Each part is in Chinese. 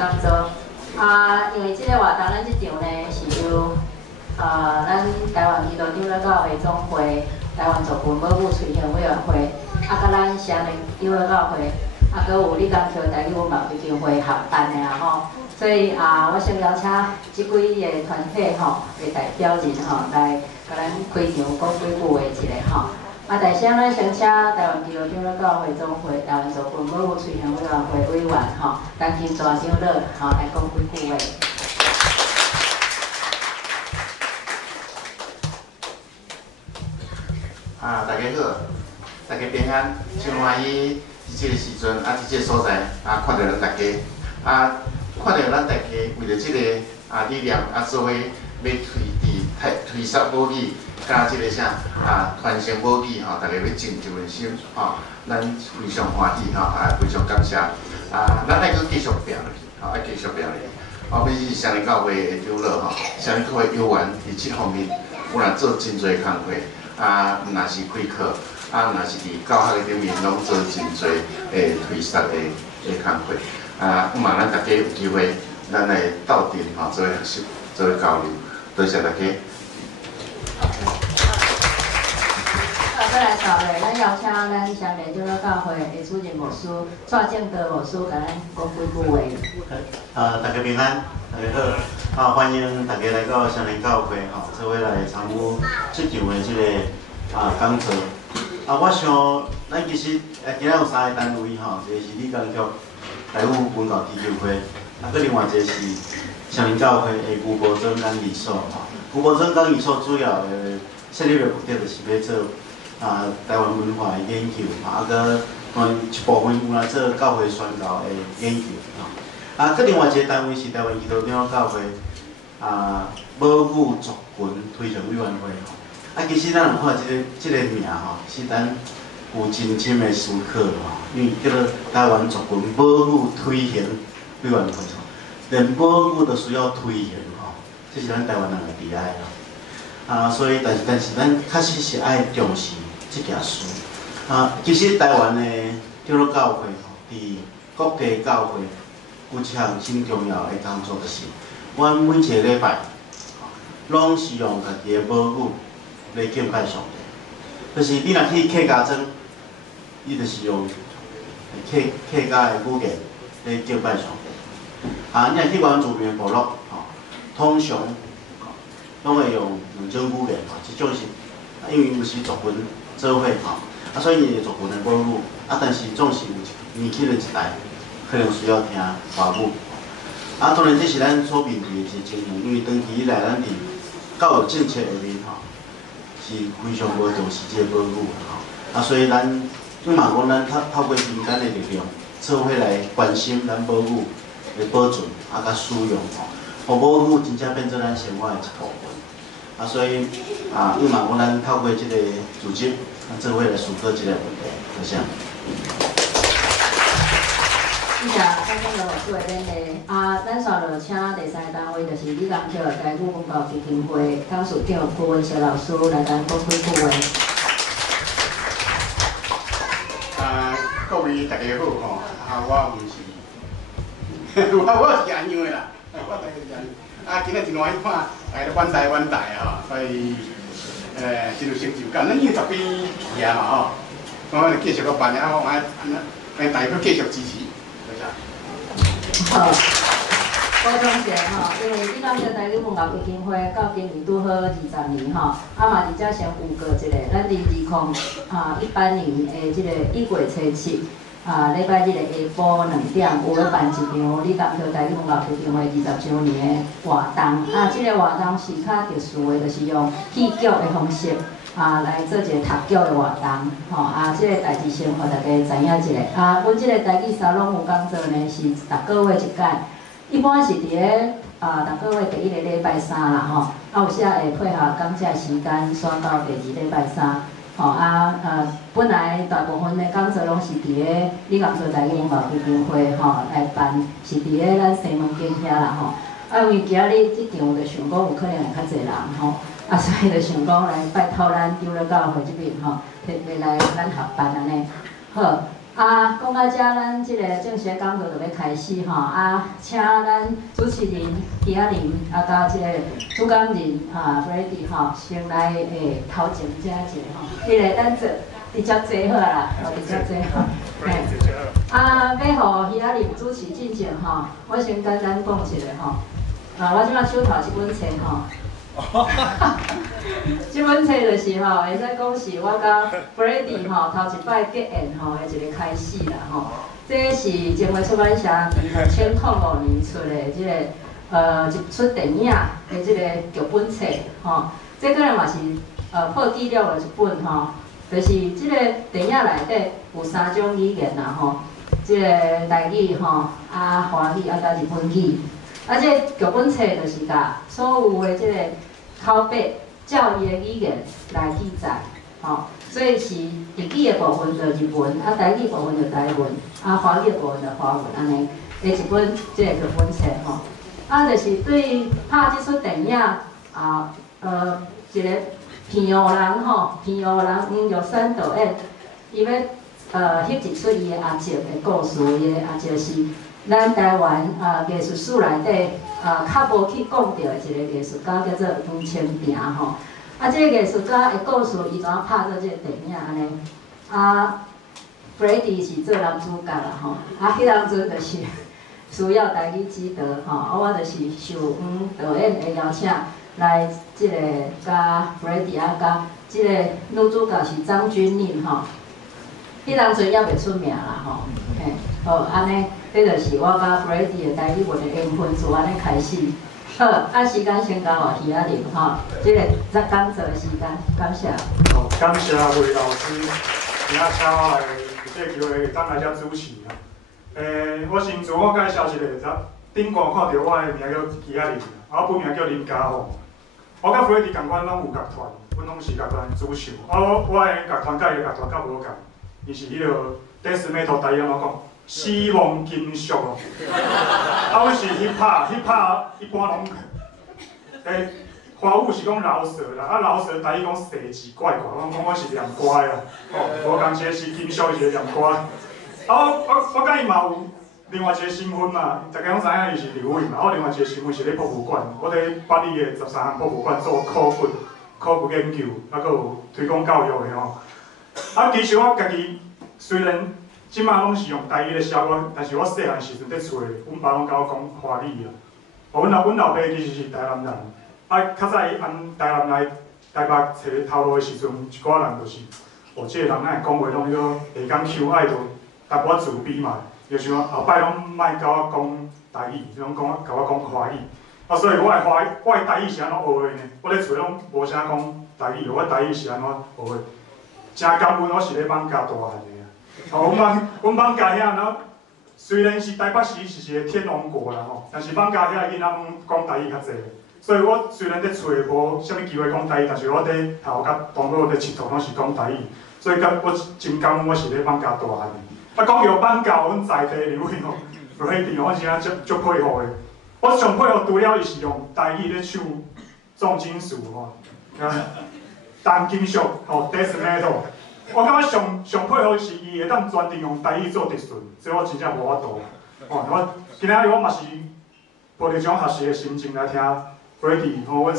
当做因为即个活动，咱即场呢是由咱台湾基督长老教会总会、台湾族群保护推行委员会，甲咱城内长老教会，搁有李港桥台语文化基金会合办的吼。所以我先邀请即几个团体为代表人来甲咱开场讲几句话一下吼。第先咱先请台湾基督长老教会总会、台湾族群保护推行委员会委员陈金泉长老来讲几句话。大家好，大家平安，真欢喜伫即个时阵伫即个所在看到咱大家看到咱大家为着即个理念做伙要推失母语，甲即个啥传承母语大家要尽一份心咱非常欢喜非常感谢咱爱继续拼落去爱继续拼落去。我们是双林教会的长老双林教会有缘伫即方面，有若做真侪工课。毋若是开课，若是伫教学的顶面，拢做真侪推失的工课。希望咱大家有机会，咱来斗阵做伙学习，做伙交流。多谢大家。再来扫嘞，咱邀请咱双连长老教会的主任牧师蔡正德牧师，甲咱讲几句话。大家平安，大家好，欢迎大家来到双连教会做伙来参与这场的这个讲座。我想咱其实今仔有3个单位一个是李港桥台语文化基金会，另外一个是双连教会的牛埔庄讲义所牛埔庄讲义所主要的设立的目的就是要做台湾文化的研究，搁一部分有来做教会宣教的研究搁另外一个单位是台湾基督长老教会保护族群推行委员会其实咱有看即个名是咱有真深的思考因为叫做台湾族群保护推行委员会连保护都需要推行这是咱台湾人的悲哀所以但是咱确实是爱重视这件事其实台湾的长老教会伫各地教会有一项真重要的工作，就是阮每一个礼拜拢是用家己的母语来敬拜上帝。就是你若去客家庄，伊就是用客家的语言来敬拜上帝。你若去原住民的部落通常拢会用2种语言一种是因为有时族群做伙所以伊族群的母语但是总是有年轻的一代可能需要听华语当然这是咱所面对的一个情形，因为长期以来咱伫教育政策下面是非常无重视这个母语所以咱希望讲咱透过民间的力量，做伙来关心咱母语的保存甲使用互母语真正变做咱生活的一部分所以希望讲咱透过这个组织做伙来思考这个问题，多谢。谢谢刚刚老师的勉励咱煞落请第3个单位，就是李港桥台语文化基金会董事长郭文小老师来咱讲几句话。各位大家好我毋是我是安样的啦，我大概是安样。今日真欢喜看大家阮台所以真有成就感。咱已经10几年嘛我继续搁办我咱大家继续支持。好，补充一下因为李港桥台语文化基金会到今年拄好20年嘛伫遮先有过一个，咱伫2018年的即个1月初7礼拜日的下晡2点有要办一场李港桥台语文化基金会20周年的活动即个活动是较特殊的，就是用戏剧的方式来做一个读剧的活动即个代志先互大家知影一下阮即个台语沙龙有讲座呢是逐个月1届，一般是伫咧逐个月第1个礼拜3啦有时会配合讲座时间选到第2礼拜3本来大部分的讲座拢是伫咧李港桥台语文化基金会来办，是伫咧咱西门町遐啦因为今日即场就想讲有可能会较侪人所以就想讲来拜托咱长老教会这边特别来咱合办安尼。好，讲到遮，咱即个正式讲座就要开始吼。请咱主持人徐雅玲甲即个主讲人Freddy 先来头前遮一个吼。迄个咱直接坐好啦，直接坐好。要互徐雅玲主持进前吼，我先简单讲一下吼。我即摆手头一本册吼。这本册就是吼，会使讲是我甲 Freddy 头一摆结缘的一个开始啦吼。这是前卫出版社2005年出的这个一出电影的这个剧本册吼。这个嘛是破纪录的一本吼，就是这个电影内底有3种语言啦吼，这个台语吼、华语甲日本语。这个剧本册就是甲所有的这个口碑教育的语言来记载，所以是日语的部分就日文，台语部分就台文，华语的部分就华文，安尼的一本这个剧本册就是对拍这出电影一个片湖人片湖人黄玉山导演，伊要翕一出伊的阿叔的故事，伊的阿叔是咱台湾艺术史内底较无去讲到的一个艺术家，叫做黄千平吼。这个艺术家的故事，伊怎拍做这个电影安尼？Freddy 是做男主角啦吼，迄当阵就是需要台语指导吼，我就是受黄导演的邀请来即个甲 Freddy 甲即个女主角是张钧甯吼。迄当阵还袂出名啦吼，安尼，这就是我甲 Freddy 的台语文的缘分，自安尼开始。好，时间先交互徐雅玲这个讲座的时间，感谢。好，感谢魏老师，今仔请我来有这个机会当来遮主持我先自我介绍一下，顶悬看到我的名叫徐雅玲，我本名叫林家宏。我甲 Freddy 共款拢有乐团，阮拢是乐团主唱。我的乐团甲伊的乐团较无共。伊是迄个 death metal 台语安怎讲？死亡金属哦。阮是 hip hop 一般拢华语是讲饶舌啦，饶舌台语讲世纪怪怪，我是念歌的啦。无共一个是金属，一个念歌。我甲伊嘛有另外一个身份嘛，大家拢知影伊是刘伟嘛。我另外一个身份是咧博物馆，我伫巴黎的13项博物馆做考古研究，还佫有推广教育的吼。其实我家己虽然即马拢是用台语咧写我，但是我细汉时阵伫厝诶，阮爸拢甲我讲华语啊。阮老爸其实是台南人，较早按台南来台北找头路诶时阵，一寡人就是即个人哪会讲话拢迄个下讲 Q 爱着淡薄仔自卑嘛，就想后摆拢莫甲我讲台语，拢甲我讲华语。所以我的台语是安怎学的呢？我咧厝拢无啥讲台语，我台语是安怎学的？真感恩，我是咧艋舺大汉的。阮艋舺遐，虽然是台北市是一个天龙国啦吼，但是艋舺遐囡仔讲台语较济。所以我虽然咧厝无啥物机会讲台语，但是我伫头甲同学咧佚佗拢是讲台语。所以我真感恩，我是咧艋舺大汉的。讲到艋舺，阮在地刘伟吼，Freddy我真正足佩服的。我上佩服除了伊是用台语咧唱重金属吼，重金属吼 death metal， 我感觉上佩服是伊会当专程用台语做特顺，所以我真正无法度。我今仔日我嘛是抱着一种学习的心情来听 Freddy， 阮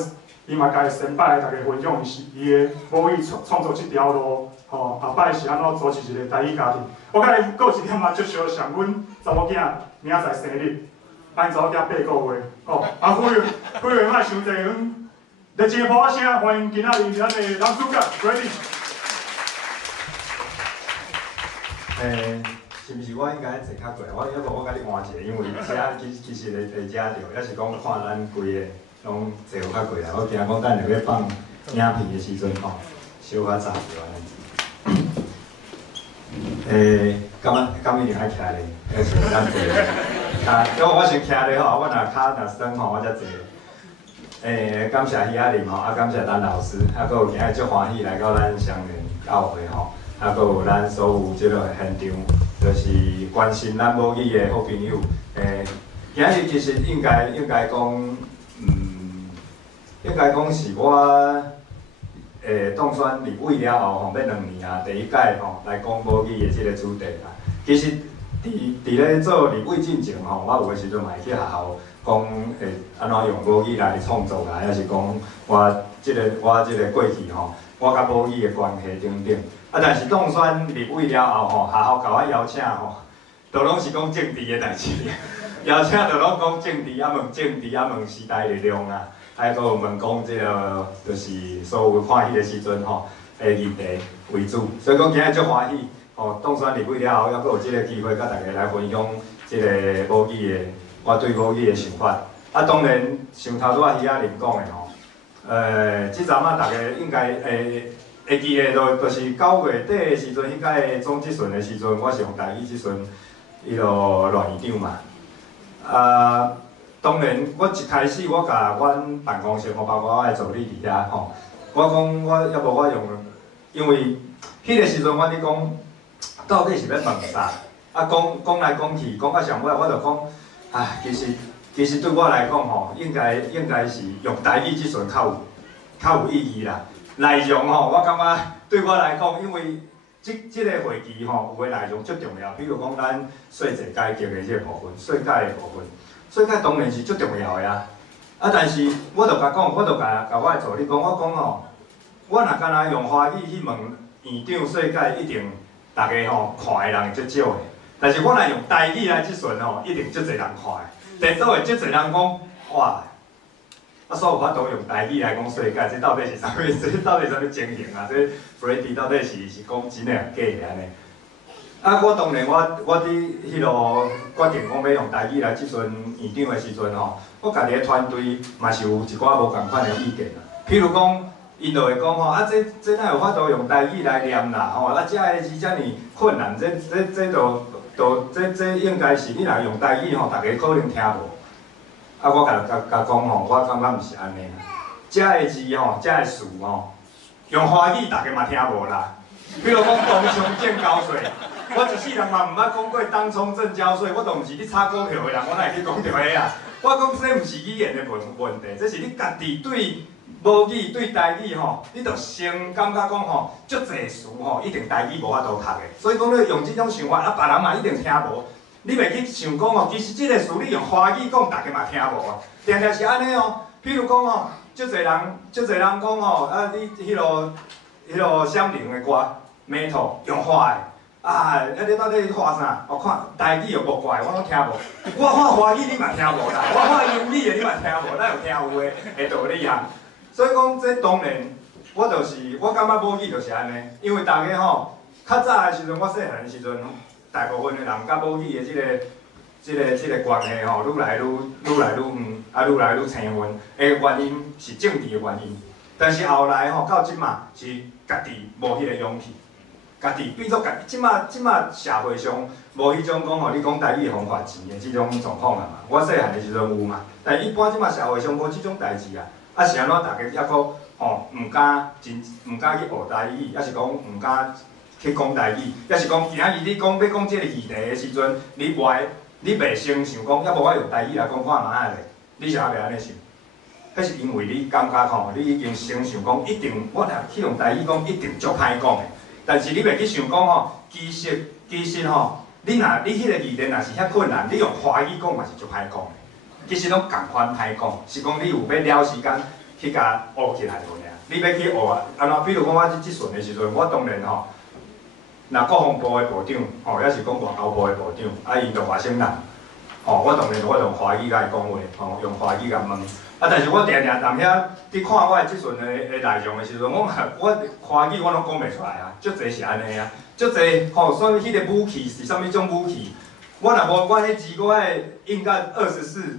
伊嘛家先摆来大家分享伊的母语创作这条路，后摆是安怎组织一个台语家庭。我甲伊搁有一点嘛，足相像阮查某囝明仔载生日，咱查某囝8个月，费用莫伤济，阮来一个鼓声，欢迎今仔日咱的男主角 Freddy。是毋是我应该坐较过？我要不我甲你换一个，因为遮其实会遮着，还是讲看咱规个拢坐有较过啦。我惊讲等下要放影片的时阵吼，小可早着安尼。敢一定爱徛咧，还是咱坐？因为我先徛咧吼，我若骹若酸吼，我才坐。感谢徐雅玲吼，感谢咱老师，佫有今日足欢喜来到咱双连教会吼，佫有咱所有即个现场，就是关心咱母语的好朋友。今日其实应该讲，应该讲是我当选立委了后吼，要2年啊，第一届吼来讲母语的即个主题啦。其实伫咧做立委进前吼，我有诶时阵嘛会去学校讲会安怎用母语来创作啊，还是讲我即个过去吼，我甲母语诶关系等等。啊，但是当选立委了后吼，学校甲我邀请吼，都拢是讲政治诶代志，邀请就拢讲政治，啊问政治，啊问时代力量啊，还佫有问讲即个就是所有看迄个时阵吼诶议题为主，所以讲今日足欢喜。哦，当选立委了后，还佫有即个机会，甲大家来分享即个母语的，我对母语的想法。啊，当然像头拄仔鱼仔林讲的吼，即阵仔大家应该会记的，就是9月底的时阵，迄届总集选的时阵，我是用台语即阵，迄个乱院长嘛。啊，当然我一开始我甲阮办公室，包括我的助理伫遐吼，我讲我要无我用，因为迄个时阵我咧讲。到底是要问啥？啊，讲来讲去，讲到上尾，我就讲，唉，其实对我来讲吼，应该是用台语即阵较有意义啦。内容吼，我感觉对我来讲，因为即个会期吼，有诶内容足重要。比如讲咱税制改革诶即个部分，税改诶部分，税改当然是足重要诶啊。啊，但是我就甲讲，我就甲我诶助理讲，我讲吼，我若干若用华语去问院长税改，一定。大家吼看的人会足少的，但是我若用台语来即阵吼，一定足侪人看的。电脑会足侪人讲，哇！啊，所以有法度用台语来讲世界，这到底是啥物？这到底是啥物情形啊？这 Freddy 到底是讲真诶假诶安尼？啊，我当然我伫迄落决定讲要用台语来即阵院长诶时阵吼，我家己诶团队嘛是有一寡无共款诶意见啦。譬如讲。因就会讲吼，啊，这哪有法度用台语来念啦，吼，啊，遮个字遮尔困难，这应该是你若用台语吼，大家可能听无。啊，我甲讲吼，我感觉毋是安尼啦。遮个字吼，遮个词吼，用华语大家嘛听无啦。比如讲东冲正交税，我一世人嘛毋捌讲过东冲正交税，我都毋是咧炒股票的人，我哪会去讲着迄啊？我讲这毋是语言的问题，这是你家己对。母语对台语吼，你着先感觉讲吼，足侪词吼，一定台语无法度读的。所以讲你用即种想法，啊，别人嘛一定听无。你袂去想讲吼，其实即个词你用华语讲，大家嘛听无啊。定定是安尼哦。譬如讲吼，足侪人讲吼，啊，你迄落闪灵的歌，metal 用画的，啊，你到底画啥？我看台语又无怪，我拢听无。我画华语你嘛听无啦，我画英语的你嘛听无，哪有听有的道理啊？所以讲，这当然，我感觉母语就是安尼，因为大家吼，较早的时阵，我细汉的时阵，大部分的人甲母语的即个关系吼，愈来愈远，啊，愈来愈生分。的原因是政治的原因，但是后来吼，到即马是家己无迄个勇气，家己变做家己。即马社会上无迄种讲吼，你讲台语方法钱的即种状况啊嘛。我细汉的时阵有嘛，但一般即马社会上无即种代志啊。啊是安怎？大家抑阁吼，毋敢去学台语，抑是讲毋敢去讲台语，抑是讲今仔日你要讲即个议题的时阵，你袂先想讲，要无我用台语来讲看嘛咧？你是阿袂安尼想？迄是因为你感觉吼，你已经先想讲，一定我若去用台语讲，一定足歹讲的。但是你袂去想讲吼，其实吼，你迄个议题若是遐困难，你用华语讲嘛是足歹讲的。其实拢共款歹讲，是讲你有要了时间去甲学起来无尔。你要去学啊，安怎？比如讲我即阵的时阵，我当然吼，若国防部的部长，吼，也是讲外交部的部长，啊，因着外省人，吼，我当然我用华语来讲话，吼，用华语甲问。啊，但是我定踮遐伫看我即阵的内容的时阵，我华语我拢讲袂出来啊，足侪是安尼啊，足侪吼，所以迄个武器是啥物种武器？我若无，我迄字我爱印到24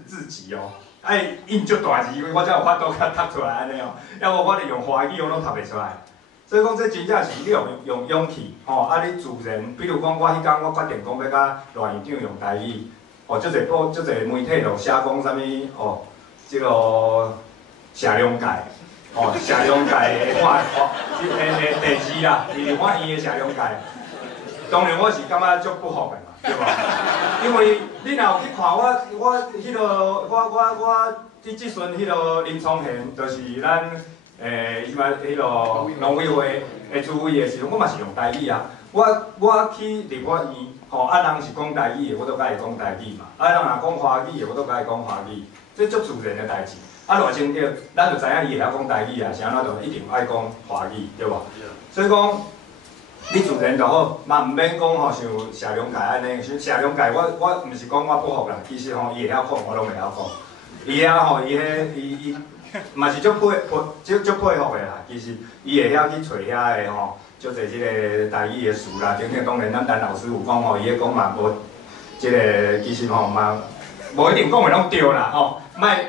字集哦，爱印足大字，我才有法度甲读出来安尼哦。要无我咧用华语我拢读袂出来。所以讲这真正是你用勇气吼，啊你自然，比如讲我迄天我决定讲要甲罗院长用台语，哦，足侪媒体就写讲啥物哦，即个社量界，哦社量界的地址啦，是我院的社量界。当然我是感觉足不服的嘛。对吧？因为你若有去看我迄落我即阵迄落林聪贤，就是咱伊嘛迄落农委会的主委的时阵，我嘛是用台语啊。我去立法院，吼人是讲台语的，我都甲伊讲台语嘛；人若讲华语的，我都甲伊讲华语，这足自然的代志。偌清楚，咱就知影伊会晓讲台语啊，是安怎就一定爱讲华语，对无？所以讲，你自然就好，嘛毋免讲吼像谢良介安尼，像谢良介我毋是讲我不服啦，其实吼伊会晓讲，我拢会晓讲。伊吼伊嘛是足佩服的啦，其实伊会晓去找遐个吼。足侪即个台语的词啦，当然咱陈老师有讲吼，伊咧讲嘛无，即个其实吼嘛，无一定讲的拢对啦吼，卖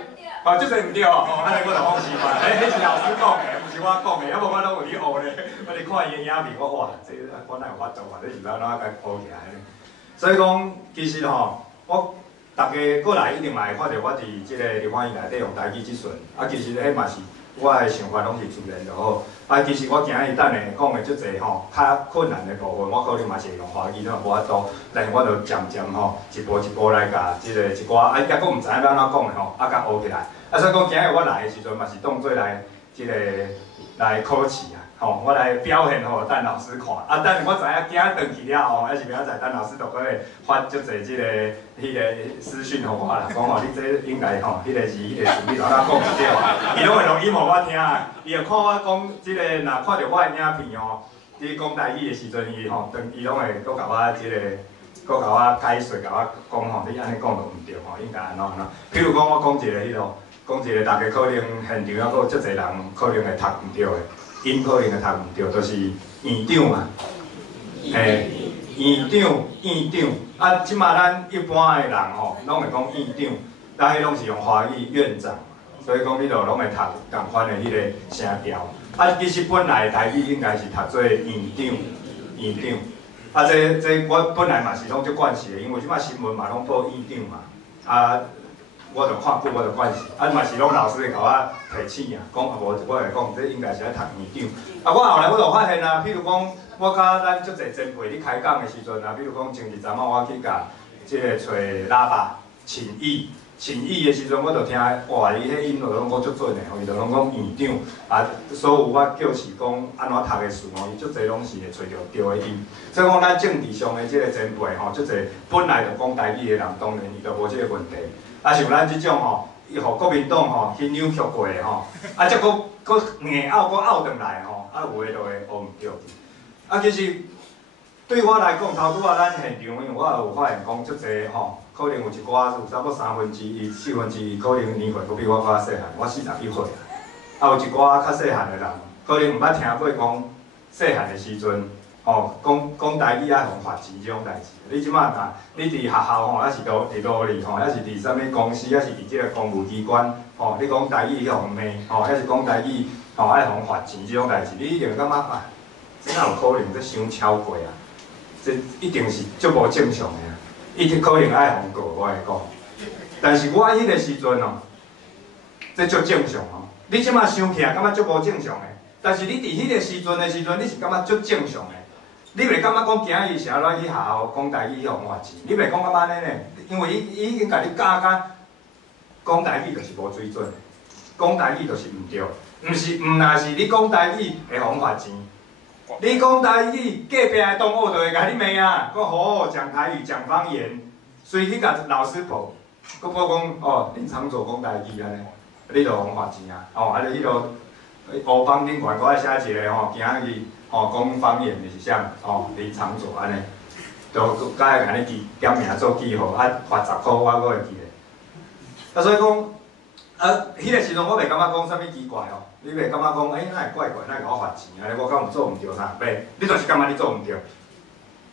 哦，足侪毋对哦，安尼我就放心嘛，迄是老师讲的，毋是我讲的，要无我拢有去学咧，我咧看伊的影片，我哇，这我哪有法度啊？这是哪甲学起来咧？所以讲，其实吼，我大家过来一定嘛会看到我伫即个立法院内底用台语即阵，其实迄嘛是。我的想法拢是自然就好。其实我今日等下讲的足侪吼，较困难的部分，我可能嘛是会用华语，那无法度，但是我就渐渐吼，一步一步来甲即个一寡，抑佫毋知影要安怎讲的吼，甲学起来。所以讲今日我来的时阵嘛是当做来即个来考试啊，吼，我来表现互陈老师看。但是我知影今仔转去了后，还是明仔载陈老师就可以发足侪即个私讯互我啦，讲吼你这应该吼，迄个字你安怎讲对，伊拢会录音互我听啊。伊会看我讲即个，若看到我的影片吼，伫讲台语的时阵，伊拢会搁甲我即个，搁甲我解说，甲我讲吼，你安尼讲就毋对吼，应该安怎。譬如讲我讲一个迄落，讲一个大家可能现场还佫有足侪人可能会读毋对的，音可能会读毋对，就是院长嘛，院长，即马咱一般的人吼，拢会讲院长，但迄拢是用华语院长，所以讲你就拢会读共款的迄个声调。其实本来台语应该是读做院长，这我本来嘛是拢足惯势的，因为即马新闻嘛拢报院长嘛，我就看久我就惯势，嘛是拢老师会甲我提醒啊，讲无我会讲，这应该是爱读院长。我后来我就发现啊，譬如讲。我甲咱足侪前辈咧开讲的时阵啊，比如讲前一阵我去甲即个找喇叭秦毅的时阵，我就听哇，伊迄音就拢讲足准的，伊就拢讲院长所有我叫是讲安怎读的词吼，伊足侪拢是会找着对的音。所以讲咱政治上的即个前辈吼，足侪本来就讲台语的人，当然伊就无即个问题。像咱即种吼，伊互国民党吼去扭曲过的吼，则佫硬拗佫拗转来吼，有诶就会学毋对。其实对我来讲，头拄仔咱现场，因为我有发现讲，足侪吼，可能有一寡有差不多1/3、1/4，可能年岁佫比我较细汉，我41岁啊。有一寡较细汉的人，可能毋捌听过讲细汉的时阵，吼讲台语爱互罚钱即种代志。你即马若你伫学校吼，还是伫路里吼，还是伫啥物公司，还是伫即个公务机关，吼，你讲台语去互骂，吼，还是讲台语吼爱互罚钱即种代志，你一定感觉啊。这哪有可能？这伤超过啊！这一定是足无正常的啊！伊就可能爱互告，我会讲。但是我迄个时阵哦，这足正常哦。你即马想起来，感觉足无正常的。但是你伫迄个时阵的时阵，你是感觉足正常的。你袂感觉讲今日是安怎去学校讲台语去互罚钱？你袂讲安尼呢？因为伊已经甲你教讲台语就是无水准的，讲台语就是毋对，毋若是你讲台语会互罚钱。你讲台语，隔壁的同学就会甲你骂啊！讲好讲台语，讲方言，所以去甲老师报，佮报讲哦，林长佐讲台语安尼，你就互罚钱啊！就迄落黑板顶悬，我爱写一个吼，今日讲方言就是啥林长佐安尼，就甲伊安尼记点名做记号，罚10块，我阁会记咧。所以讲，迄个时阵我袂感觉讲啥物奇怪哦。你袂感觉讲，哪会怪怪，哪会甲我罚钱？安尼我敢有做毋对啥？袂，你就是感觉你做毋对。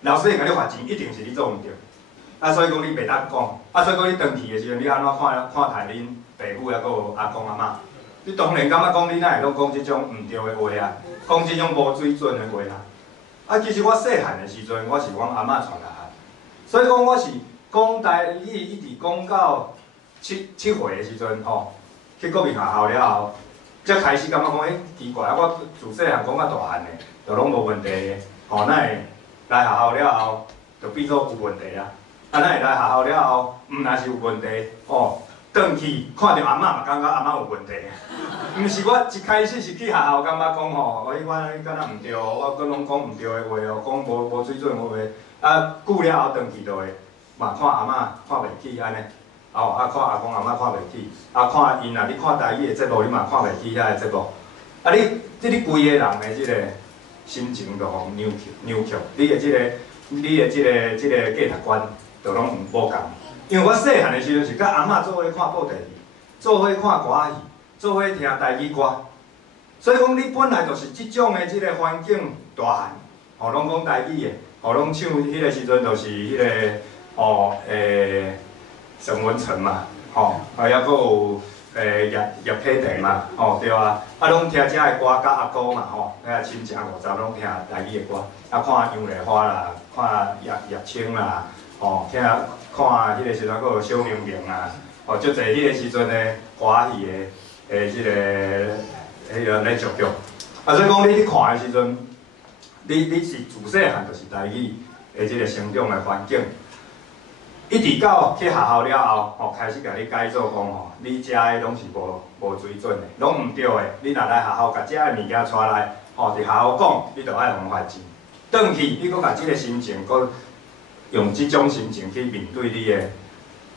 老师会甲你罚钱，一定是你做毋对。所以讲你袂当讲，所以讲你转去的时阵，你安怎看待恁爸母抑阁有阿公阿嬷？你当然感觉讲你哪会拢讲即种毋对的话啊，讲即种无水准的话啊。其实我细汉的时阵，我是阮阿嬷传来汉，所以讲我是讲台语一直讲到7岁的时阵吼，去国民学校了后。才开始感觉讲，奇怪，我自细汉讲到大汉的，就拢无问题的。哪会来学校了后，就变做有问题啊？哪会来学校了后，毋若是有问题，转去看到阿嬷嘛，感觉阿嬷有问题。毋是我一开始是去学校感觉讲吼，我敢若毋对，我搁拢讲毋对的话哦，讲无水准的话，啊久了后转去就会嘛看阿嬷看袂起安尼，哦啊看阿公阿嬷看袂起，啊看因啊你看台语的节目你嘛看袂起遐个节目，啊你规个人的即个心情就互扭曲，你的即个价值观就拢无共。因为我细汉的时阵是甲阿嬷做伙看布袋戏，做伙看歌仔戏，做伙听台语歌，所以讲你本来就是即种的即个环境大汉，吼拢讲台语的，吼拢唱迄个时阵就是迄个沈文成嘛，吼，啊还佫有叶启田嘛，吼对啊，啊拢听遮的歌，甲阿哥嘛吼，遐亲情50拢听台语的歌，啊看杨丽花啦，看叶青啦，吼听。看迄个时阵，佫有小明明啊，哦，足侪迄个时阵的歌仔戏的即个咧续剧，啊，所以讲你去看的时阵，你是自细汉就是台语的即个成长的环境，一直到去学校了后，吼开始甲你改造讲吼，你食的拢是无水准的，拢毋对的，你若来学校甲遮的物件带来，吼，伫学校讲，你着爱用法钱，转去你佫甲即个心情佫。用即种心情去面对你的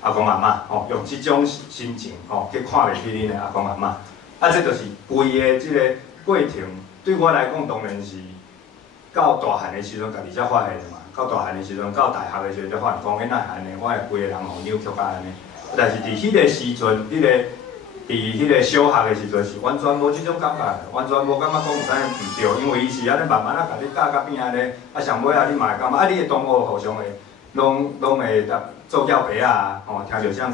阿公阿嬷，吼，用即种心情吼去看袂起恁的阿公阿嬷，啊，这就是规个即个过程。对我来讲，当然是到大汉的时阵，家己才发现嘛。到大汉的时阵，到大学的时阵才发现，讲哪会安尼，我会规个人吼扭曲甲安尼。但是伫迄个时阵，伫迄个小学的时阵是完全无即种感觉，完全无感觉讲有啥毋对，因为伊是安尼慢慢啊，甲你教到边安尼，啊上尾啊你嘛会感觉，啊你的同学互相会，拢会做叫爸啊，吼，听着啥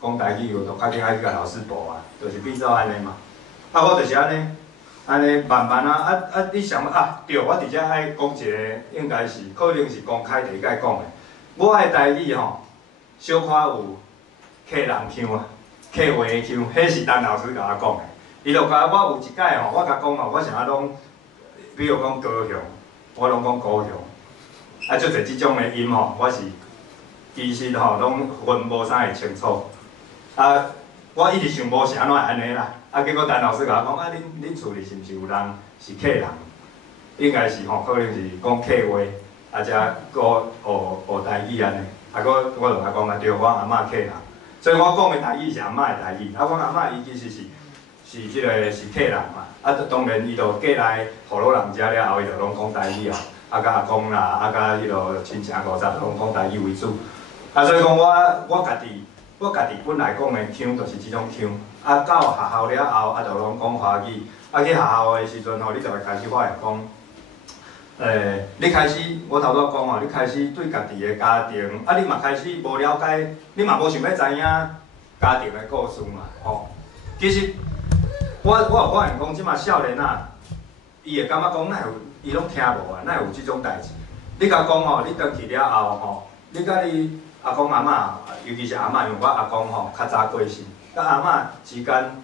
讲台语，就较紧爱去甲老师报啊，就是变做安尼嘛。啊，我就是安尼慢慢啊，你想啊，对，我伫遮爱讲一个，应该是可能是讲凯迪甲讲的，我的台语吼，小可有客人腔啊。客话的腔，迄是陈老师甲我讲的。伊就甲我有一摆吼，我甲讲吼，我啥拢，比如讲高雄，我拢讲高雄。啊，足侪即种的音吼，我是其实吼拢分无啥会清楚。啊，我一直想无是安怎安尼啦。啊，结果陈老师甲我讲，啊，恁厝里是毋是有人是客人？应该是吼，可能是讲客话，啊，则搁学台语安尼。啊，我就甲讲啊，对，我阿嬷客人。所以我讲的台语是阿嬷的台语，啊，我阿嬷伊其实是即个是客人嘛，啊，当然伊就嫁来河洛人家了后，伊就拢讲台语啊，啊，甲阿公啦，啊，甲迄落亲情50拢讲台语为主，啊，所以讲我家己本来讲的腔就是即种腔，啊，到学校了后，啊，就拢讲华语，啊，去学校的时阵吼，你就会开始发现讲。你开始，我头拄讲吼，你开始对家己的家庭，啊，你嘛开始无了解，你嘛无想要知影家庭的故事嘛，吼。其实我有发现讲，即马少年啊，伊会感觉讲，哪有伊拢听无啊，哪有即种代志？你甲讲吼，你转去了后吼，你甲你阿公阿嬷，尤其是阿嬷，因为我阿公吼较早过世，甲阿嬷之间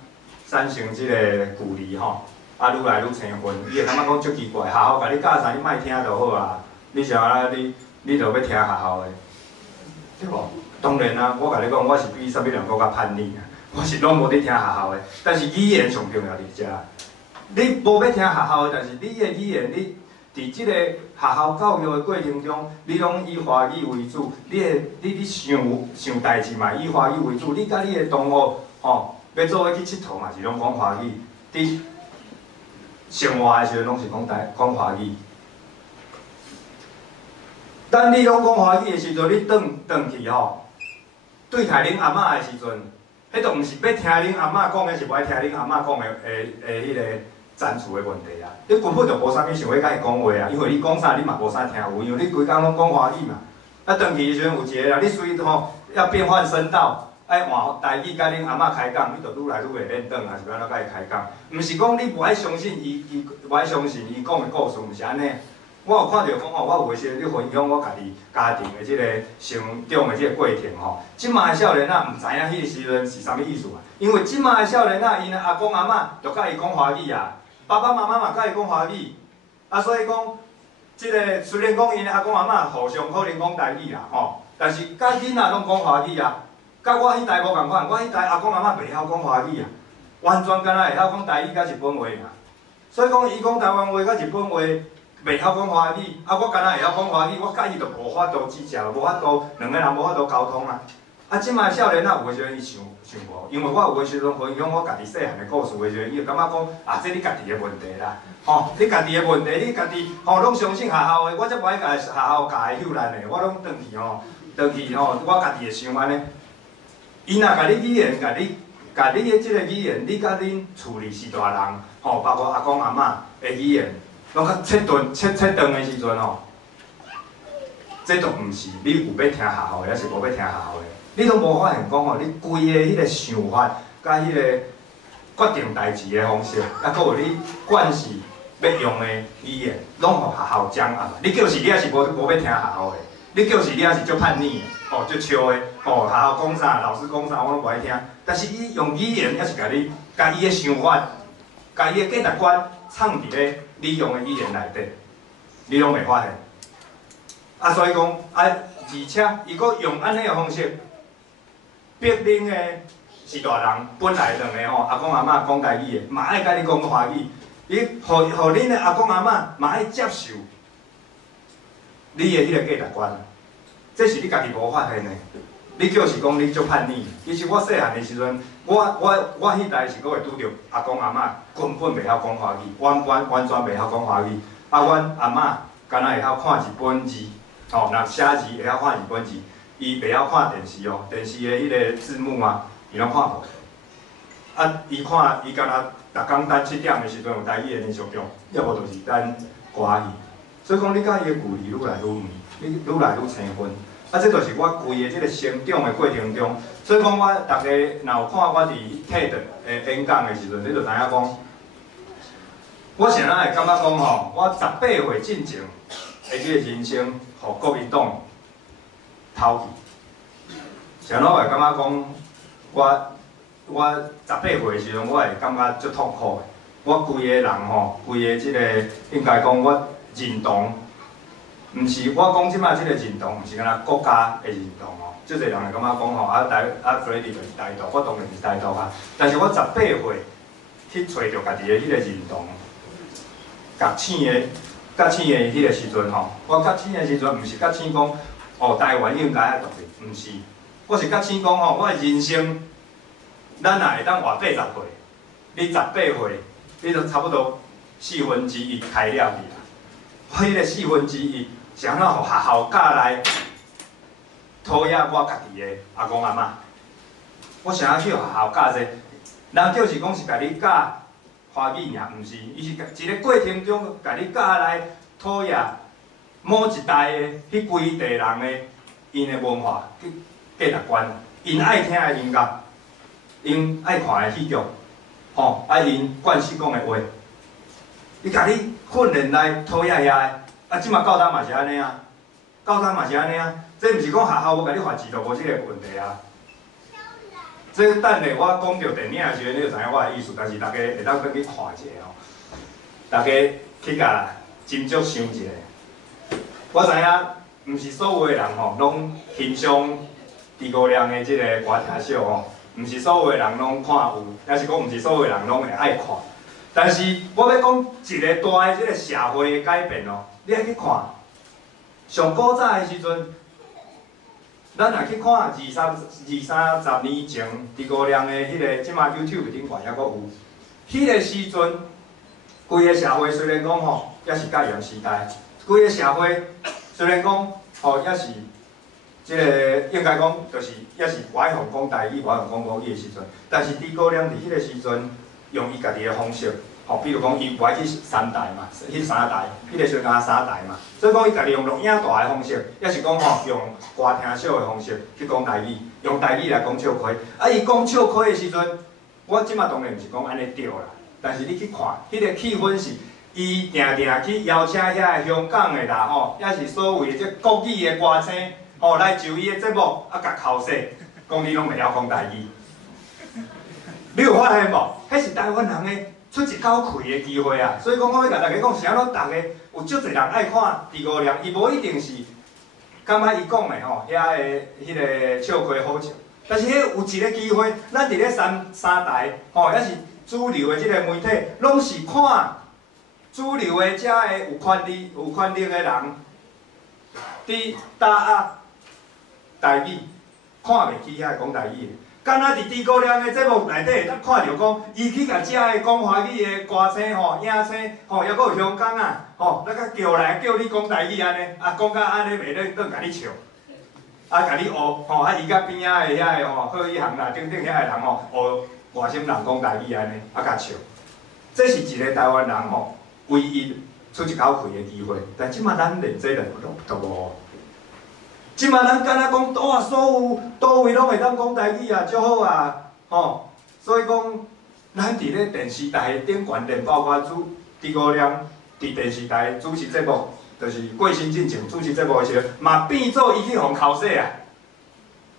产生即个距离吼。啊，愈来愈生分，伊会感觉讲足奇怪，学校甲你教啥，你莫听就好啊。你想啊，你就要听学校的，对无？当然啊，我甲你讲，我是比啥物人搁较叛逆啊，我是拢无伫听学校的。但是语言上重要伫遮，你无要听学校的，但是你的语言，你伫即个学校教育的过程中，你拢以华语为主，你想代志嘛以华语为主，你甲你的同学吼，要做伙去佚佗嘛是拢讲华语，伫生活的时阵拢是讲华语。等你拢讲华语的时阵，你转去吼，对待恁阿嬷的时阵，迄就毋是要听恁阿嬷讲的，是无爱听恁阿嬷讲的迄个赞助的问题啊。你根本就无啥物想要甲伊讲话啊，因为你讲啥你嘛无啥听有，因为你规工拢讲华语嘛。啊，转去的时阵有一个啦，你随吼要变换声道。爱换台语甲恁阿嬷开讲，你就愈来愈会练转，还是要安怎甲伊开讲？毋是讲你无爱相信伊无爱相信伊讲的故事，毋是安尼。我有看到讲吼，我有时咧分享我家己家庭的即个成长的即个过程吼。即卖的少年仔毋知影迄个时阵是啥物意思啊？因为即卖的少年仔，因阿公阿嬷就甲伊讲华语啊，爸爸妈妈嘛甲伊讲华语，啊，所以讲即个虽然讲因阿公阿嬷互相可能讲台语啦吼，但是甲囡仔拢讲华语啊。甲我迄代无共款，我迄代阿公阿嬷袂晓讲华语啊，完全敢若会晓讲台语甲日本话尔。所以讲，伊讲台湾话甲日本话袂晓讲华语，啊，我敢若会晓讲华语，我甲伊就无法度指教，无法度两个人无法度沟通啊。啊，即摆少年仔有诶时阵伊想无，因为我有诶时阵分享我家己细汉诶故事诶时阵，伊就感觉讲啊，这你家己诶问题啦，吼，你家己诶问题，你家己吼拢相信学校诶，我则无爱甲学校教诶幼难诶，我拢转去吼，我家己会想安尼。伊若甲你语言，甲你诶即个语言，你甲恁厝里是大人，吼，包括阿公阿嬷诶语言，拢较切断诶时阵吼，这都毋是你有要听学校诶，还是无要听学校诶。你拢无发现讲吼，你规个迄个想法，甲迄个决定代志的方式，啊，搁有你惯势要用的语言，拢互学校掌握。你叫是你也是无要听学校的，你叫是你也是足叛逆的，哦，足笑的，哦，学校讲啥，老师讲啥，我拢无爱听。但是伊用语言也是甲你，甲伊的想法，甲伊的价值观藏伫咧你用的语言内底，你拢袂发现。啊，所以讲啊，而且伊搁用安尼的方式。逼恁的是大人，本来两个吼阿公阿嬷讲台语的，嘛爱甲你讲华语，伊互恁的阿公阿嬷嘛爱接受你的迄个价值观，这是你家己无发现的。你叫是讲你足叛逆，其实我细汉的时阵，我迄代是搁会拄着阿公阿嬷根本袂晓讲华语，完全袂晓讲华语。啊，阮阿嬷敢若会晓看日本字，吼，若写字会晓看日本字。伊袂晓看电视哦，电视的迄个字幕啊，伊拢看无。啊，伊看伊敢若逐工等7点的时阵有台语的连续剧，要无就是等歌戏。所以讲，你甲伊的距离愈来愈远，你愈来愈生分。啊，这就是我规个即个成长的过程中。所以讲，我大家若有看我伫TED的演讲的时阵，你就知影讲，我现在会感觉讲吼，我18岁进前的即个人生，互国民党偷去，上拢会感觉讲，我18岁的时阵，我会感觉足痛苦的。我规个人吼，规个即个应该讲我认同，毋是我讲即摆即个认同，毋是敢若国家的认同哦。足侪人会感觉讲吼，Freddy 就是台独，我当然是台独啊。但是我18岁去找着家己的迄个认同，甲醒的迄个时阵吼，我甲醒的时阵，毋是甲醒讲。哦，台湾应该爱独立，毋是。我是甲醒讲吼，我的人生，咱若会当活80岁，你18岁，你就差不多1/4开了去啦。我迄个1/4是安怎互学校教来讨厌我家己的阿公阿嬷？我想要去学校教这，人就是讲是甲你教华语尔，毋是，伊是一个过程中甲你教来讨厌。某一代的迄规代人的因的文化、价值观，因爱听的音乐，因爱看的戏剧，吼，啊因惯势讲的话，伊甲你训练来讨厌遐个，啊，即马到当嘛是安尼啊，到当嘛是安尼啊，这毋是讲学校无甲你罚钱就无即个问题啊。这等下我讲到电影的时阵，你就知影我的意思，但是大家会当去看一下哦，大家去甲斟酌想一下。我知影，毋是所有的人吼，拢欣赏诸葛亮的即个歌厅秀吼，毋是所有的人拢看有，也是讲毋是所有的人拢会爱看。但是我要讲一个大的即个社会的改变哦，你爱去看。上古早的时阵，咱若去看二三十年前诸葛亮的迄个，即马 YouTube 顶悬还阁有。迄个时阵，规个社会虽然讲吼，也是戒严时代。规个社会虽然讲吼，也是即个应该讲，就是也是外向讲台语、外向讲国语的时阵，但是诸葛亮伫迄个时阵，用伊家己的方式，吼，比如讲伊不爱去3台嘛，迄3台，迄个时阵敢3台嘛，所以讲伊家己用录影带的方式，也是讲吼用歌厅小的方式去讲台语，用台语来讲笑亏。啊，伊讲笑亏的时阵，我即马当然毋是讲安尼对啦，但是你去看，迄个气氛是。伊定定去邀请遐个香港的啦吼，也是所谓即国语的歌星吼来就伊的节目，啊甲口说，讲你拢袂晓讲台语。你有发现无？迄是台湾人的出一口气的机会啊！所以讲，我要甲大家讲，是安怎大家有足侪人爱看诸葛亮，伊无一定是感觉伊讲的吼，遐个迄个笑亏好笑，但是迄有一个机会，咱伫咧三台，吼，也是主流的即个媒体，拢是看主流的遮个有权力的人，伫打压台语，看袂起遐讲台语的。敢若伫诸葛亮的节目内底，会当看到讲，伊去甲遮个讲华语的歌星吼、影星吼，抑佫有香港啊，吼，那个叫来叫你讲台语安尼，啊，讲甲安尼袂咧，顿甲你笑。啊，甲你学吼，啊，伊甲边仔的遐个吼，贺一航啦，顶遐个人吼，学外省人讲台语安尼，啊，甲笑。这是一个台湾人吼，唯一出一口气的机会，但即马咱连这都无。即马咱敢若讲哇，所有倒位拢会当讲台语啊，足好啊，吼。所以讲，咱伫咧电视台顶悬连，包括诸葛亮伫电视台主持节目。就是过身进前主持节目的时候，嘛变做伊去互考试啊。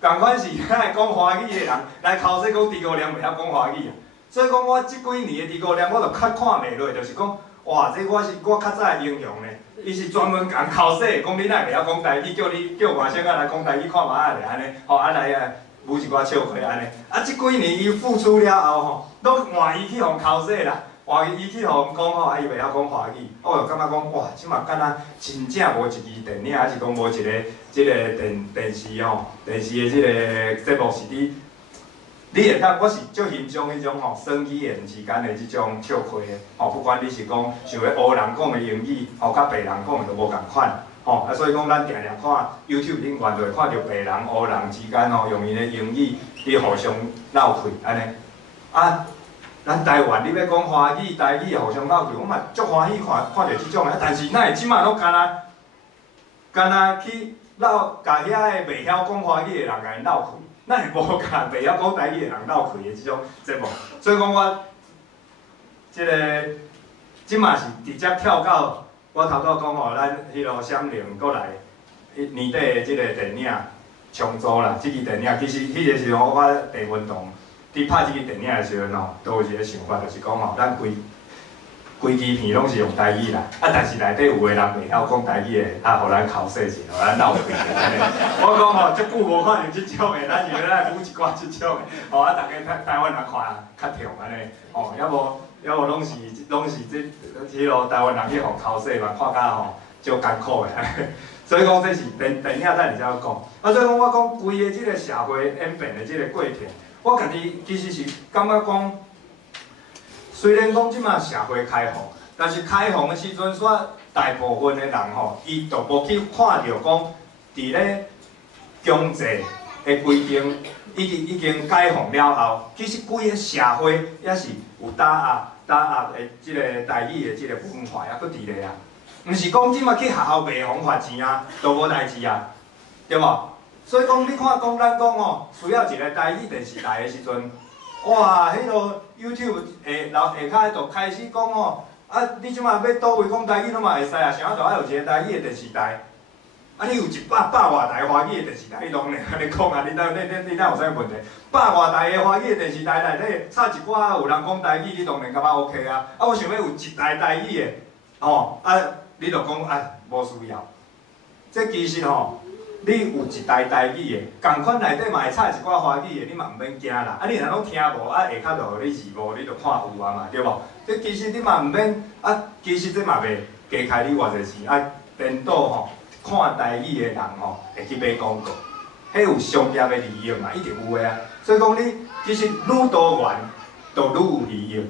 共款是爱讲华语的人来考试，讲诸葛亮袂晓讲华语啊。所以讲我即几年的诸葛亮，我就较看袂落，就是讲，哇，这我较早的英雄呢。伊是专门共考试，讲你哪袂晓讲台语，叫外省仔来讲台语看嘛啊咧安尼，吼啊来啊，舞一寡笑话安尼。啊，即几年伊付出了后吼，都换伊去互考试啦。换伊去互讲吼，啊伊袂晓讲华语，我就感觉讲哇，即嘛敢若真正无一支电影，还是讲无一个即个电视吼，电视的即个节目是你会当，我是足欣赏迄种吼，双语言之间的即种笑话的吼，不管你是讲像个黑人讲的英语，吼，甲白人讲的都无共款，吼，啊所以讲咱定定看 YouTube 顶悬就会看到白人、黑人之间吼，用伊的英语伫互相闹开安尼，啊。咱台湾你要讲华语、台语互相闹对，我嘛足欢喜看到即种的，但是哪会即马拢干那去闹，甲遐个袂晓讲华语的人甲伊闹开，哪会无甲袂晓讲台语的人闹开的即种节目？所以讲我即个即马是直接跳到我头拄讲吼，咱迄落闪灵过来年底的即个电影重组啦，即支电影其实迄个时候我地运动。伫拍即支电影的时阵吼，都有一个想法，就是讲吼，咱规支片拢是用台语啦，啊，但是内底有个人袂晓讲台语的，啊，互咱考试者，互咱闹开安尼。我讲吼，足久无看到即种的，咱就来舞一寡即种的，吼啊，大家台湾人看较痛安尼，吼，要无拢是即迄落台湾人去互考试嘛，看甲吼足艰苦的。所以讲这是电影咱会才讲，啊，所以讲我讲规个即个社会演变的即个过程。我家己其实是感觉讲，虽然讲即马社会开放，但是开放的时阵，煞大部分的人吼，伊就无去看到讲，伫咧经济的规定已经解放了后，其实规个社会也是有打压的即个台语的即个文化，还佫伫咧啊。毋是讲即马去学校卖红发钱啊，都无代志啊，对无？所以讲，你看咱讲吼，需要一个台语电视台的时阵，哇，迄落 YouTube 下骹就开始讲吼，啊，你即马要倒位讲台语，拢嘛会使啊，想要就爱有一个台语的电视台，啊，你有100外台华语的电视台，你拢咧安尼讲啊，你哪有啥问题？100外台的华语的电视台内底插一寡有人讲台语，你当然感觉 OK 啊。啊，我想要有一台台语的，吼，啊，你就讲啊，无需要。这其实吼。你有一台台语的，共款内底嘛会插一寡华语的，你嘛毋免惊啦。啊，你若拢听无，啊下骹就互你字幕，你就看有啊嘛，对无？这其实你嘛毋免啊，其实这嘛袂加开你偌济钱。啊，颠倒吼，看台语的人吼，会去买广告，迄有商业的利益嘛，一定有的啊。所以讲你其实愈多元，就愈有利益。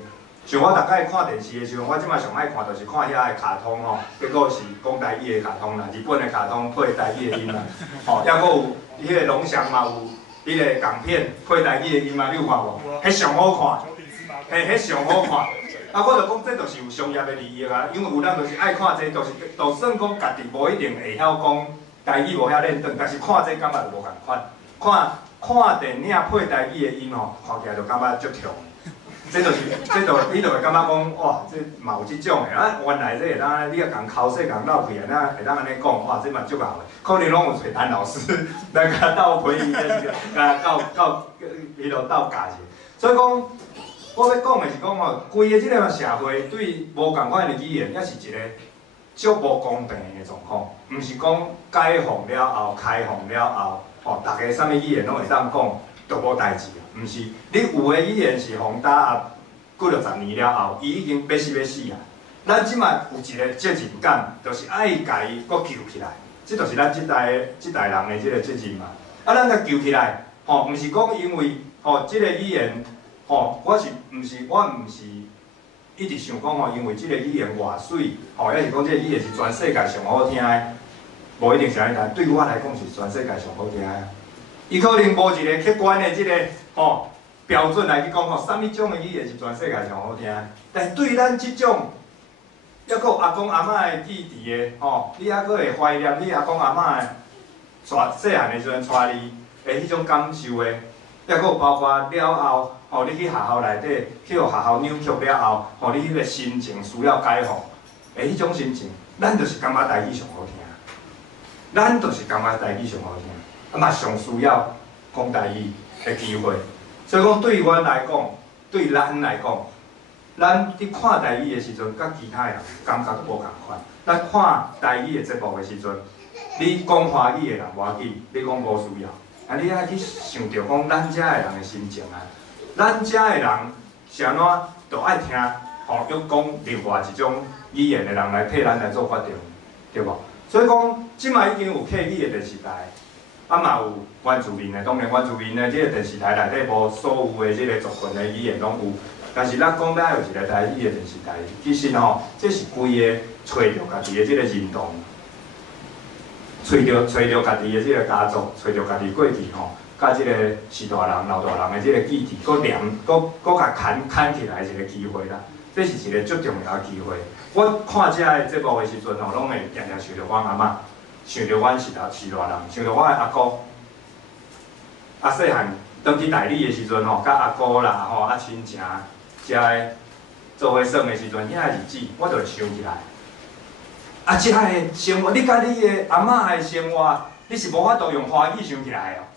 像我大概看电视的时候，我即摆上爱看就是看遐个卡通吼，结果是讲台语的卡通啦，日本的卡通配台语的音啦，吼，抑佫有迄个龙翔嘛有迄个港片配台语的音嘛，你有看无？迄上好看，迄上好看。啊，我就讲这就是有商业的利益啊，因为有人就是爱看这，就是就算讲家己无一定会晓讲台语，无晓练转，但是看这感觉就无共款。看电影配台语的音吼，看起来就感觉足痛。你就会感觉讲，哇，这嘛有即种的啊！原来这会当，你啊共考试共闹气啊，那会当安尼讲，哇，这嘛足好的。可能拢有找陈老师来甲斗陪伊，甲到迄落斗教者。所以讲，我要讲的是讲吼，规个即个社会对无共款的语言，也是一个足无公平的状况。毋是讲解放了后、开放了后，吼，大家啥物语言拢会当讲。就无代志啊，毋是你有诶语言是互打压几60年了后，伊已经要死啊。咱即摆有一个责任感，就是爱甲伊搁救起来，这就是咱即代人的即个责任嘛。啊，咱甲救起来，吼，毋是讲因为吼即个语言，吼，我毋是一直想讲吼，因为即个语言偌水，吼，还是讲即个语言是全世界上好听的，无一定是安尼，但对我来讲是全世界上好听的。伊可能无一个客观的即个吼标准来去讲吼，啥物种的语言是全世界上好听的，但对咱即种。抑搁有阿公阿嬷的记忆的吼，你抑搁会怀念你阿公阿嬷的细汉的时阵带你的迄种感受的，抑搁有包括了后，吼你去学校内底去互学校扭曲了后，吼你迄个心情需要解放的迄种心情，咱就是感觉台语上好听，咱就是感觉台语上好听，啊嘛上需要讲台语的机会，所以讲对阮来讲，对咱来讲。咱伫看台语的时阵，甲其他人感觉都无共款。咱看台语的节目的时阵，你讲华语的人无要紧，你讲无需要。啊，你爱去想着讲咱遮的人的心情啊，咱遮的人是安怎，就爱听，吼，要讲另外一种语言的人来替咱来做决定，对无？所以讲，即卖已经有客语的电视台，啊嘛有原住民的，当然原住民的即个电视台内底无所有的即个族群的语言拢有。但是咱讲咱有一个台语的电视台，其实吼，这是规个找着家己的即个认同，找着家己的即个家族，找着家己过去吼，甲即个是大人老大人的即个记忆，搁甲牵起来一个机会啦。这是一个足重要的机会。我看这个节目的时阵吼，拢会常常想着阮阿嬷，想着阮是大人，想着我的阿哥，啊细汉当去台里的时阵吼，甲阿哥啦吼，啊亲情。遮个做伙耍的时阵，遐日子我就会想起来。啊，遮个生活，你甲你的阿嬷的生活，你是无法度用华语想起来哦，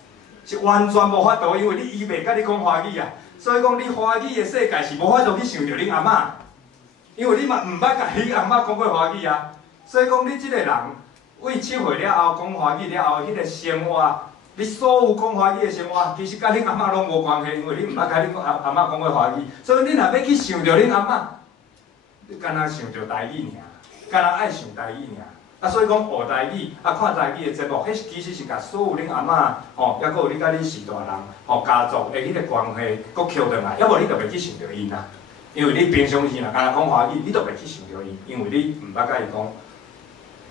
是完全无法度，因为你伊袂甲你讲华语啊。所以讲，你华语的世界是无法度去想着恁阿嬷，因为你嘛毋捌甲你阿嬷讲过华语啊。所以讲，你即个人为7岁了后讲华语了后，迄个生活。你所有讲华语的生活，其实甲恁阿嬷拢无关系，因为你毋捌甲恁阿嬷讲过华语，所以你若要去想着恁阿嬷，你干那想着台语尔，干那爱想台语尔。啊，所以讲学台语，啊看台语的节目，迄其实是甲所有恁阿嬷，吼，抑搁有你甲你是大人，吼家族的迄个关系，搁扣转来，要无你就袂去想着因啦。因为你平常时若干那讲华语，你就袂去想着因，因为你毋捌甲伊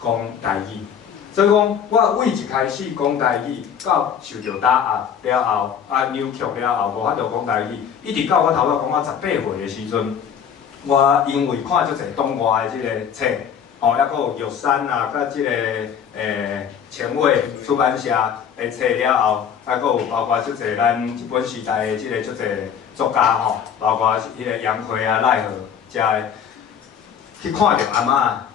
讲台语。所以讲，我为一开始讲台语，到受到打压了后，啊扭曲了后，无法度讲台语，一直到我头仔讲我18岁的时阵，我因为看足侪东外的即个册，吼，抑搁有玉山啊，甲即个前卫出版社的册了后，啊，搁有包括足侪咱日本时代的即个足侪作家吼，包括迄个杨奎啊、赖和遮个，去看着阿嬷。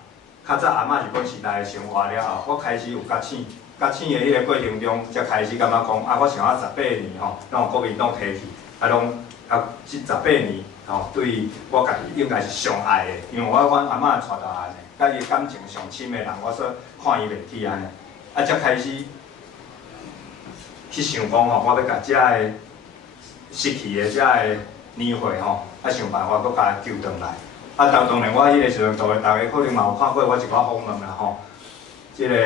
较早阿嬷日本时代的生活了后，我开始有觉醒的迄个过程中，才开始感觉讲啊，我想要18年吼，让国民拢提起，啊，即18年吼，对我家己应该是上爱的，因为阮阿嬷带大汉的，甲伊感情上深的人，我说看伊袂起安尼，啊，才开始去想讲吼，我要甲遮个失去的遮个年岁吼，啊，想办法搁甲救回来。啊，当然，我迄个时阵，大家可能嘛有看过我一寡访问啦吼。即个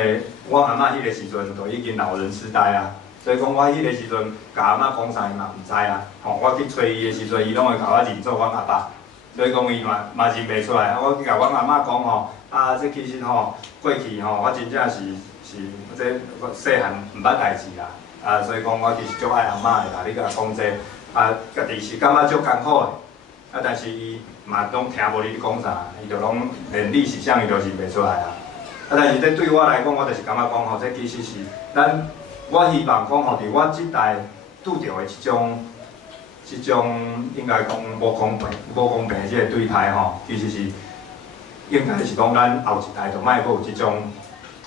我阿嬷迄个时阵，就已经老人痴呆啊，所以讲我迄个时阵，甲阿嬷讲啥伊嘛毋知啊。吼，我去找伊的时阵，伊拢会甲我认做阮阿爸，所以讲伊嘛认袂出来。啊，我去甲阮阿嬷讲吼，啊，这其实吼过去吼，我真正是这细汉毋捌代志啦。啊，所以讲我其实足爱阿嬷的啦，你甲讲这，啊，家己是感觉足艰苦的。啊，但是伊嘛拢听无你咧讲啥，伊就拢连你是啥伊就认袂出来啊。啊，但是这对我来讲，我就是感觉讲吼，这其实是我希望讲吼，伫我即代拄着的即种应该讲无公平的即个对待吼，其实是应该是讲咱后一代就莫阁有即种，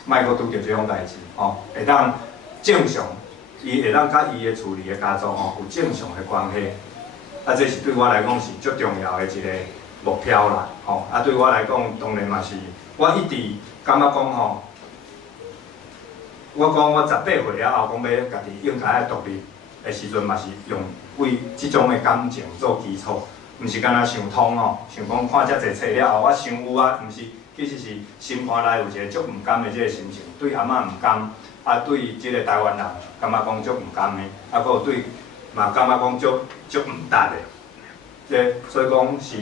莫阁拄着即种代志吼，会当正常，伊会当甲伊的厝里的家族吼有正常的关系。啊，这是对我来讲是足重要的一个目标啦，吼！啊，对我来讲，当然嘛是，我一直感觉讲吼，我讲我18岁了后，讲要家己应该要独立，的时阵，嘛是用为即种的感情做基础，毋是干那想通吼，想讲看遮济册了后，我想有啊，毋是，其实是心肝内有一个足毋甘的即个心情，对阿嬷毋甘，啊对即个台湾人感觉讲足毋甘的，啊佫有对嘛感觉讲足毋值的，所以讲是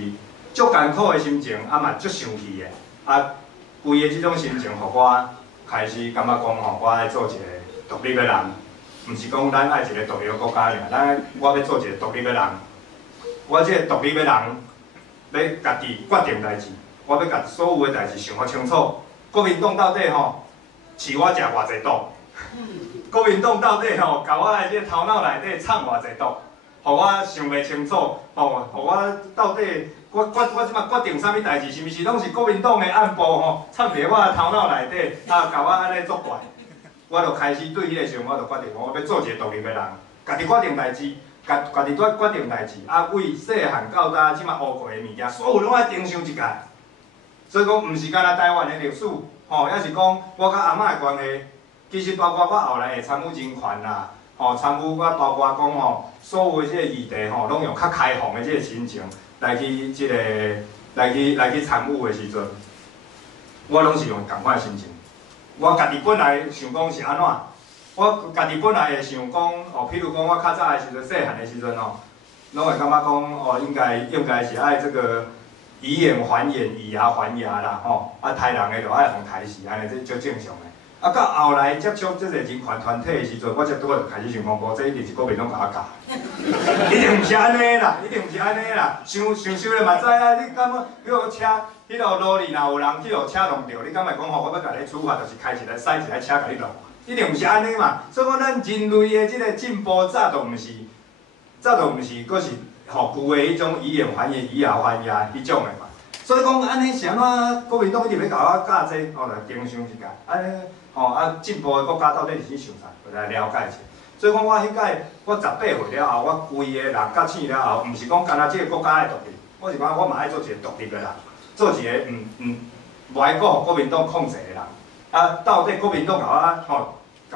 足艰苦的心情，啊嘛足生气的，啊规个即种心情，互我开始感觉讲吼，我爱做一个独立的人。毋是讲咱爱一个独立的国家尔，我要做一个独立的人。我即个独立的人，要家己决定代志，我要甲所有的代志想好清楚。国民党到底吼饲我食偌济毒？国民党到底吼甲我的即个头脑内底藏偌济毒？互我想袂清楚，吼，互我到底我即马决定啥物代志，是毋是拢是国民党的暗部吼藏伫我的头脑内底，啊，甲我安尼作怪？我就开始对迄个时阵，我就决定我要做一个独立的人，家己决定代志，家己决定代志，啊，为细汉到大即马学过的物件，所有拢爱重想一届。所以讲，毋是干那台湾的历史，吼，也是讲我甲阿嬷的关系，其实包括我后来会参与人权啦，吼，参与我包括讲吼，所有的即个议题吼，拢用较开放的即个心情来去即个来去参与的时阵，我拢是用同款心情。我家己本来想讲是安怎，我家己本来会想讲，哦，譬如讲我较早的时阵，细汉的时阵哦，拢会感觉讲，哦，应该是爱这个以眼还眼，以牙还牙啦，吼，啊，台人的就爱用台视，安尼这足正常的。啊，到后来接触这个人权团体的时阵，我就开始想讲，无这一定是国民党甲我教，一定毋是安尼啦，一定毋是安尼啦，想咧嘛知啊，你感觉迄个车？迄落路里若有人去互车弄着，你敢会讲吼？我要甲你处罚，就是开一台驶一台车甲你弄，一定毋是安尼嘛。所以讲，咱人类的即个进步，早都毋是，佫是吼旧的迄种以眼还眼、以牙还牙迄种的嘛。所以讲，安尼是安怎？国民党一直要甲我教这，吼来定想一下，安尼吼啊进步的国家到底是去想啥？来了解一下。所以讲，我迄届我18岁了后，我规个人觉醒了后，毋是讲干那即个国家的独立，我是讲我嘛爱做一个独立的人。做一个无爱搁互国民党控制的人，啊，到底国民党甲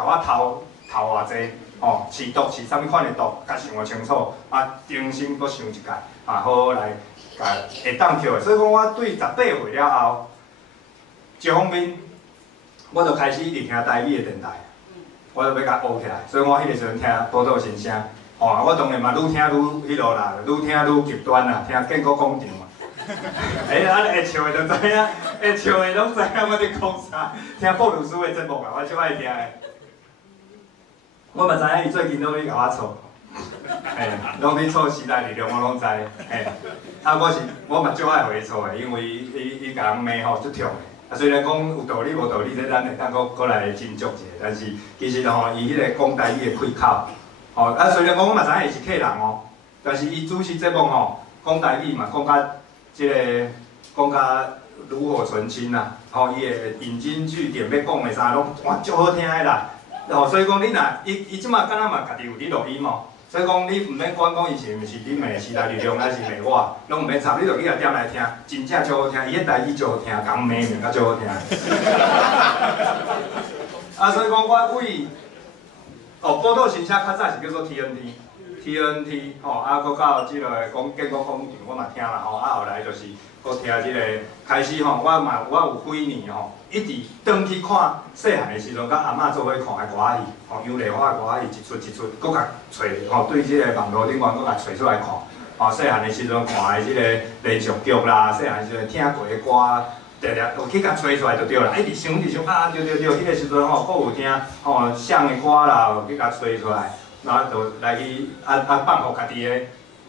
我偷偌济，吼，饲毒饲啥物款的毒，甲想个清楚，啊，重新搁想一届，啊，好好来甲会当扣的。所以讲，我对18岁了后，一方面我就开始一直听台语的电台，我就要甲学起来。所以我迄个时阵听报道新声，吼，我当然嘛愈听愈迄落啦，愈听愈极端啦，听建国广场。安尼会笑的就知影，会笑的拢知影我伫讲啥。听布鲁斯的节目啊，我最爱听的。我嘛知影伊最近拢咧甲我吵，拢咧吵时代力量，我拢知。啊，我嘛最爱互伊吵的，因为伊甲人骂吼足痛的。啊，虽然讲有道理无道理，这咱会当搁来斟酌者，但是其实吼，伊迄个讲台语的开口，吼啊，虽然讲我嘛知影伊是客人哦，但是伊主持节目吼讲台语嘛讲甲。即个讲甲炉火纯青啦，吼，伊的引经据典要讲的啥，拢哇足好听的啦。吼，所以讲你若伊即马敢若嘛家己有伫录音哦，所以讲你毋免管讲伊是毋是你骂时代力量还是骂我，拢毋免插，你就去来点来听，真正足好听，伊个台语足好听，讲骂名甲足好听。啊，所以讲我为报道新车较早是叫做 TNT 吼，啊，搁到即个讲建国广场，我嘛听啦吼，啊，后来就是搁听即个开始吼，我有几年吼，一直转去看细汉的时阵，甲阿嬷做伙看的歌仔戏，吼，杨丽花的歌仔戏一出，搁甲找吼，对即个网络顶端搁甲找出来看，吼，细汉的时阵看的即个连续剧啦，细汉的时阵听过的歌。常常有去甲找出来就对啦，一直想啊，对，迄个时阵吼，搁有听吼像的歌啦，有去甲找出来。然后就来去放互家己的，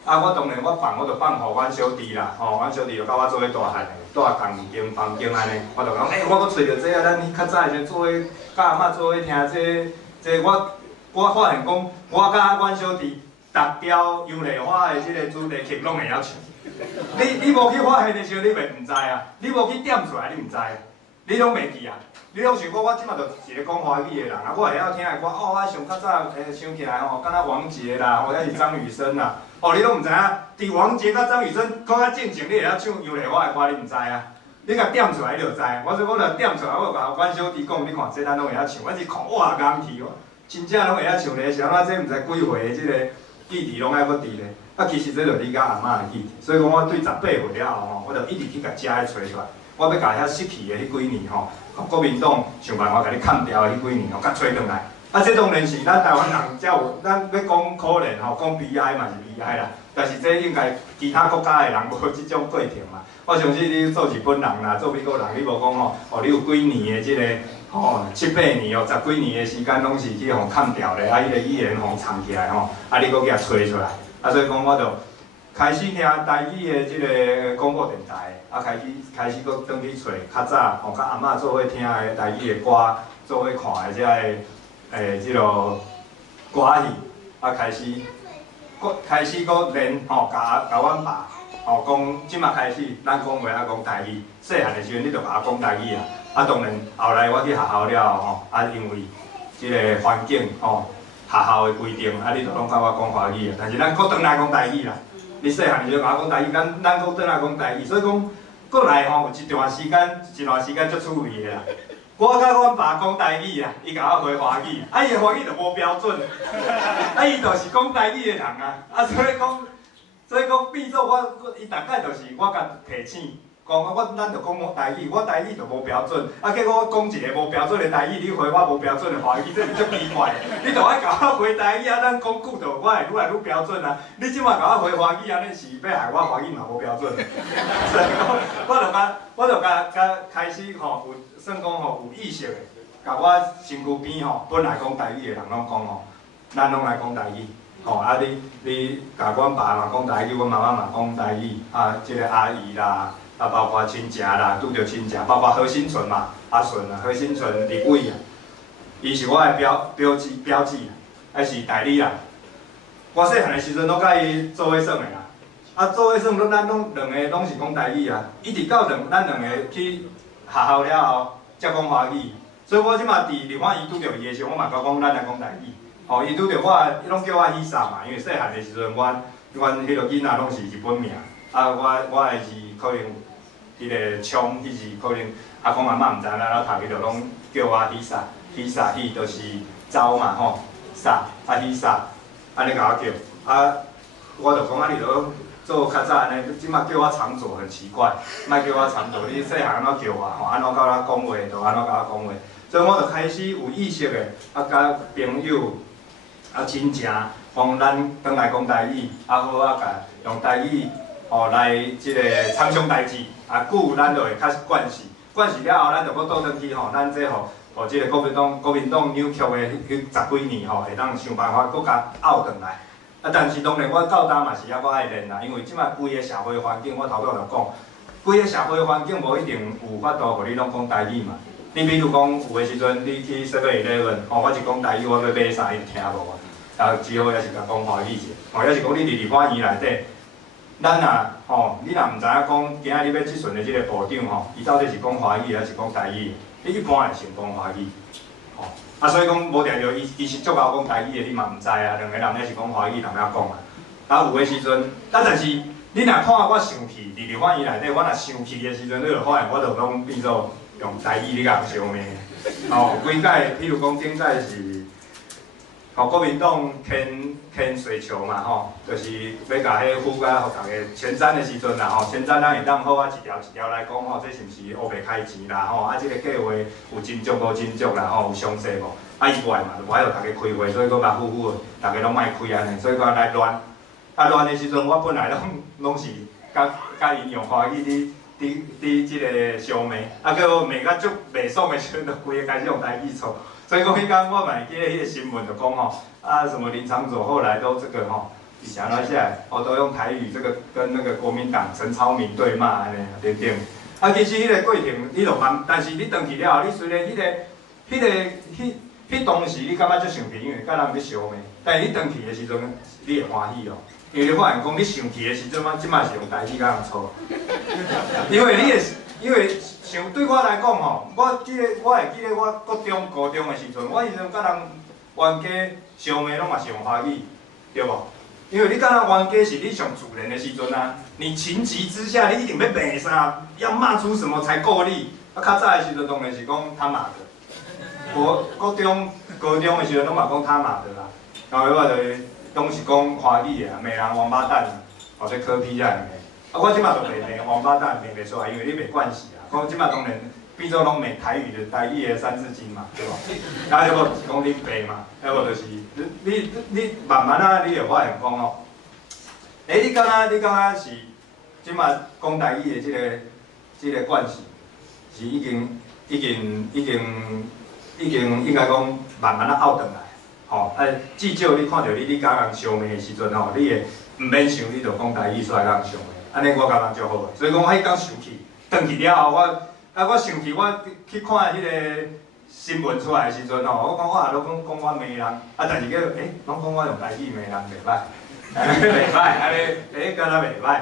我当然我就放互阮小弟啦，吼，阮小弟就甲我做伙大汉的，住共间房间安尼，我就讲，我搁找着这啊，咱较早时做伙甲阿嬷做伙听这我发现讲，我甲阮小弟逐条杨丽花的即个主题曲拢会晓唱。你无去发现的时候，你袂毋知啊，你无去点出来，你毋知，你拢袂记啊。你拢想讲，我即马就一个讲华语的人啊，我会晓听的歌，我上较早想起来吼，敢若王杰啦，或者是张雨生啦，你拢毋知影，伫王杰甲张雨生讲较正经，你会晓唱杨丽花的歌，你毋知啊？你甲点出来你就知，我就点出来，我就甲阮小弟讲，你看这咱拢会晓唱，我一看哇，硬去哦，真正拢会晓唱咧，是安怎这毋知几岁的即个记忆拢还佫伫咧。啊，其实这就你甲阿嬷的记忆，所以讲我对18岁了后吼，我就一直去甲遮个找出来。我要甲遐失去的迄几年吼，国民党想办法甲你砍掉的迄几年吼，甲找转来。啊，这当然是咱台湾人才有，咱要讲可怜吼，讲悲哀嘛是悲哀啦。但是这应该其他国家的人无即种过程嘛。我相信你做日本人啦，做美国人，你无讲吼，你有几年的即个7、8年10几年的时间，拢是去互砍掉咧，啊，迄个语言互藏起来吼，啊，你佫给它吹出来。啊，所以讲我就开始听台语的即个广播电台，啊，开始佫转去找较早吼，甲阿嬷做伙听的台语的歌，做伙看的遮个即落歌戏，啊，开始佫练吼，甲阮爸吼讲，即马开始咱讲话啊讲台语，细汉的时阵你就甲我讲台语啊，啊，当然后来我去学校了吼，啊，因为即个环境吼。学校的规定，啊，你就拢甲我讲华语啊。但是咱搁转来讲台语啦。你细汉时阵甲我讲台语，咱搁转来讲台语，所以讲过来吼，有一段时间足趣味的啦。我甲阮爸讲台语啊，伊甲我回华语，啊，伊的华语就无标准，啊，伊就是讲台语的人啊，啊，所以讲变做伊大概就是我甲提醒。讲咱就讲台语，我台语就无标准，啊，结果我讲一个无标准的台语，你回我无标准的华语，这是足奇怪的。你就爱甲我回台语啊，咱讲久就我会愈来愈标准啊。你即马甲我回华语，安尼是要害我华语嘛无标准。所以讲，我就甲开始吼，有算讲吼有意识的，甲我身躯边吼本来讲台语的人拢讲吼，咱拢来讲台语。吼啊，你甲阮爸嘛讲台语，阮妈妈嘛讲台语，啊，即个阿姨啦。啊，包括亲情啦，拄着亲情，包括何新存嘛，阿顺啊，何新存立委啊，伊是我的标志啊，还是代理人。我细汉的时阵拢甲伊做伙耍的啦，啊，做伙耍，咱拢两个拢是讲台语啊，一直到咱两个去学校了后，才讲华语。所以我即马伫立法院拄着伊的时候，我嘛甲讲咱来讲台语。吼，伊拄着我，伊拢叫我希萨嘛，因为细汉的时阵，阮迄落囡仔拢是日本名，啊，我的是可能。迄个枪，迄是可能阿公阿嬷毋知影，咱头家就拢叫我希萨，希就是走嘛吼，萨啊希萨，安尼甲我叫，啊，我就讲啊，你著做较早安尼，即马叫我长左很奇怪，莫叫我长左，你细汉安怎叫我吼，安怎甲我讲话，就安怎甲我讲话，所以我就开始有意识的，啊，甲朋友啊亲情，帮咱转来讲台语，啊好啊甲用台语。吼，来即个参详代志，啊，久咱就会较惯势，惯势了后，咱就搁倒转去吼，咱即吼即个国民党扭曲的迄10几年吼，会当想办法搁甲拗转来。啊，但是当然我到当嘛是还搁爱练啦，因为即摆规个社会环境，我头拄就讲，规个社会环境无一定有法度，互你拢讲台语嘛。你比如讲，有诶时阵你去7-11，吼，我是讲台语，我要买啥伊听无啊，啊，只好也是甲讲华语者，吼，也是讲你伫立法院内底。咱吼，你若毋知影讲，今仔日要质询的即个部长吼，伊到底是讲华语还是讲台语？你一般会先讲华语，吼。啊，所以讲无定着伊是足够讲台语的，你嘛毋知啊。两个人咧是讲华语，人遐讲啊。啊，有诶时阵，但是你若看我生气，伫立法院内底，我若生气的时阵，你就发现我就拢变做用台语你甲人相骂。吼，几届，比如讲顶届是。吼，国民党牵水球嘛吼，就是要甲迄副甲互大家前瞻的时阵啦吼，前瞻咱会当好啊一条一条来讲吼，这是毋是乌白开钱啦吼，啊这个计划有真足无真足啦吼，有详细无？啊伊怪嘛，无爱互大家开会，所以讲马虎虎的，大家拢莫开安尼，所以讲来乱。啊乱的时阵，我本来拢是甲因用华语伫即个相骂，啊叫骂甲足袂爽的时阵，就规个开始用台语错。所以讲，迄天我嘛会记得迄个新闻就讲吼，啊什么林昶佐后来都这个吼，以前那下来，都用台语这个跟那个国民党陈超明对骂安尼等等。啊，其实迄个过程你就慢，但是你转去了后，你虽然迄当时你感觉足生气，因为甲人咧相骂，但是你转去的时阵，你会欢喜咯。因为你发现讲你生气的时阵，即摆是用台语甲人吵，因为你会。因为像对我来讲吼，我会记得我高中的时阵，我迄阵甲人冤家相骂拢嘛是用华语，对无？因为你甲人冤家是你上自然的时阵啊，你情急之下你一定要骂啥，要骂出什么才够力。啊，较早的时阵当然是讲他妈的。我高高中的时阵拢嘛讲他妈的啦，然后我就拢是讲华语的，骂人王八蛋，或者科批这样的。啊，我即马就骂王八蛋，骂袂出来，因为你袂惯势啊。讲即马当然变做拢骂台语的台语的三字经嘛，对无？啊，要无是讲恁爸嘛，要无就是你慢慢啊，你就发现讲哦，你敢若是即马讲台语的即个惯势，是已经应该讲慢慢啊拗转来，吼，至少你看到你甲人相骂的时阵吼，你会毋免想，你就讲台语出来甲人相骂，安尼我感觉就好个。所以讲，我迄天生气，转去了后，我生气，我去看迄个新闻出来的时阵吼，我讲我也拢讲我骂人，啊，但是叫拢讲我用台语骂人袂歹，袂歹，安尼敢若袂歹。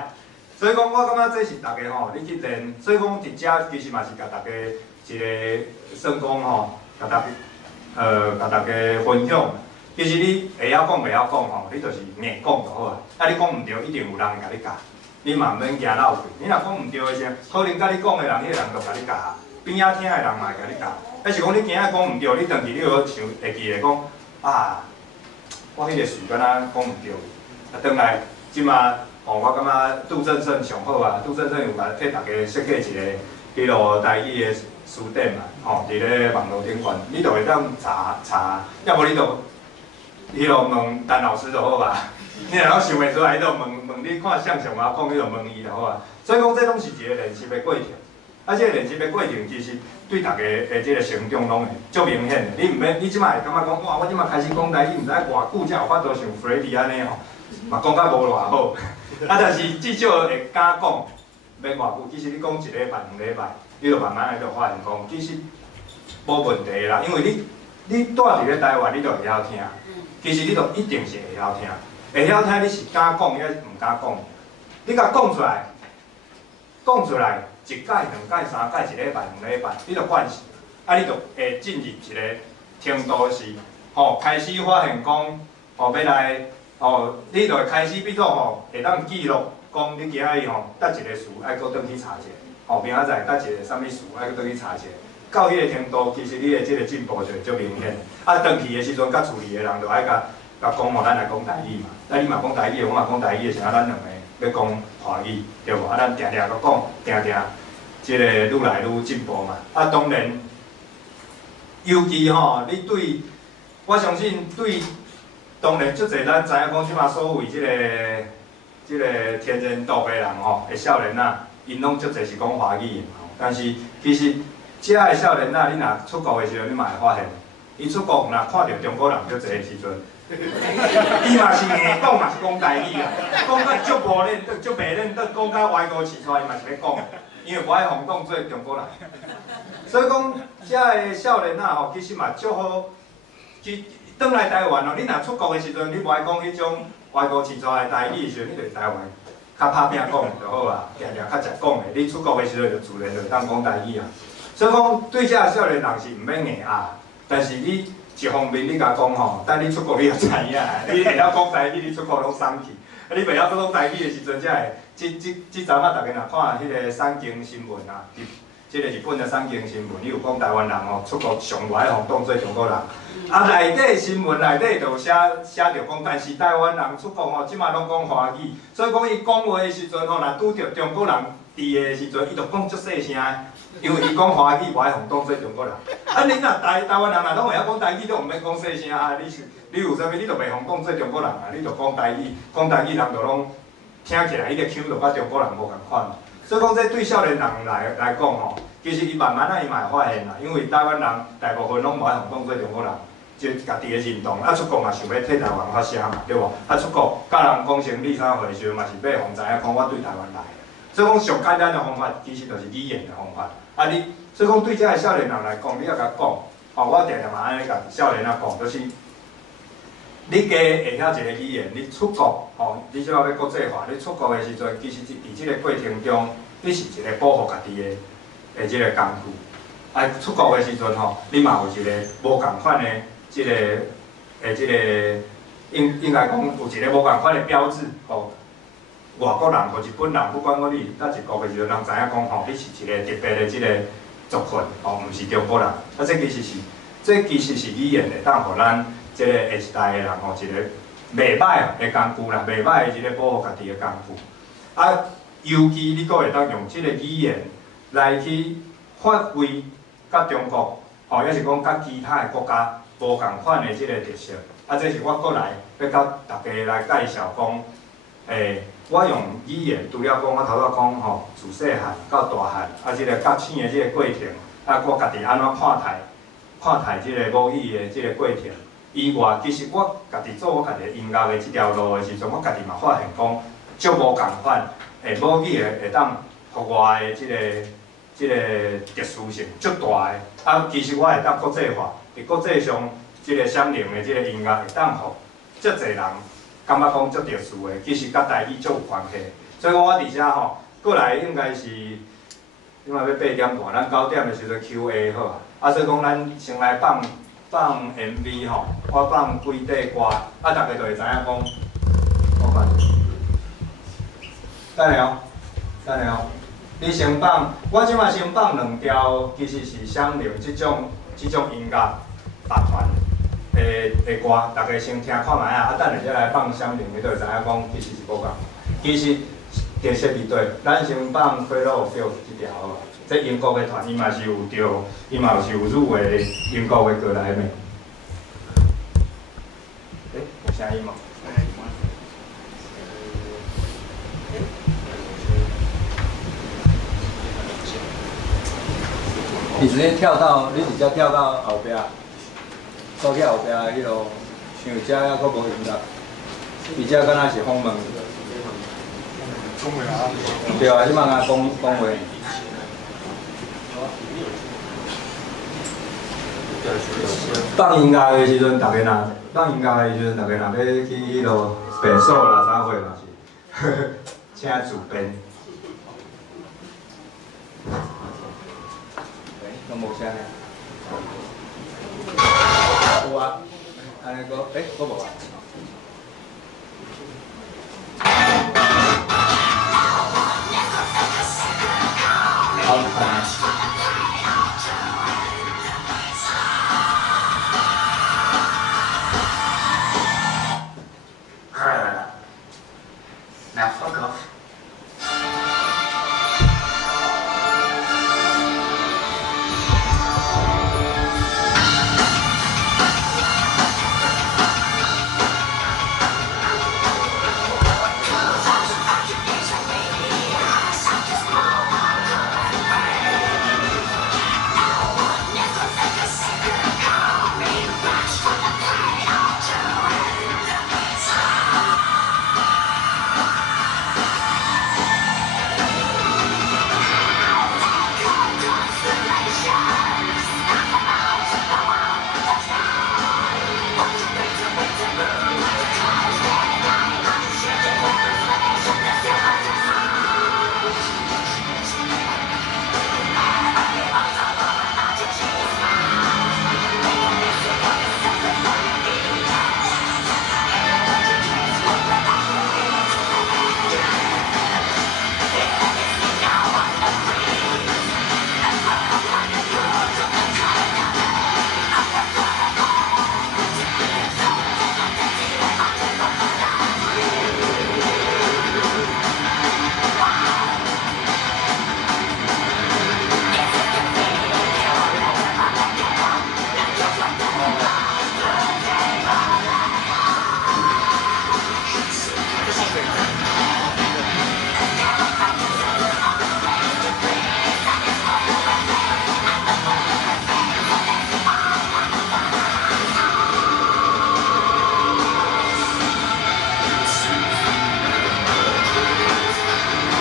所以讲，我感觉这是大家吼，你去练。所以讲，伫遮其实嘛是甲大家一个算讲吼。甲大家分享，其实你会晓讲袂晓讲吼，你就是硬讲就好啊。啊，你讲毋对，一定有人会甲你教，你嘛毋免惊闹鬼。你若讲毋对的时候，可能甲你讲的人，迄个人就甲你教，边仔听的人嘛会甲你教。但是讲你今仔讲毋对，你转去你就想会记咧讲啊，我迄个事敢若讲毋对。啊，转来即马吼，我感觉杜正胜上好啊，杜正胜有替大家设计一个迄落台语的书店嘛，吼，伫咧网络顶悬，你就会当查，要无你就迄落问陈老师就好吧。你若想袂出来，你就问你看相上啊，讲你就问伊就好啊。所以讲，这拢是一个练习的过程。啊，这个练习的过程其实对大家的这个成长拢会足明显的。你毋免，你即摆会感觉讲，哇，我即摆开始讲台语，毋知偌久才有法度像 Freddie 安尼吼，嘛讲甲无偌好。啊，但是至少会敢讲，免偌久。其实你讲一礼拜、2礼拜。你就慢慢就发现讲，其实无问题啦，因为你住伫咧台湾，你就会晓听。其实你就一定是会晓听，会晓听你是敢讲，抑是毋敢讲。你甲讲出来，一届、2届、3届、1礼拜、2礼拜，你就惯势，啊，你就会进入一个程度是，开始发现讲，要来，你就会开始变做会当记录讲你今仔日得一个事，爱搁转去查者。明仔载，甲一个啥物事，爱去倒去查者。到迄个程度，其实你的即个进步就会足明显。啊，转去的时阵，甲厝里的人就爱甲讲咱来讲台语嘛。啊，你嘛讲台语，我嘛讲台语的时候，咱两个要讲华语，对无？啊，咱定定搁讲，定即个愈来愈进步嘛。啊，当然，尤其你对，我相信对，当然足侪咱知影讲，即马所谓即个天然道北人的少年仔。因拢足侪是讲华语的，但是其实遮个少年仔，你若出国的时候，你嘛会发现，伊出国若看到中国人足侪的时阵，伊嘛是硬讲，嘛是讲台语啊，讲甲足无认得、足袂认得，讲甲歪高饲出来，伊嘛是要讲，因为无爱互当做中国人。所以讲，遮个少年仔其实嘛足好，去转来台湾你若出国的时阵，你无爱讲迄种歪高饲出来台语的时阵，你就台湾。较拍拼讲就好啊，定定较实讲的。你出国的时候就自然就当讲台语啊。所以讲对遮个少年人是毋免硬压，但是你一方面你甲讲等你出国你就知影，你会晓讲台语，你出国拢送去。啊，你袂晓讲台语的时阵，才会即阵啊，大家若看迄个产经新闻啊，即个日本的产经新闻，伊有讲台湾人出国上外当做中国人。啊，内底新闻内底就写着讲，但是台湾人出国即马拢讲华语，所以讲伊讲话的时阵若拄着中国人伫的时阵，伊就讲足细声，因为伊讲华语，无爱互当做中国人。啊，恁若台湾人若拢会晓讲台语，都毋免讲细声啊，你有啥物，你就袂互当做中国人啊，你就讲台语，人就拢听起来，迄个腔就甲中国人无共款。所以讲，这对少年人来讲其实伊慢慢伊嘛会发现啦，因为台湾人大部分拢无爱互当做中国人。就家己的认同，啊出国嘛想要替台湾发声嘛，对无？啊出国甲人讲生理啥货的时候，嘛是要互知影讲我对台湾来。所以讲上简单的方法，其实就是语言的方法。啊你，所以讲对遮个少年人来讲，你要甲讲，我定定嘛安尼甲少年仔讲，就是你加会晓一个语言，你出国你即摆要国际化，你出国的时阵，其实伫即个过程中，你是一个保护家己的即个工具。啊出国的时阵你嘛有一个无共款的。即个应该讲有一个无共款的标志，外国人或日本人，不管我你到一国的时候，人知影讲你是一个特别的即个族群，毋是中国人。啊，这其实是这其实是语言会当互咱即个下一代的人吼一个袂歹的工具啦，袂歹的一个保护家己的工具。啊，尤其你阁会当用即个语言来去发挥甲中国，吼，也是讲甲其他的国家无共款的即个特色。啊，这是我过来要甲大家来介绍讲，我用语言除了讲我头仔讲吼，自细汉到大汉，啊，即个觉醒的即个过程，啊，我家己安怎看待即个母语的即个过程。以外，其实我家己做我家己音乐的即条路的时阵，我家己嘛发现讲，足无共款，母语会当互我的即个特殊性足大的。啊，其实我会当国际化，伫国际上即个响铃的即个音乐会当互足侪人感觉讲足特殊的，其实甲台语足有关系。所以我伫遮吼，过来应该是，因为要8点半，咱9点的时阵 Q&A 好啊。啊，所以讲咱先来放 MV 吼，我放几块歌，啊，大家就会知影讲，我看者，等下哦，等下哦，你先放，我即摆先放2条，其实是响铃即种音乐乐团的歌，大家先听看卖啊，啊，等下再来放响铃，你就会知影讲其实是无共。其实特色伫对，咱先放《Fellow Feel》即条好无？这英国的团，伊嘛是有着，伊嘛是有入的英国的歌来的。有声音吗？你直接跳到，你直接跳到后壁，走去后壁迄落，像遮还佫无音乐，伊遮敢若是访问。对啊，即摆啊讲话。放音乐的时阵，大家若放音乐的时阵，大家若要去迄落白手啦啥货嘛是，请自编。都无声嘞。有啊，安尼佫佫无啊。好看。Now fuck off.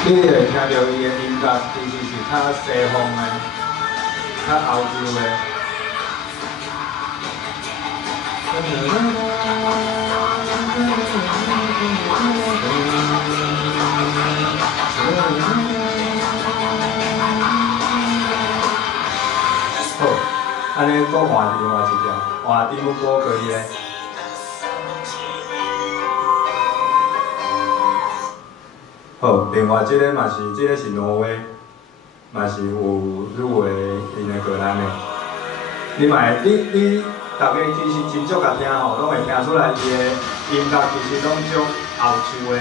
你会听到伊的音乐，其实是较西方的、较欧洲的。好，安尼搁换另外一条，换第五歌可以诶。好，另外即个嘛是，即个是挪威，嘛是有入围因的荷兰的。你大家其实真少甲听吼，拢会听出来伊的音乐其实拢足后唱的。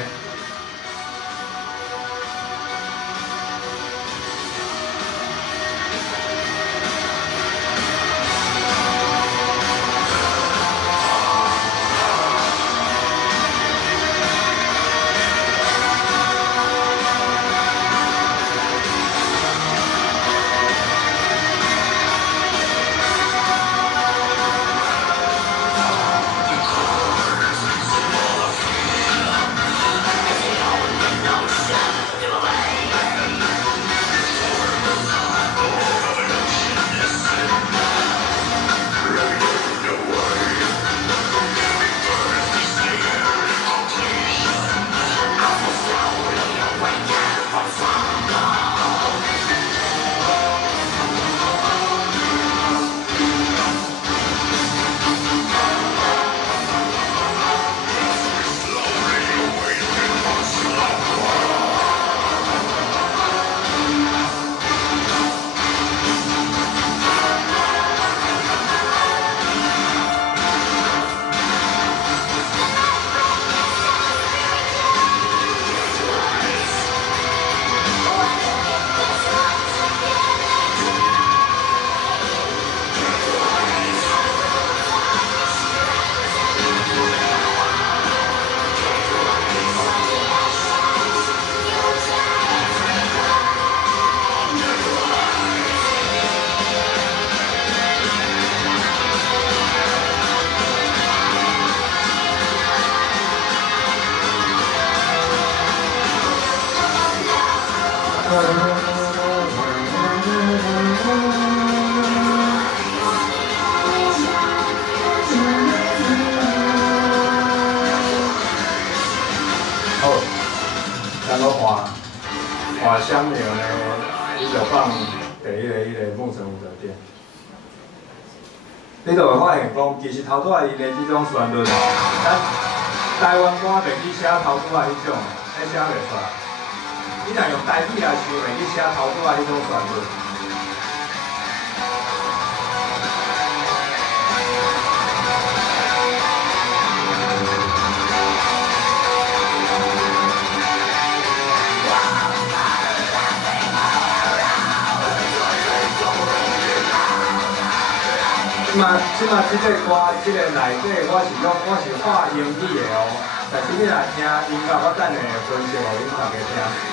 换香牛呢，伊就放第迄个牧神武德殿。你就会发现讲，其实头拄仔伊的即种旋律，咱台湾歌袂去写头拄仔迄种，迄写袂出来。你若用台语来唱，袂去写头拄仔迄种旋律。 即马即个歌，即个内底我是讲我是画英语的哦，但是你若听音乐，我等下会分析互恁大家听。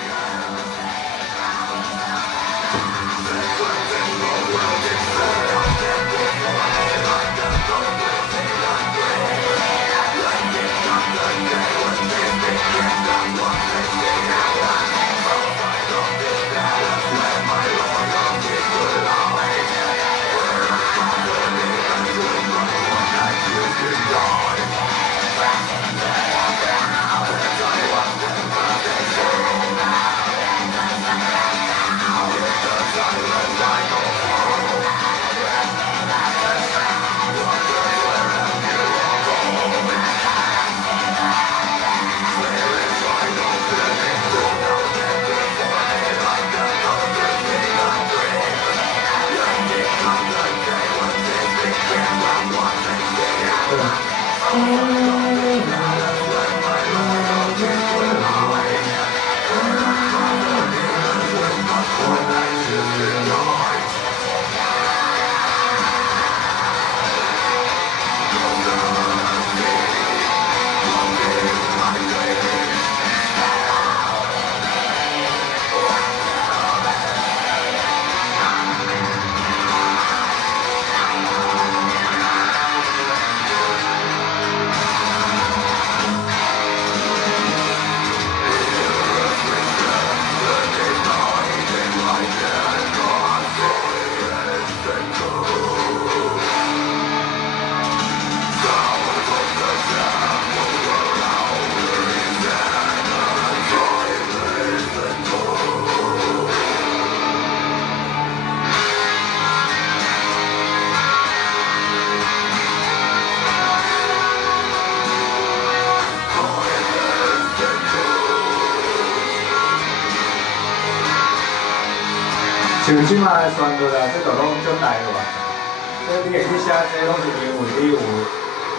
像即马的旋律啊，这都拢足台湾。这所以你会去写这拢是因为你有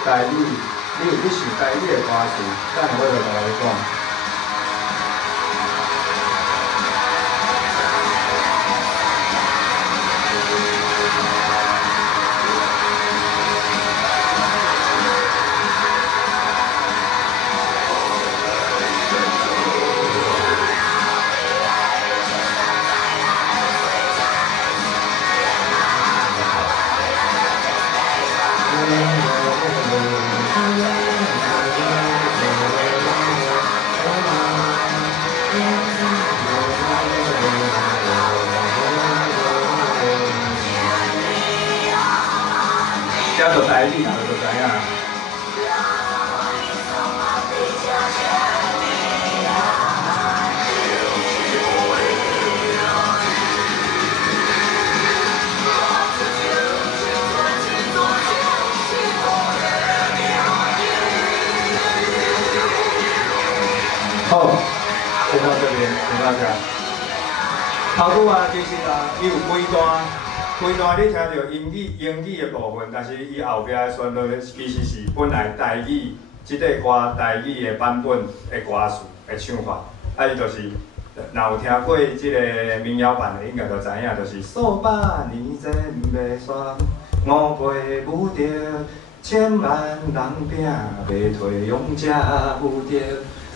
台语，你有去想台语的歌词，等下我就同你讲。遮就台语，就知影。好，先到这边，先到这。头拄啊，其实啊，伊有几段。规段你听到英语的部分，但是伊后壁的旋律其实是本来台语即个歌台语的版本的歌词的唱法，啊伊就是，若有听过即个民谣版的，应该就知影，就是数百年前袂煞，五辈武德，千万人拼袂退，勇者有德。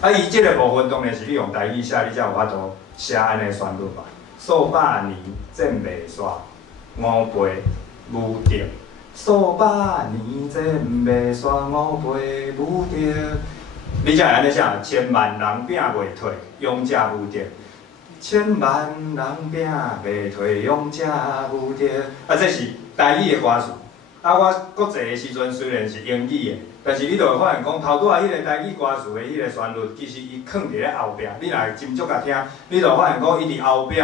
啊，伊即个部分当然是你用台语写，你才有法度写安尼旋律吧。数百年前袂煞。五辈武德，数百年前袂煞，五辈武德。你才会安尼写，千万人拼袂退，勇者有德。千万人拼袂退，勇者有德。啊，这是台语的歌词。啊，我国际的时阵虽然是英语的，但是你就会发现讲，头拄仔迄个台语歌词的迄个旋律，其实伊藏伫咧后壁。你若斟酌甲听，你就发现讲，伊伫后壁。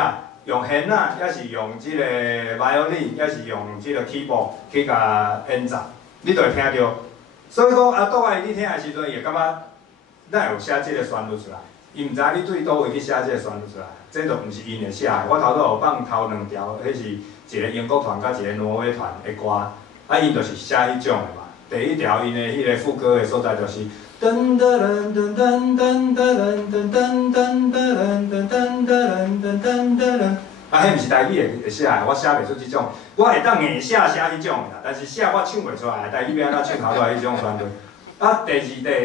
用弦啊，也是用即个 violin， 也是用即个 keyboard 去甲演奏，你就会听到。所以讲啊，倒来你听的时阵，会感觉咱有写即个旋律出来。伊毋知你对倒位去写即个旋律出来，这就毋是因的写的。我头拄有放头两条，迄是一个英国团甲一个挪威团的歌，啊，因就是写迄种的嘛。第一条因的迄个副歌的所在就是。噔噔噔噔噔噔噔噔噔噔噔噔噔噔噔噔，啊，迄毋是台语会写的，我写袂出即种，我会当硬写迄种的，但是写我唱袂出来，台语要安怎唱头拄迄种旋律。啊，第二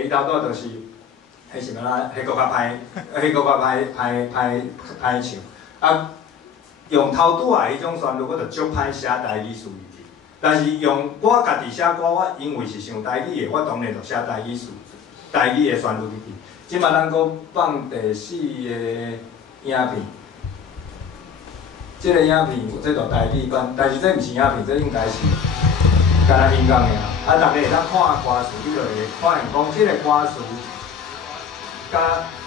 伊头拄就是，迄是咩啦？迄个较歹，迄个较歹唱。啊，用头拄仔迄种旋律，我就足歹写台语词语。但是用我家己写歌，我因为是唱台语的，我当然就写台语词。台语的旋律入去，即马咱搁放第4个影片，即个影片这就台语版，但是这毋是影片，这应该是干那音乐尔。啊，大家会当看歌词，你就会发现讲，即个歌词甲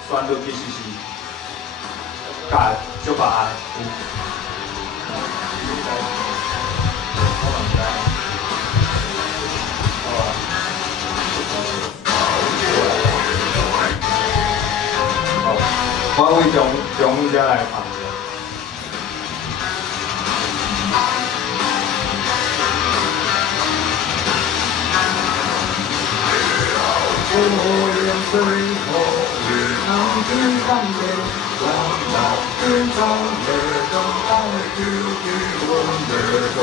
旋律其实是甲足别个。我会从遮来放。我用最后一场天上的光芒，天上的灯光，就给我的灯。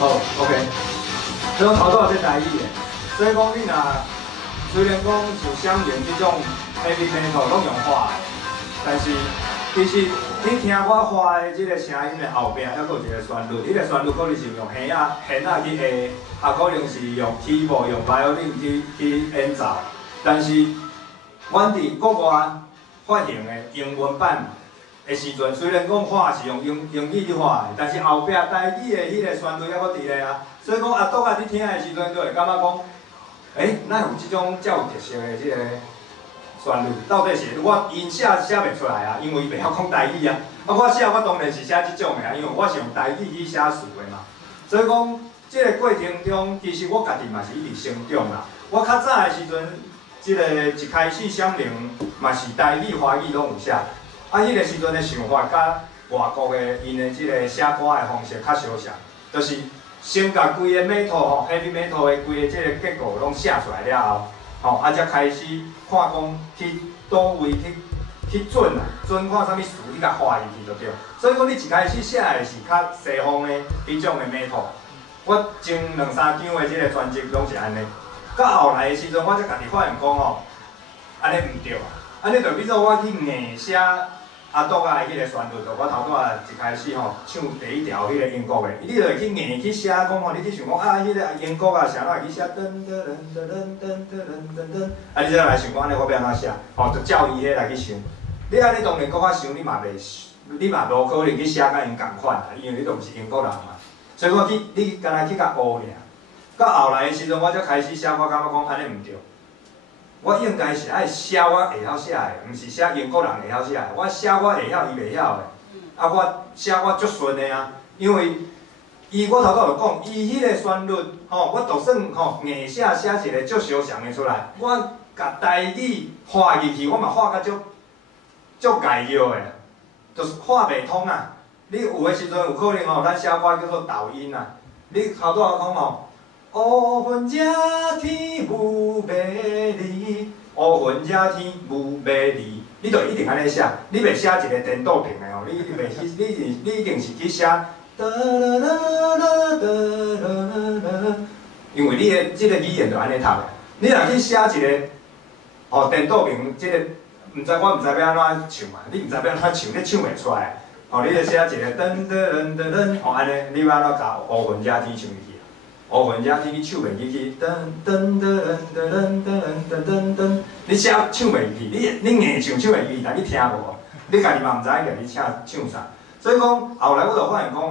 好 ，OK。这种头拄仔在台语的，所以讲你若虽然讲像香烟这种 heavy metal 拢用化的，但是其实你听我发的即个声音的后壁，还佫有一个旋律，迄个旋律可能是用弦仔去下，可能是用 keyboard 用 violin 去演奏。但是，阮伫国外发行的英文版的时阵，虽然讲画是用英语去画的，但是后壁台语的迄个旋律还佫伫咧啊。所以讲阿杜啊，你听的时阵，就会感觉讲，哪有即种遮有特色的即个旋律？到底是我音写袂出来啊，因为伊袂晓讲台语啊。我写我当然是写即种的啊，因为我是用台语去写词的嘛。所以讲，即个过程中，其实我家己嘛是一直成长啦。我较早的时阵，即个一开始闪灵嘛是台语、华语拢有写。迄个时阵的想法，甲外国的因的即个写歌的方式较相像，就是先甲规个 metal heavy metal 的规个即个结构拢写出来了后，才开始看讲去倒位去准啊，准看啥物词你甲画入去就对。所以讲你一开始写的是较西方的迄种的 metal， 我前2、3张的即个专辑拢是安尼。到后来的时阵，我才家己发现讲安尼毋对啊，安尼就比做我去硬写。阿杜啊，迄个旋律，就我头拄仔一开始唱第一条迄个英国的，你就会去硬去写讲你去想讲迄个英国啊，谁哪会去写噔噔噔噔噔噔噔噔，你再来想讲安尼我要安怎写，就照伊迄来去想。你安尼当然搁较想，你嘛无可能去写甲因共款啦，因为你都毋是英国人嘛。所以讲你干那去甲学尔。到后来的时阵，我才开始写，我感觉讲安尼毋对。我应该是爱写我会晓写的，毋是写英国人会晓写的。我写我会晓，伊袂晓的。我写我足顺的啊，因为我头拄就讲，伊迄个旋律，我就算硬写一个足相像的出来，我甲台语画入去，我嘛画甲足概要的，就是画袂通啊。你有的时阵有可能咱写歌叫做抖音啊，你头拄仔讲乌云遮天无美丽，乌云遮天无美丽，你就一定安尼写，你袂写一个颠倒平的你一定是去写因为你的即个语言就安尼读的。你若去写一个颠倒平，即个我毋知要安怎唱嘛，你毋知要安怎唱，你唱袂出来。你就写一个噔噔噔噔，安尼你要安怎甲乌云遮天唱入去？乌云遮天你唱袂入去，噔噔噔噔噔噔噔噔，你写唱袂入去，你硬唱袂入去，但你听无，你家己嘛毋知影你唱啥。所以讲后来我就发现讲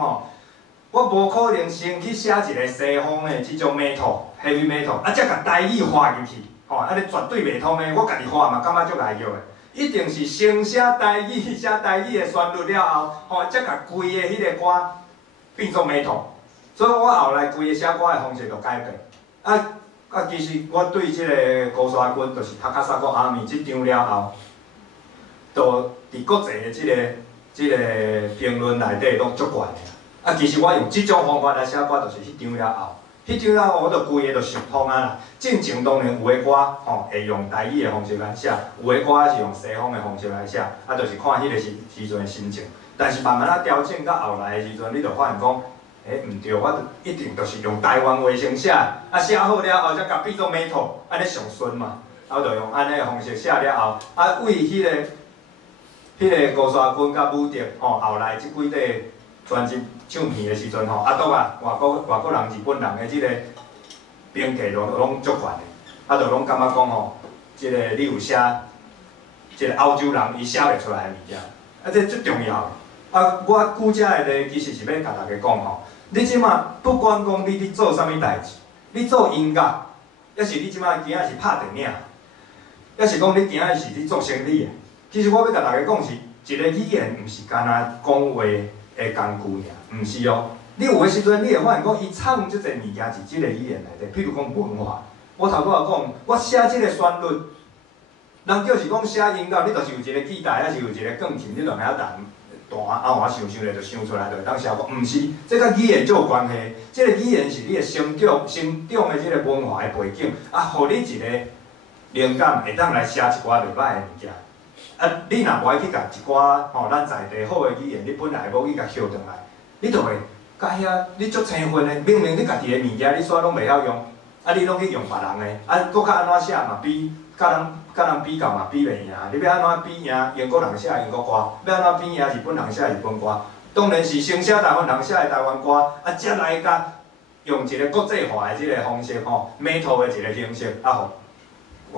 我无可能先去写一个西方的即种 metal、heavy metal， 才甲台语画入去，安尼绝对袂通的。我家己画嘛，感觉足难摇的，一定是先写台语的旋律了后，才甲规个迄个歌变做 metal。所以我后来规个写歌的方式就改变。其实我对即个高山君，就是塔卡萨国阿米即张了后，就伫国际的即个评论内底拢足悬的。其实我用即种方法来写歌，就是迄张了后，我就规个就想通啊啦。正常当然有的歌会用台语的方式来写，有的歌是用西方的方式来写，就是看迄个时阵的心情。但是慢慢调整到后来的时阵，你就发现讲。毋对，我一定就是用台湾话先写，写好了后才甲变做 metal， 安尼上顺嘛。就用安尼的方式写了后，为迄个高山君甲武德后来即几块专辑唱片的时阵都外国人、日本人的即个评价拢足悬的，就拢感觉讲即个你有写，即个欧洲人伊写袂出来的物件，这最重要的。我拄则的咧，其实是要甲大家讲你即马不管讲你做啥物代志，你做音乐，还是你即马今仔是拍电影，还是讲你今仔是你做生理的，其实我要甲大家讲是，一个语言毋是干那讲话的工具尔，毋是哦。你有诶时阵，你会发现讲伊藏即个物件是即个语言内底，譬如讲文化。我头拄仔讲，我写即个旋律，人就是讲写音乐，你就是有一个吉他，还是有一个钢琴，你就会晓弹。我想咧就想出来，就当写歌。毋是，这甲语言就有关系。这个语言是你的成长的这个文化的背景，互你一个灵感，会当来写一寡袂歹的物件。你若无爱去甲一寡咱在地好的语言，你本来无去甲捡转来，你就会甲遐你足青分的。明你家己的物件你煞拢袂晓用，你拢去用别人的，搁较安怎写嘛比甲人比较嘛比袂赢，你要安怎比赢英国人写英国歌，要安怎比赢日本人写日本歌？当然是先写台湾人写的台湾歌，才来甲用一个国际化的即个方式美图的一个形式，互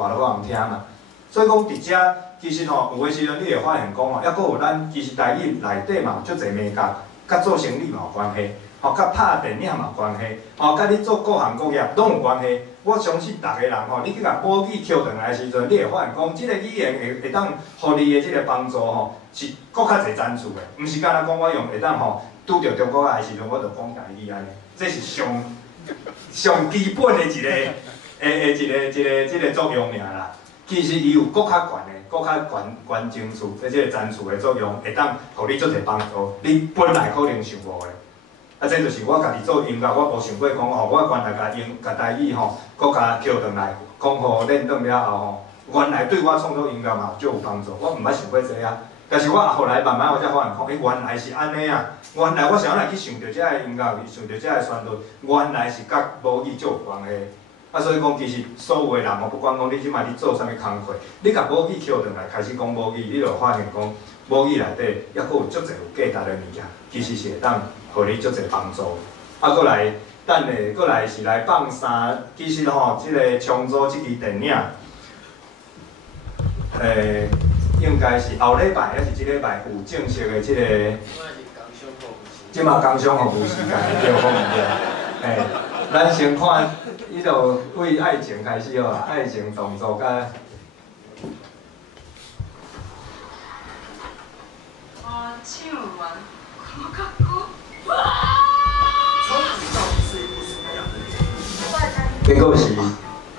外国人听嘛。所以讲伫遮其实有诶时阵你会发现讲抑阁有咱其实台语内底嘛有足侪美感，甲做生意嘛有关系。甲拍电影嘛有关系，甲你做各行各业拢有关系。我相信逐个人你去甲母语捡转来的时阵，你会发现讲，即个语言会当互你的即个帮助是搁较侪赞助的，毋是干那讲我用会当拄着中国仔的时阵，我就讲台语安尼，这是上基本的一个作用尔啦。其实伊有搁较悬情绪的即个赞助的作用，会当互你足侪帮助，你本来可能想无的。这就是我家己做音乐，我无想过讲我原来甲台语搁甲捡转来，讲互练转了后原来对我创作音乐嘛就有帮助。我毋捌想过这啊，但是我后来慢慢我才发现讲，原来是安尼啊！原来我想来去想到这个音乐，想到这个旋律，原来是甲母语就有关系。所以讲，其实所有的人不管讲你即摆你做啥物工课，你甲母语捡转来，开始讲母语，你就发现讲母语内底抑阁有足侪有价值的物件，其实是会当互你足侪帮助。过来，等下过来是来放三，其实即个创作即支电影，应该是后礼拜还是即礼拜有正式的即个。即嘛工商服务时间，对方对。咱先看，伊就为爱情开始爱情动作甲。唱完，我较久。结果是，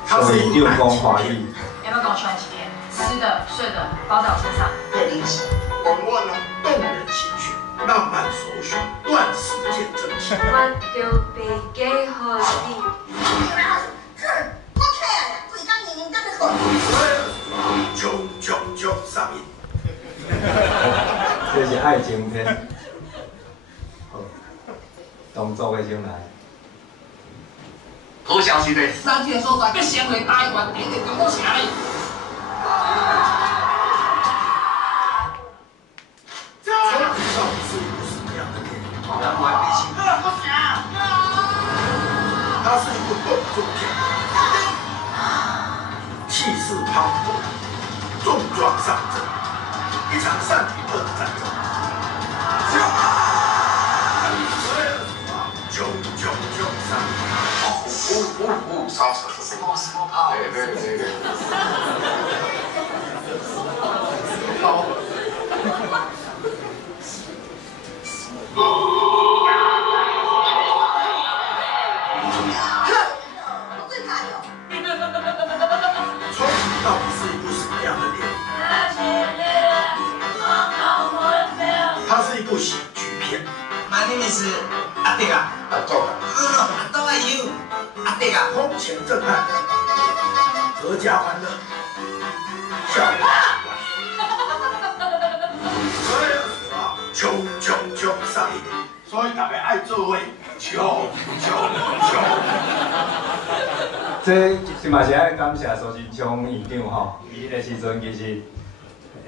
所以就讲华语。要不要搞出来几天？吃的、睡的，包在我身上。对不起，文案呢动人心弦，浪漫所需，断时间真情。我就被给好你。我看啊，规工年年干得好。冲上瘾。这是爱情片。好，动作的先来。好消息嘞！三天所在，要先回大一关，点点中国城嘞。这到底是一部什么样的电影？难怪没情。它是一部动作片，气势磅礴，重装上阵，一场3比2的战争。冲上！杀死！什么炮？对。好。冲到底是一部什么样的电影？它是一部喜剧片。My name is 阿迪啊。阿东啊。How are you？ 阿迪啊。空前震撼，阖家欢乐，笑语冲上瘾，所以大家爱做伙，冲！这是嘛是爱感谢苏金昌院长伊迄个时阵其实，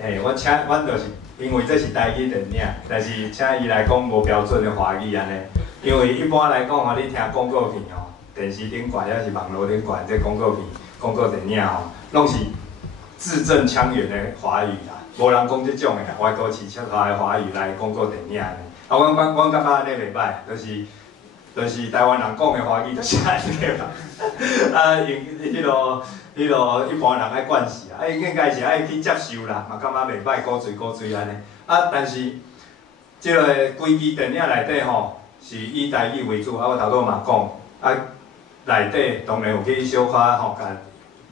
阮就是因为这是台语电影，但是请伊来讲无标准的华语安尼。因为一般来讲你听广告片电视顶管还是网络顶管，这广告片、广告电影拢是字正腔圆的华语啦。无人讲这种的啦，外国市出来的华语来广告电影安尼。阮感觉安尼袂歹，就是台湾人讲的华语就是安尼啦。用迄落一般人爱惯势啦，应该是爱去接受啦，嘛感觉袂歹，鼓吹安尼。但是即个规支电影内底是以台语为主，我头拄嘛讲，内底当然有去小可甲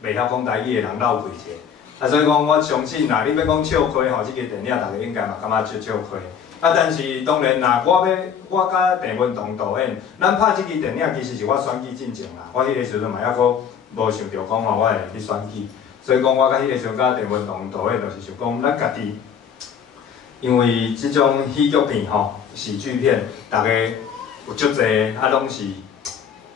袂晓讲台语的人闹开者。所以讲我相信啦，你要讲笑亏即个电影大家应该嘛感觉笑亏。但是当然啦，我甲郑文同导演，咱拍即支电影其实是我选举进前啦。我迄个时阵嘛还阁无想着讲我会去选举，所以讲我甲迄个时阵甲郑文同导演就是想讲，咱家己，因为即种喜剧片喜剧片，大家有足侪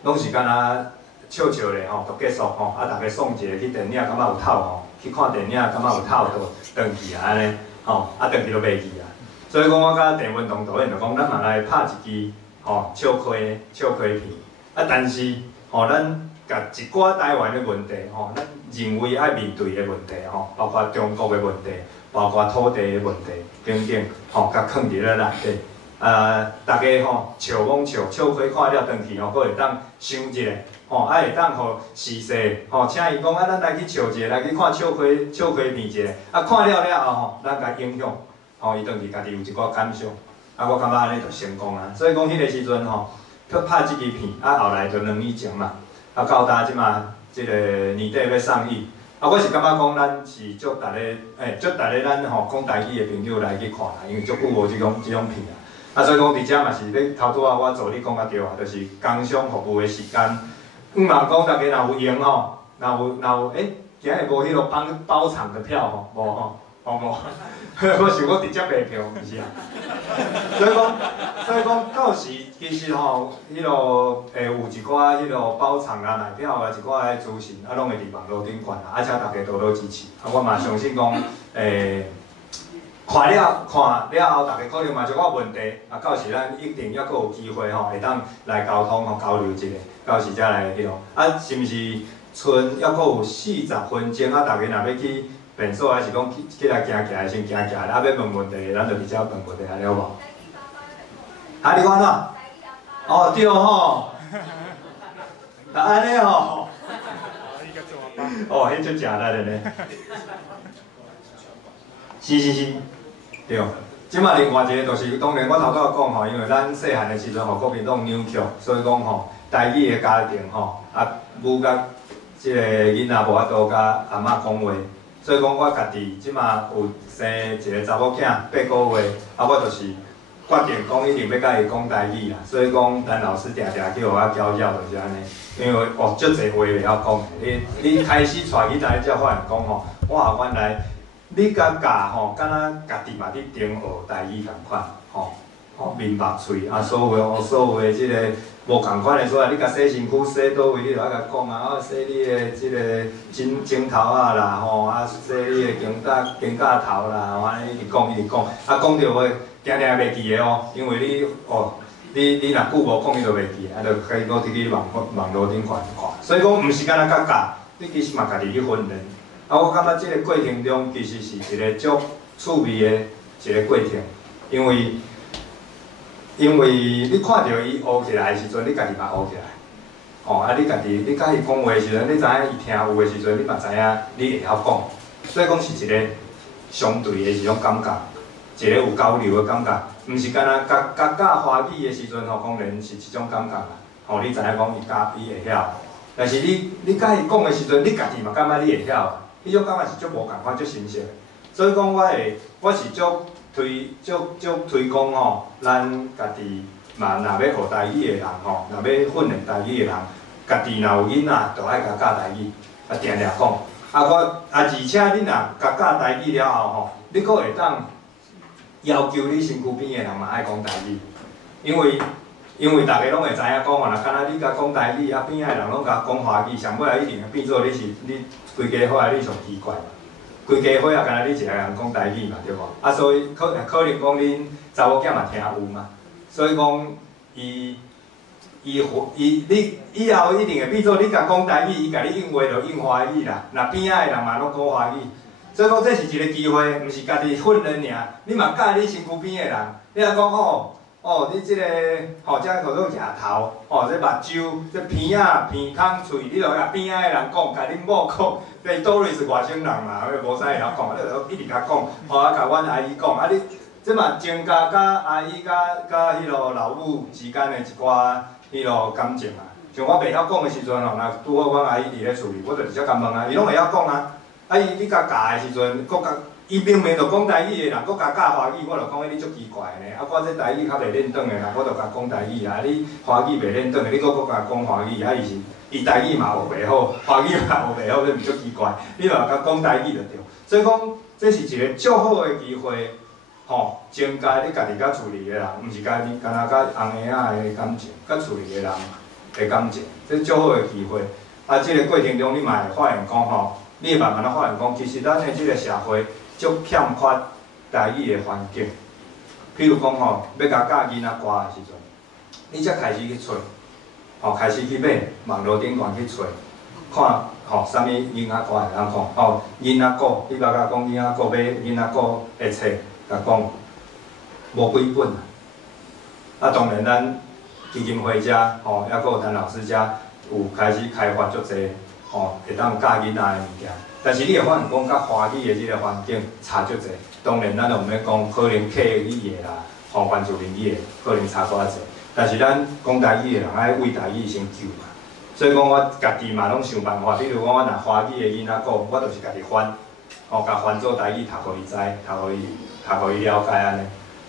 拢是敢若笑笑咧吼，就结束吼，啊，大家爽一下去电影，感觉有透吼，去看电影感觉有透就转去啊安尼，吼，啊转去就袂去啊。所以讲，我甲郑文同导演就讲，咱嘛来拍一支吼笑亏片，啊，但是吼咱甲一寡台湾的问题吼，咱认为爱面对的问题吼，包括中国的问题，包括土地的问题等等，吼，甲藏伫咧内底。大家吼笑讲笑亏看了转去吼，佫会当想一下，吼，会当互时势，吼，请伊讲咱来去笑一下，来去看笑亏片一下，看了后吼，咱甲影响，吼，伊转去家己有一寡感想，我感觉安尼就成功啊。所以讲迄个时阵吼，拍即支片，后来就2年前嘛，到呾即嘛，即个年底要上映。我是感觉讲，咱是足逐个咱吼讲台语的朋友来去看啦，因为足久无即种片啊。所以讲，伫遮嘛是咧头拄仔我助你讲啊对啊，就是工商服务的时间。嘛讲大家若有闲吼，若有今日无迄落包场的票吼，无吼，无。我想讲直接卖票，毋是啊。所以讲到时其实吼，迄落有一寡迄落包场啊、卖票啊，一寡资讯拢会伫网络顶悬啊，且大家多多支持。我嘛相信讲看了后，大家可能嘛就我问题，到时咱一定抑佫有机会吼，会当来沟通吼交流一下，到时才来迄落。是毋是剩抑佫有40分钟大家若要去便所，还是讲起来行行先行行，要问问题，咱就直接问问题了无？你讲哪？哦，对吼，安尼吼。哦，迄足正力的呢。是，对。即摆另外一个就是，当然我头拄仔讲吼，因为咱细汉的时阵吼，国民党扭曲，所以讲吼，台语的家庭吼，母甲即个囡仔无法度甲阿嬷讲话，所以讲我家己即摆有生一个查某囝8个月，我就是决定讲一定要甲伊讲台语啦。所以讲，咱老师定叫我教就是安尼，因为足侪话袂晓讲。你开始带囡仔才发现讲吼，哇，原来。你甲教吼，敢若家己嘛伫顶学台语共款，面目喙所有的即个无共款的所在，你甲洗身躯洗倒位，你就爱甲讲啊，洗你的即个枕头啦，洗你的肩胛头啦，安尼一直讲，讲着话定定袂记的哦，因为你若久无讲，你就袂记，就可以伫去网络顶看。所以讲，毋是敢若甲教，你其实嘛家己去训练。我感觉即个过程中其实是一个足趣味的一个过程，因为你看到伊学起来的时阵，你家己嘛学起来，你家己你甲伊讲话的时阵，你知影伊听有的时阵，你嘛知影你会晓讲，所以讲是一个相对的一种感觉，一个有交流的感觉，毋是敢若教华语的时阵当然是一种感觉啦，你知影讲伊会晓，但是你甲伊讲的时阵，你家己嘛感觉你会晓。迄种感觉是足无共款，足新鲜。所以讲，我是足推广吼，咱家己嘛，若要学台语的人吼，若要训练台语的人，家己若有囡仔，就爱甲教台语，定讲。而且你若甲教台语了后吼，你佫会当要求你身躯边的人嘛爱讲台语，因为大家拢会知影讲若敢若你甲讲台语，边仔的人拢甲讲华语，上尾一定会变做你规家伙你上奇怪嘛，规家伙敢若你一个人讲台语嘛，对无？所以可能讲恁查某囝嘛听有嘛，所以讲你以后一定会变做你甲讲台语，伊甲你应话就应华语啦。若边仔的人嘛拢讲华语，所以讲这是一个机会，毋是家己训练尔，你嘛教你身躯边的人，你若讲你即个这叫做额头，这目睭，这鼻仔、鼻孔、喙，你著甲边仔的人讲，甲恁某讲，你倒是外省人嘛，无啥会晓讲，你著一直甲讲，甲阮阿姨讲，你这嘛增加甲阿姨甲迄落老母之间的一寡迄落感情啊。像我袂晓讲的时阵若拄好阮阿姨伫咧厝里，我就直接甲问啊，伊拢会晓讲啊。你甲教的时阵，佫甲。伊明明就讲台语的人，佫甲教华语，我就讲你足奇怪呢。我这台语较袂练转的人，我就甲讲台语你华语袂练转的，你佫甲讲华语伊台语嘛学袂好，华语嘛学袂好，这毋足奇怪。你嘛甲讲台语就对。所以讲，这是一个足好的机会，增加你家己甲厝里的人，毋是家己敢若甲翁仔的感情，甲厝里的人的感情。这足好的机会。啊，即个过程中你嘛会发现讲吼，你会慢慢发现讲，其实咱的即个社会足欠缺台语的环境。譬如讲吼，要甲教囡仔歌的时阵，你才开始去找，吼，开始去买网络顶悬去找，看吼啥物囡仔歌会当看，吼囡仔歌，你捌甲讲囡仔歌买囡仔歌的册，甲讲无几本啊。啊，当然咱基金会遮，吼，抑阁有陈老师遮有开始开发足侪，吼，会当教囡仔的物件。但是你会发现讲，甲华语的即个环境差足侪。当然，咱就毋免讲，可能客语的啦，吼，原住民语的，可能差寡济。但是咱讲台语的人爱为台语先救嘛。所以讲，我家己嘛拢想办法，比如讲，我若华语的囡仔讲，我就是家己翻，吼，甲翻做台语读互伊知，读互伊了解安尼。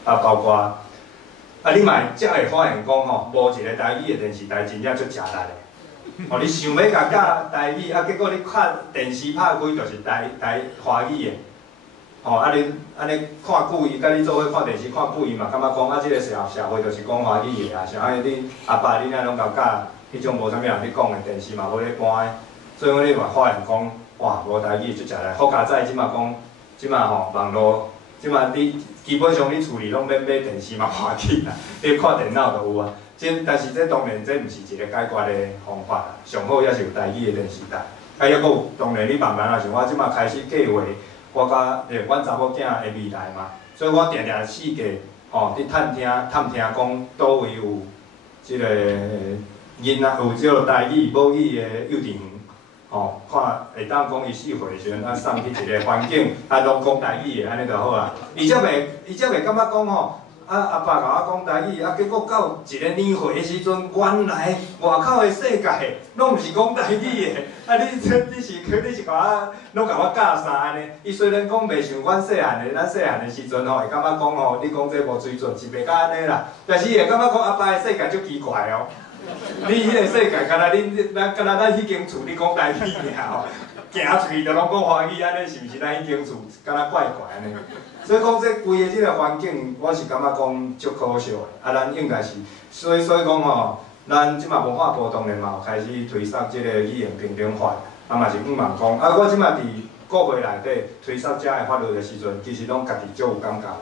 啊，包括啊，你嘛才会发现讲吼，无一个台语的电视台真正足食力的。哦，你想要甲教台语，啊，结果你看电视拍开就是台华语的。吼，安尼看久伊，甲你做伙看电视看久伊嘛，感觉讲啊，即个社会就是讲华语的啊，像安尼你阿爸恁遐拢甲教。迄种无啥物人咧讲的电视嘛，无咧播的，所以讲你嘛发现讲，哇，无台语就食来。好佳哉，即马讲，即马吼网络，即马你基本上你厝里拢免买电视嘛，看紧啦，你看电脑就有啊。但是这当然这毋是一个解决的方法啦，上好也是有台语的电视台。啊，抑阁有当然你慢慢啊，像我即马开始计划，我甲阮查某囝的未来嘛，所以我定定试过吼，伫探听讲倒位有即个。囡仔有即个台语、母语的幼稚园，吼，看会当讲伊4岁时阵，啊送去一个环境，啊拢讲台语的，安尼就好啊。伊才袂感觉讲吼，啊阿爸甲我讲台语，啊结果到一个年岁的时阵，原来外口的世界拢毋是讲台语的，啊你是甲我拢甲我教啥安尼？伊虽然讲袂像阮细汉的时阵吼，会感觉讲吼，你讲这无水准，是袂甲安尼啦。但是伊会感觉讲阿爸的世界足奇怪哦。你迄个世界，敢若咱迄间厝，你讲台语尔吼，行出去就拢讲华语，安尼是毋是咱迄间厝敢若怪怪安尼？所以讲这规个即个环境，我是感觉讲足可惜的。啊，咱应该是，所以讲吼，咱即马文化部当然嘛有开始推送即个语言平等法，啊嘛是毋茫讲。啊，我即马伫个月内底推送遮个法律的时阵，其实拢家己足有感觉的。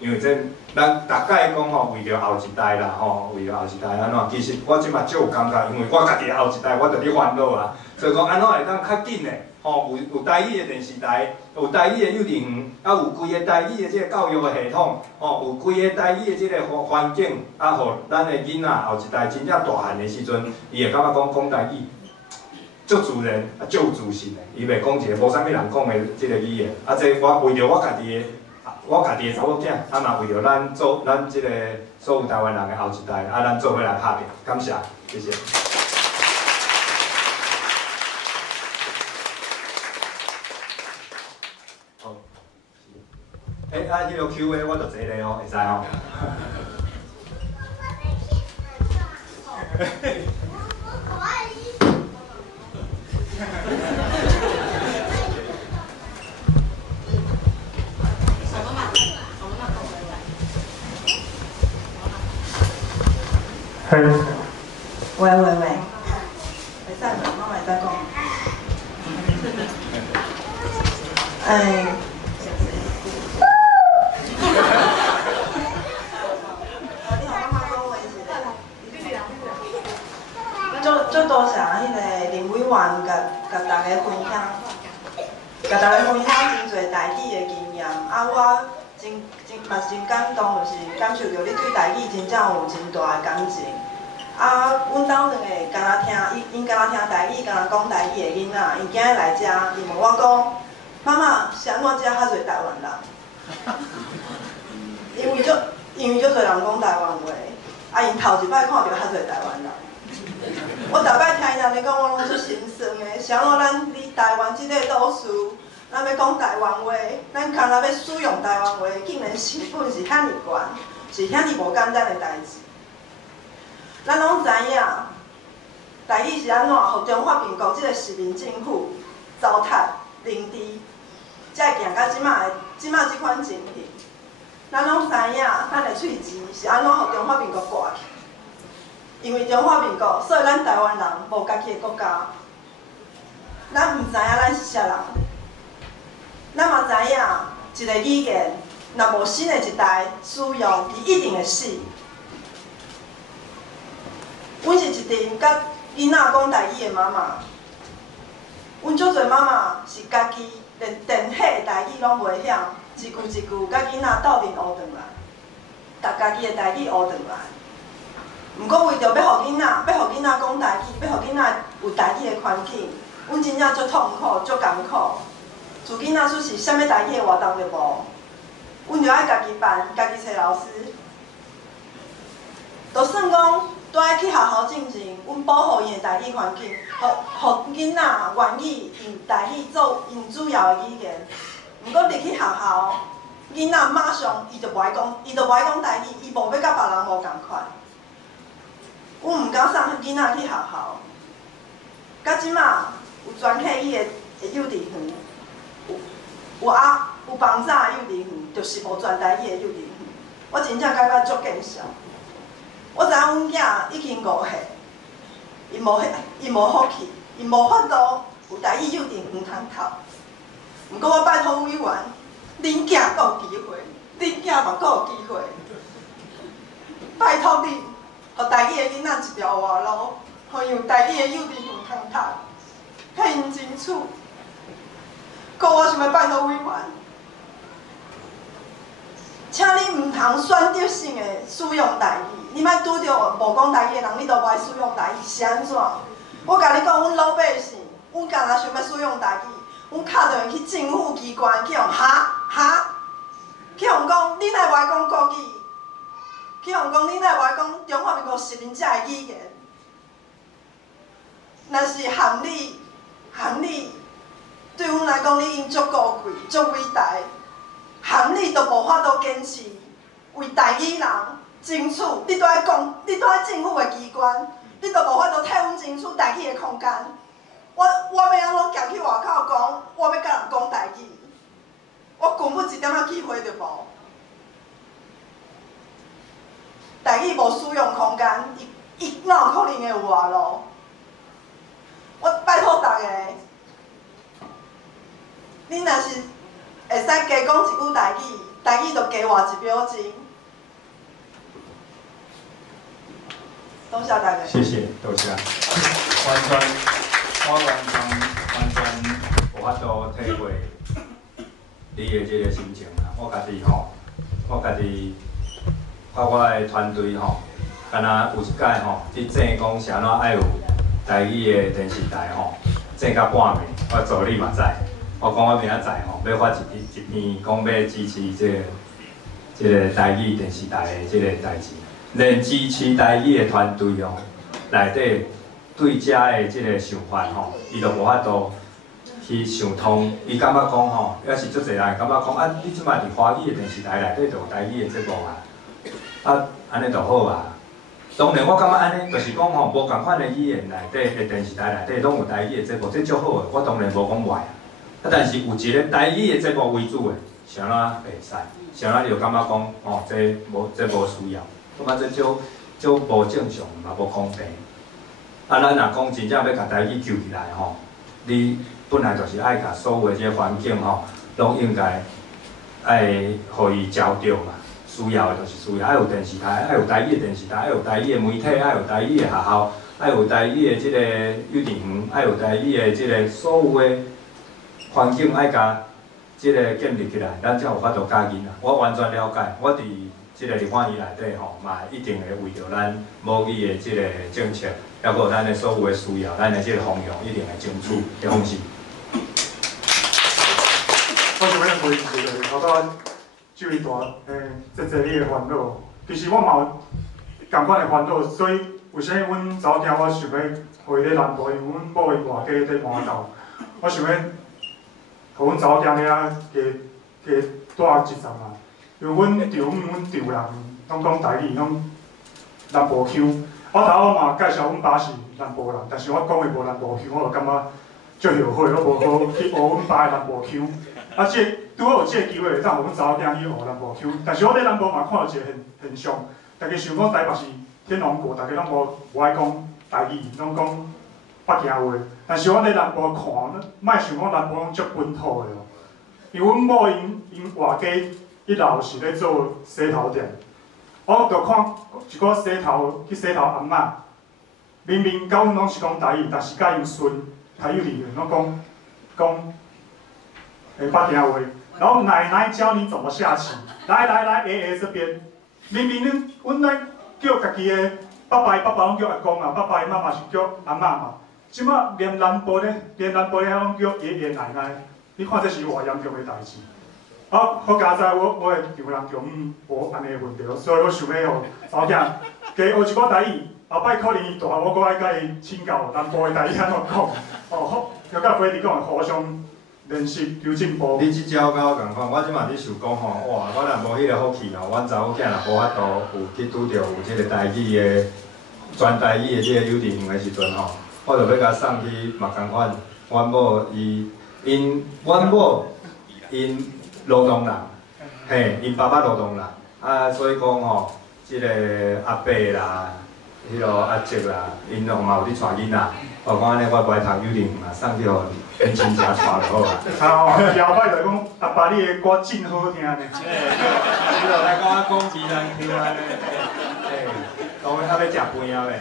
因为这咱大概讲吼，为着后一代啦吼，为着后一代安怎？其实我即马足有感觉，因为我家己后一代，我着咧烦恼啊。所以讲安怎会当较紧的吼？有台语的电视台，有台语的幼稚园，啊有规个台语的即个教育的系统，吼有规个台语的即个环境，啊，互咱的囡仔后一代真正大汉的时阵，伊会感觉讲台语足自然，啊足有自信的，伊袂讲一个无啥物人讲的即个语言。啊，这我为着我家己的。我家己的查某囝，啊嘛为着咱即个所有台湾人的后一代，啊咱做伙来拍拼，感谢，谢谢。好，迄个 Q&A 我就坐咧哦，会使哦。喂，会使无？我会使讲。你互妈妈讲话是咧。足多谢迄个林委员甲大家分享，真侪台语的经验。啊，我真感动，就是感受到你对台语真正有真大的感情。啊，阮兜两个敢若因敢若听台语，敢若讲台语的囡仔，伊今日来遮，伊问我讲，妈妈是安怎遮较侪台湾人？因为足侪人讲台湾话，啊，因头一摆看到较侪台湾人。我逐摆听伊安尼讲，我拢足心酸的。是安怎咱伫台湾即个都市，咱要讲台湾话，咱敢若要使用台湾话，竟然成本是遐尼悬，是遐尼无简单的代志。咱拢知影，台语是安怎，互中华民国即个实名政府糟蹋、凌迟，才会行到即摆即款情形。咱拢知影，咱的喙舌是安怎互中华民国挂去。因为中华民国，所以咱台湾人无家己的国家，咱毋知影咱是啥人，咱嘛知影一个语言，若无新的一代使用，伊一定会死。阮是一阵甲囡仔讲台语的妈妈，阮足侪妈妈是家己连电火的台语拢袂晓，一句一句甲囡仔斗阵学转来，甲家己的台语学转来。毋过为着要互囡仔讲台语，要互囡仔有台语的环境，阮真正足痛苦、足艰苦。自囡仔出世，啥物台语的活动都无，阮就爱家己办，家己找老师。就算讲都爱去学校进前，阮保护伊的台语环境，互囡仔愿意用台语做因主要的语言。毋过入去学校，囡仔马上伊就无爱讲台语，伊无要甲别人无共款。阮毋敢送囡仔去学校，到即马有全客语的幼稚园，有房早的幼稚园，就是无全台语的幼稚园。我真正感觉足见笑。我知影阮囝已经5岁，伊无福气，伊无法度有台语幼稚园通读。毋过我拜托委员，恁囝阁有机会，恁囝嘛阁有机会，拜托恁。互台语的囡仔一条活路，互伊有台语的幼稚园通读，较因争取。搁我想要拜托委员，请你毋通选择性的使用台语，你莫拄着无讲台语的人，你都无爱使用台语是安怎？我甲你讲，阮老百姓，阮敢若想要使用台语，阮敲电话去政府机关，去互去互讲，你哪会爱讲国语？去互讲，你哪会讲中华民国实名者的语言？若是含你对阮来讲，你已经足高贵、足伟大，含你都无法度坚持为台语人争取，你都爱讲，你都爱政府的机关，你都无法度替阮争取台语的空间。我要安怎行去外口讲，我要甲人讲台语，我根本一点仔机会都无。台语无使用空间，伊哪有可能会有活路？我拜托大家，你若是会使加讲一句台语，台语就加画一秒钟。多谢大家。谢谢，多谢。我完全无法度体会你的这个心情啦。我家己甲我的团队敢若有一届伫整讲是安怎爱有台语的电视台整到半暝，我助理嘛知。我讲我明仔载要发一篇讲要支持这个台语电视台的这个代志，连支持台语的团队内底对遮的这个想法伊都无法度去想通。伊感觉讲也是足侪人感觉讲啊，你即摆伫华语的电视台内底就有台语的节目啊，安尼就好啊。当然，我感觉安尼就是讲无共款的语言内底的电视台内底拢有台语的节目，这足好的。我当然无讲坏啊。但是有一个台语的节目为主的，是安怎袂使？是安怎你就感觉讲这无需要。我感觉这足无正常，嘛无公平。咱若讲真正要甲台语救起来你本来就是爱甲所有的这个环境拢应该爱互伊照着嘛。需要的就是需要，爱有电视台，爱有台语的电视台，爱有台语的媒体，爱有台语的学校，爱有台语的即个幼稚园，爱有台语的即个所有的环境，爱甲即个建立起来，咱才有法度教囡仔。我完全了解，我伫即个立法院内底嘛一定会为着咱母语的即个政策，还有咱的所有的需要，咱的即个方向一定会争取的方式。我想要回一个头到这一段这你的烦恼，其实我嘛有同款的烦恼，所以为啥阮查某囝我想要互伊咧南部，因为阮某伊外家在麻豆，我想要互阮查某囝咧加带一站啊，因为阮住人拢讲台语，拢南部腔。我头仔嘛介绍阮爸是南部人，但是我讲的无南部腔，我就感觉足后悔，我无好去学阮爸的南部腔。啊，拄好有这个机会，当互阮查某囝去学南部腔，但是我伫南部嘛看到一个现象，大家想讲台北是天龙国大家拢无爱讲台语，拢讲北京话。但是阮咧南部看，莫想讲南部拢足本土的哦。因为阮某因外家一老是咧做洗头店，我着看一个洗头阿嬷，明明甲阮拢是讲台语，但是甲因孙台语里面拢讲北京话。然后奶奶教你怎么下棋，来 A 这边，明明阮咱叫家己的爸爸拢叫阿公啊，爸爸妈妈是叫阿嬷嘛。即马连南部咧拢叫爷爷奶奶，你看这是偌严重的代志。好佳哉，我的丈人就无安尼的问题，所以我想要吼查某囝加学一寡台语，后摆可能伊大，我阁爱甲伊请教南部的台语安怎讲。哦，好，要甲飞弟讲互相练习求进步。你即招甲我共款，我即马伫想讲吼，哇，我若无迄个福气吼，阮查某囝若无法度有去拄着有即个台语的全台语的即个幼稚园的时阵吼。我就要甲送去嘛共款，阮某因劳动人，嘿，因爸爸劳动人，啊，所以讲吼，即个阿伯啦，迄个阿叔啦，因拢嘛有伫带囡仔，我讲安尼，我不爱读幼稚园嘛，送去互因亲戚带就好啊。啊，后摆就讲阿爸你的歌真好听呢。你就来讲我讲自然听安尼，嘿，当然还要食饭啊咧。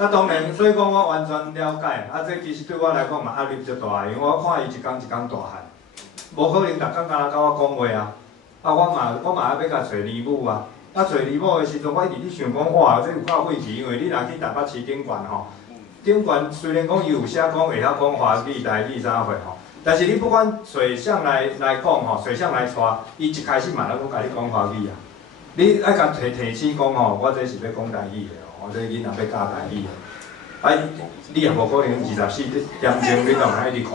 那当然，所以讲我完全了解。啊，这其实对我来讲嘛压力足大，因为我看伊一工大汉，无可能逐工敢若甲我讲话啊。啊，我嘛要甲找义母啊。啊，找义母的时阵，我一直咧想讲，哇，这有够费钱，因为你若去台北市顶悬吼，顶悬虽然讲伊有写讲会晓讲华语、台语啥货吼，但是你不管水象来讲吼，水象来带，伊一开始嘛拢甲你讲华语啊。你爱甲提醒讲吼，我这是要讲台语的。我这囡仔要教台语，啊，你也无可能24点钟你当然一直看，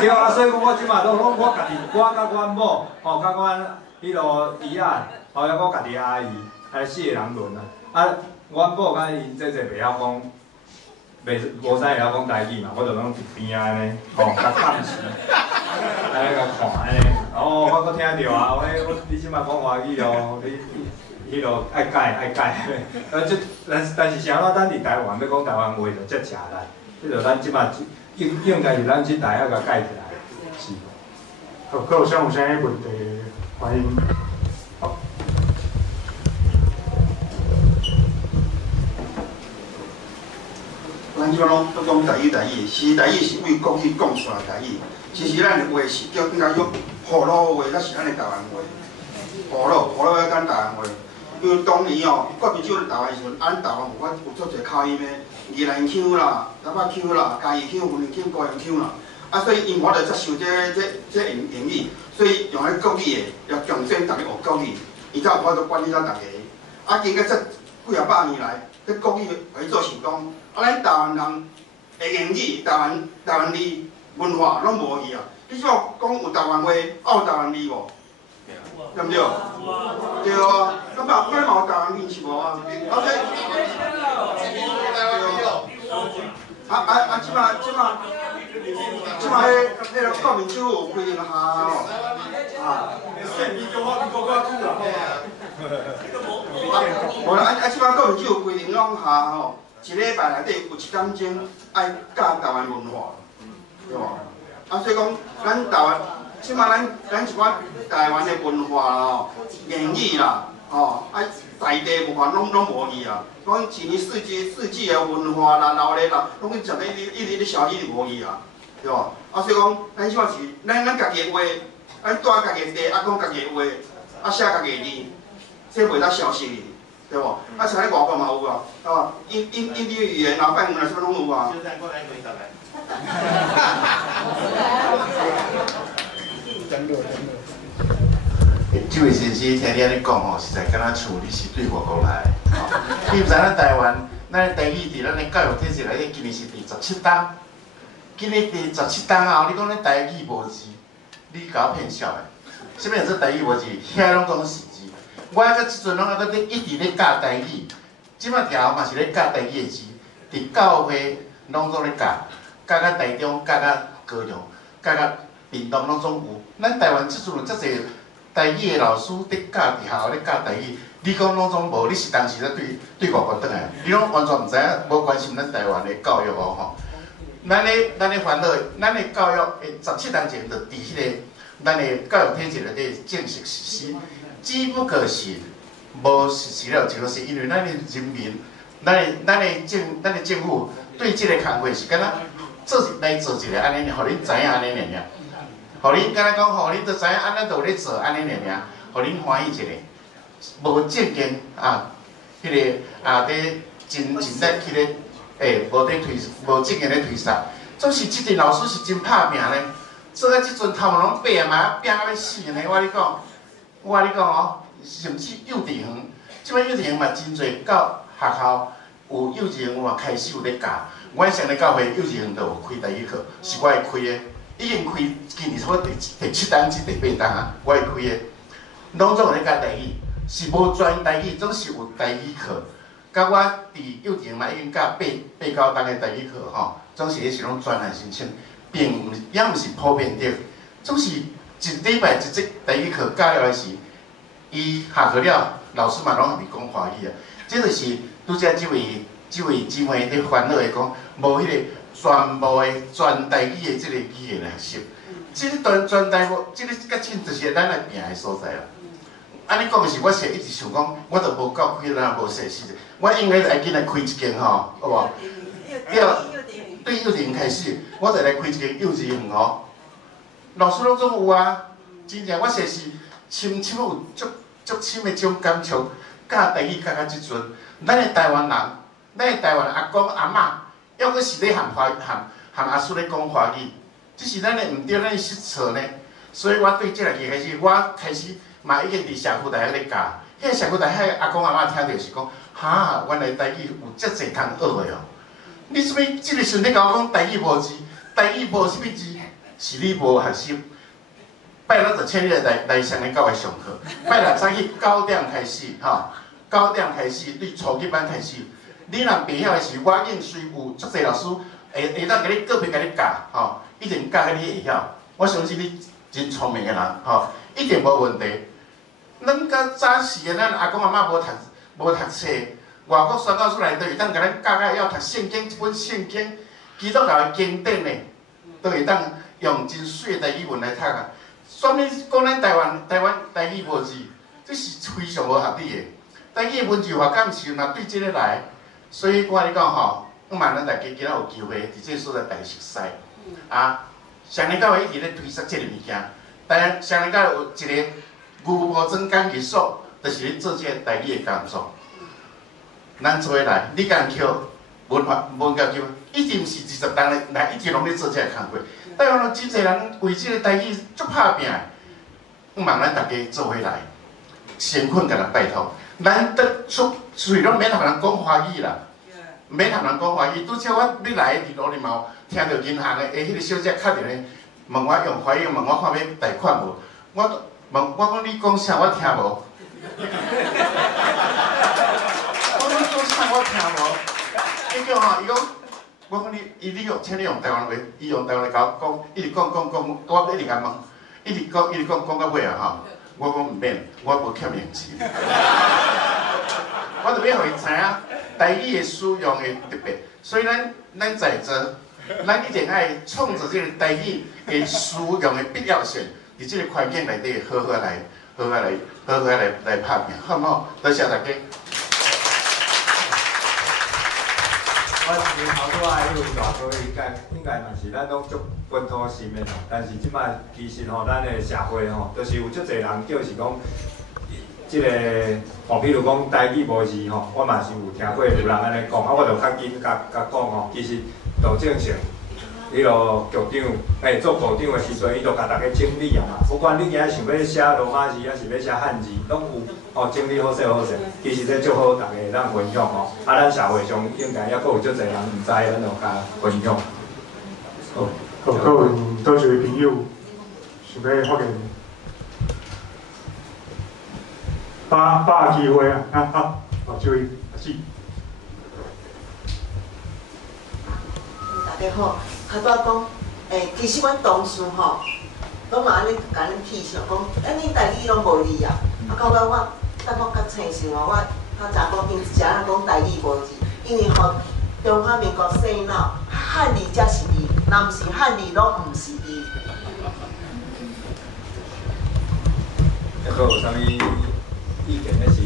对啊，所以讲我即马都讲我家己，我甲阮某，吼，甲阮迄落姨仔，吼，还我家己阿姨，啊4个人轮啊，啊，阮某甲因这袂晓讲，无使会晓讲台语嘛，我就拢伫边仔安尼，吼，甲监视，安尼甲看安尼，哦，我阁听着啊，你即马讲华语哦，你。迄落爱改，但是啥咱伫台湾要讲台湾话就遮吃力，即就咱即马应该是咱即代要甲改起来。是。好，阁有啥问题欢迎。好。咱即摆拢都讲台语，其实台语是为国语讲出来台语。其实咱的话是叫应该用河洛话，才是咱的台湾话。河洛要讲台湾话。因为当年哦，国民党台湾时阵，咱台湾有足侪口音的，宜兰腔啦、台北腔啦、嘉义腔、云林腔、高雄腔啦，啊，所以因我着接受这英语，所以用迄国语的，要强制大家学国语，伊才有法度管理到大家。啊，经过这几啊百年来，这国语为做成功，啊，咱台湾人会英语、台湾字文化拢无去啊。你说讲有台湾话，有台湾字无？对毋对？对啊，咱嘛有台湾面是无啊？啊，所以，即马迄个国民党有规定下吼，无啦，即马国民党有规定拢下吼，一礼拜内底有1点钟爱教台湾文化，对无？啊，所以讲咱台湾。即马咱一寡台湾的文化啦吼，言语啦，吼，啊在地文化拢无去啊。讲一年四季的文化啦、老咧啦，拢去食咧一直消息无去啊，对无？啊，所以讲咱即马是咱家己的话，咱带家己的地，啊讲家己的话，啊写家己的字，这袂当消失去，对无？啊像咧外国嘛有啊，啊印度语言啊、梵文啊，什么拢有啊。这位先生听你安尼讲吼，实在敢若像你是对外国来的。你毋知咱台湾，咱台语伫咱的教育体制内底，今年是第17档。今年第17档后，你讲咱台语无字，你甲我骗笑的。什么叫做台语无字？遐拢讲死字。我到即阵拢还搁一直咧教台语，即摆条嘛是咧教台语的字，伫教会拢总咧教，教到台中，教到高雄，教到屏东拢总有。咱台湾即阵有遮侪台语的老师伫教伫校咧教台语，你讲拢总无，你是当时咧对外国转来，你拢完全毋知影，无关心咱台湾的教育哦吼。咱的烦恼，咱的教育17年前就伫迄个咱的教育体制内底正式实施，只不过是无实施了，就是因为咱的人民，咱的政府对即个工作是敢若做一个安尼，互恁知影安尼尔，互恁敢若讲，互恁都知影安怎都咧做安尼尔，互恁欢喜一个。无正经迄个伫真咧迄个无正经咧推杀，总是即阵老师是真拍拼咧，做啊即阵头毛拢白啊嘛，拼到要死呢。我甲你讲哦，甚至幼稚园，即摆幼稚园嘛真侪到学校有幼稚园嘛开始有咧教。阮上咧教会幼稚园都有开台语课，是我会开的，已经开今年差不多第7档至第8档啊，我会开的，拢总有咧教台语。是无专台语，总是有台语课。甲我伫幼稚园嘛，已经教8、9档的台语课吼，总是迄是拢专案申请，并也毋是普遍的，总是一礼拜一节台语课教了时，伊下课了，老师嘛拢是讲华语啊。这就是拄则即位姊妹咧烦恼的讲，无迄个全部的全台语的即个语言来学习。即个全台无，即个较凊就是咱来拼的所在啊。安尼讲是，我是一直想讲，我都无够开，咱无实施。我应该来紧来开一间吼，好无？对幼稚园开始，我就来开一间幼稚园吼。老师拢总有啊，真正我实是深深有足深的种感触。教台语教到即阵，咱的台湾阿公阿嬷，抑阁是咧含阿叔咧讲华语，只是咱的毋对，咱失错呢。所以我对即个开始，我开始。嘛已经伫社区大学咧教，迄个社区大学阿公阿嬷听着是讲，哈，原来台语有遮侪通学的哦。你什物即个时阵咧甲我讲台语无字，台语无啥物字，是你无学习。拜六就请你来上咧教会上课，拜六早起9点开始，吼，9点开始，对初级班开始。你若袂晓的是，我应虽有足侪老师会当甲你个别甲你教，吼，一定教甲你会晓。我相信你真聪明的人，吼，一定无问题。咱较早时的咱阿公阿嬷无读册，外国宣教出来都会当甲咱教要读圣经，一本圣经，基督教的经典呢，都会当用真水的台语文来读啊。说明讲咱台湾台语无字，这是非常无合理的。台语文字化敢是若对即个来，所以我甲你讲吼，希望咱大家今仔有机会伫即个所在大熟悉。上年教会一直咧推销即个物件，但上年教会有一个。牛埔庄讲艺术，就是咧做即个台语的工作。咱做伙来，李干桥文教基金一定是20档来，一直拢咧做即个工作。台湾有真侪人为即个台语足拍拼，希望咱大家做伙来，诚恳甲人拜托。咱得出虽然免同人讲华语啦，免同人讲华语。拄则我要来的路里嘛，听到银行的迄个小姐敲电话问我用华语，问我看要贷款无，我讲你讲啥，我听无。我讲你讲啥，我听无。伊叫吼，伊讲，我讲你用，请你用台湾话，伊用台湾话甲我讲，一直讲，我一直甲问，一直讲到尾啊吼。我讲毋免，我无欠用钱。我特别互伊知影台语的使用的特别，所以咱在座，咱一定爱创造这个台语的使用的必要性。伫即个环境内底，好好来拍拼，好唔好？多谢大家。我日头拄仔迄位大哥应该嘛是咱拢足本土心的吼，但是即摆其实吼，咱的社会吼，都是有足侪人就是讲，即个吼，比如讲台语无字吼，我嘛是有听过有人安尼讲，我就较紧甲讲吼，其实杜正成。迄个局长，做部长的时阵，伊就甲大家整理啊嘛。不管你今日想要写罗马字，还是要写汉字，拢有整理好势。其实这足好，大家会当分享吼。咱社会上应该还阁有足侪人毋知，咱就甲分享。好，各位多谢朋友，想要发言，把握机会啊！好，这位阿姊。大家好。较早讲，其实阮同事吼，拢嘛安尼甲恁提醒讲，恁台语拢无字啊，到尾我甲我较清醒哦，我较早讲因一直人讲台语无字，因为吼中华民国洗脑，汉字才是字，若毋是汉字，拢毋是字。还佫有啥物意见？还是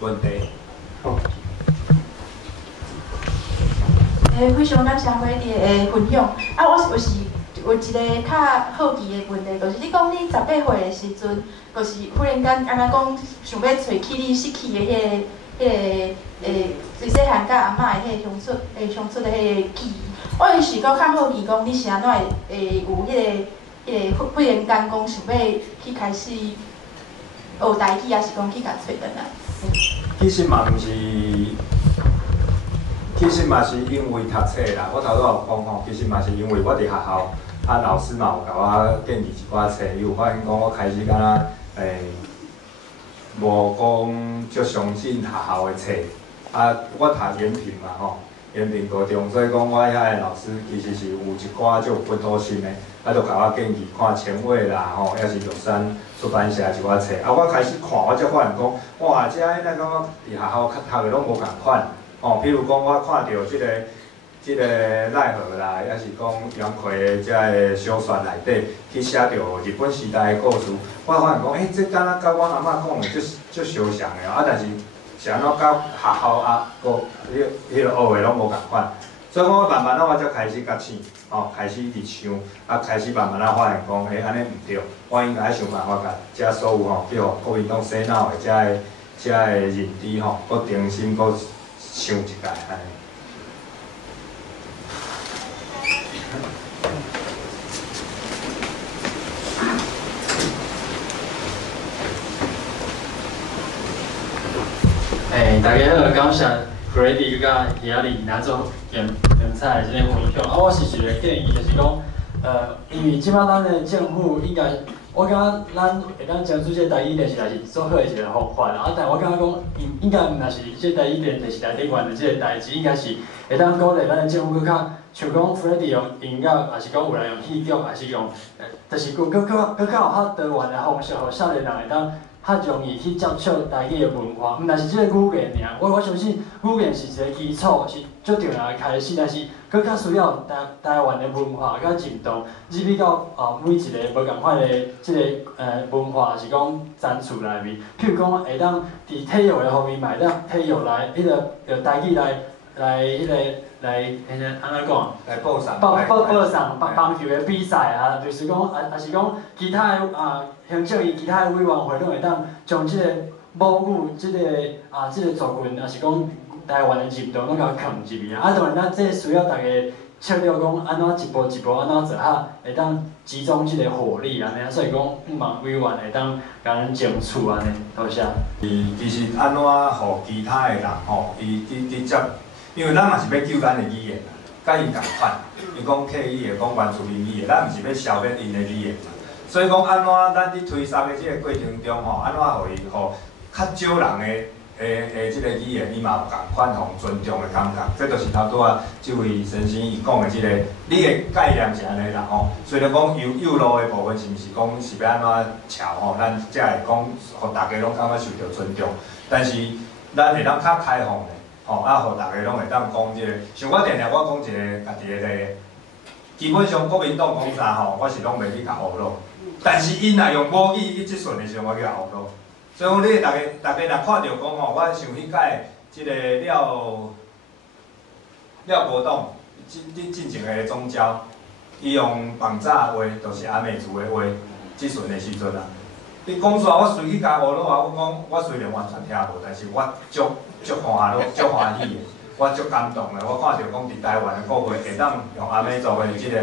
问题？好。非常感谢辉弟的分享。啊，我是有一个较好奇的问题，就是你讲你18岁的时阵，就是忽然间安尼讲想要找起你失去的最细汉甲阿嬷的相处的迄个记忆。我是佫较好奇讲你是安怎会有迄个忽然间讲想要去开始学台语，还是讲去甲找转来？其实嘛毋是。其实嘛是因为读册啦，我头拄有讲吼，其实嘛是因为我伫学校，老师嘛有甲我建议一寡册，伊有发现讲我开始敢若无讲足相信学校的册，我读延平嘛吼，延平高中，所以讲我遐的老师其实是有一寡足有本土心的，就甲我建议看前卫啦吼，也是玉山出版社一寡册，我开始看，我才发现讲，哇，这安尼感觉伫学校读的拢无共款。譬如讲，我看到即个奈何啦，也是讲杨奎的遮个小说内底去写着日本时代的故事，我发现讲，这敢若甲我阿嬷讲的足相像的但是是安怎甲学校迄个学的拢无共款，所以讲我慢慢我才开始觉醒，开始伫想，开始慢慢发现讲，安尼毋对，我应该想办法甲遮所有叫国民党洗脑的遮个认知佫重新佫想一下安尼。大家好，感谢 Freddy 甲亚里拿做精彩的即个分享。我是一个建议，就是讲，因为即摆咱的政府应该，我感觉咱会当争取即个台语电视台是最好的一个方法啦。但我感觉讲，应该毋若是即个台语电视台顶悬的即个代志，应该是会当鼓励咱的政府搁较，像讲 Freddy 用音乐，还是讲有人用戏剧，还是用，就是搁较有较多元的方式，互少年人会当。较容易去接触台语的文化，毋但是即个语言尔，我相信语言是一个基础，是最重要的开始，但是佫较需要台湾的文化甲认同，入去到每一个无共款的即个文化是讲展出内面，譬如讲会当伫体育的方面嘛，会当体育来迄个用台语来迄个来安怎讲？来报上棒球的比赛啊，就是讲也是讲其他的行政院其他的委员会拢会当将即个母语即个族群，也是讲台湾的认同拢甲放入去当然咱这需要大家切了讲安怎一步一步安怎做会当集中即个火力安尼，所以讲望委员会当甲咱争取安尼，多谢。其实安怎互其他的人伊接。因为咱嘛是要救咱的语言啦，甲因共款。伊讲客语的，讲原住民语的，咱毋是要消灭因的语言嘛。所以讲安怎咱伫推送的即个过程中安怎互伊较少人的即个语言，伊嘛有共款尊重的感觉。这就是头拄这位先生伊讲的即个，你的概念是安尼啦虽然讲有路的部分是毋是讲是要安怎桥咱才会讲，互大家拢感觉受到尊重。但是咱会当较开放的。互大家拢会当讲即个，像我定定我讲一个家己的例，基本上国民党讲啥我是拢袂去甲学咯。但是因若用母语去即阵的时候，我去甲学咯。所以讲你大家若看到讲我像迄届即个廖国栋进前的总召，伊用棒炸话，就是阿美族的话，即阵的时阵你讲出来，我随去甲学咯我讲我虽然完全听无，但是我足欢乐，足欢喜的，我足感动的。我看到讲伫台湾的各位会当用阿美族的即个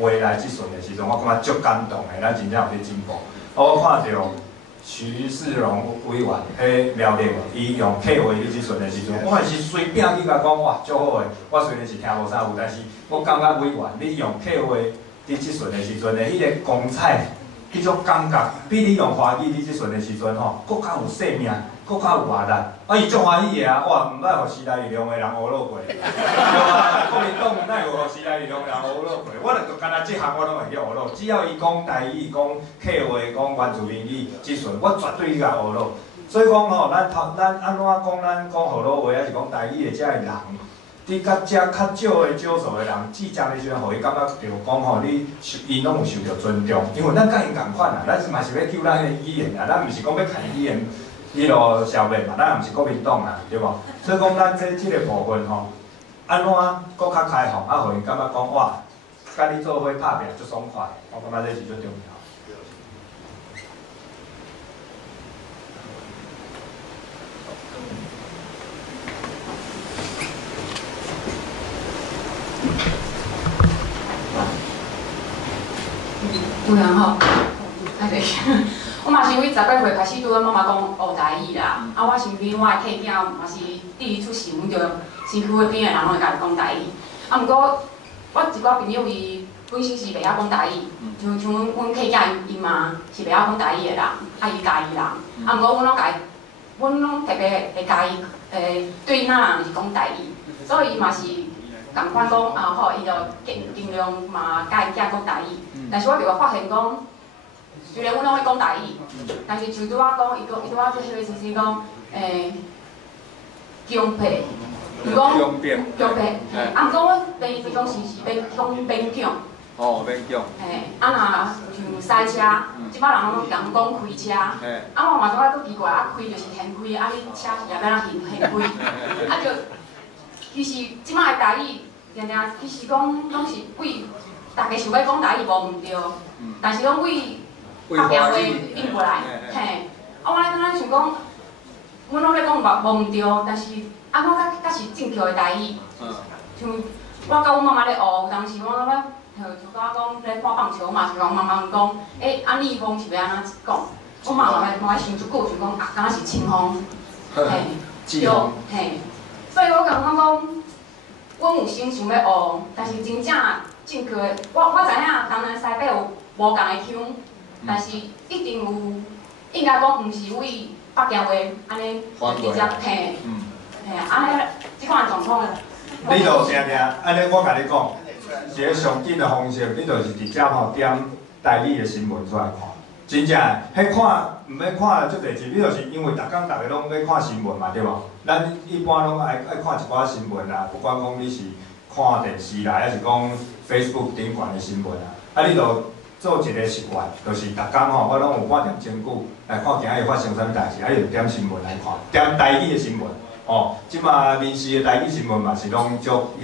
话来即阵的时阵，我感觉足感动的，咱真正有咧进步。我看到徐世荣委员迄苗栗，伊用客话伫即阵的时阵，我也是随便去甲讲哇，足好的。我虽然是听无啥有，但是我感觉委员你用客话伫即阵的时阵的迄个光彩，迄种感觉，比你用华语伫即阵的时阵佫较有生命。佫较有活力，伊足欢喜的哇！毋捌互时代力量的人学落过，对啊，国民党哪有互时代力量的人学落过？我就干那即项我拢会去学落，只要伊讲台语、讲客话、讲原住民语，即阵我绝对去甲学落。所以讲吼，咱安怎讲，咱讲河洛话，还是讲台语的遮个人，伫甲遮较少数的人记者的时阵，互伊感觉着讲吼，伊拢有受到尊重，因为咱甲因共款啊，咱嘛是要救咱的语言啊，咱毋是讲要看语言迄落消灭嘛，咱也毋是国民党啊，对无？所以讲咱即个部分吼，安怎搁较开放，互因感觉讲哇，甲你做伙拍拼足爽快，我感觉这是最重要。有人吼，我嘛是为18岁开始拄阮妈妈讲学台语啦。我身边我的客囝嘛是第一出世，阮着身躯边的人拢会甲伊讲台语。毋过我一寡朋友伊本身是袂晓讲台语，像阮客囝伊嘛是袂晓讲台语的人，伊家己人。毋过阮拢特别会家己对哪人是讲台语，所以伊嘛是共款讲好，伊就尽量嘛甲伊囝讲台语。但是我就发现讲，虽然阮拢会讲台语，但是就拄仔讲，伊拄仔即个就是讲强迫，就讲强迫。毋过阮第一非常时是勉强。哦，勉强。若像塞车，即摆人拢讲开车，我嘛拄仔佫奇怪，开就是现开，你车是也要咱现开，就其实即摆的台语，其实讲拢是为。大家想要讲台语无毋对，但是讲为北京话应过来，嘿。我刚才想讲，阮拢咧讲无毋对，但是我较是正确的台语。像我甲阮妈妈咧学，有当时我咧像讲咧看棒球嘛，是讲妈妈讲，逆风是要安怎讲？我妈妈想足久，就讲敢若是清风，嘿，对，嘿。所以我感觉讲，阮有心想要学，但是真正。正确的，我知影东南西北有无共的腔，但是一定有，应该讲毋是为北京话安尼直接嘿，嘿啊，安尼即款状况。你就定安尼，我甲你讲，一个上紧的方式，你就是直接吼点台语的新闻出来看，真正迄看毋免看足侪集，你就是因为逐家拢要看新闻嘛，对无？咱一般拢爱看一寡新闻啦，不管讲你是。看电视啦，还是讲 Facebook 顶悬的新闻啊，你就做一个习惯，就是逐工吼，我拢有半点钟久来看今日发生啥物代志，你就点新闻来看，点台语的新闻。哦，即马民视的台语新闻嘛是拢足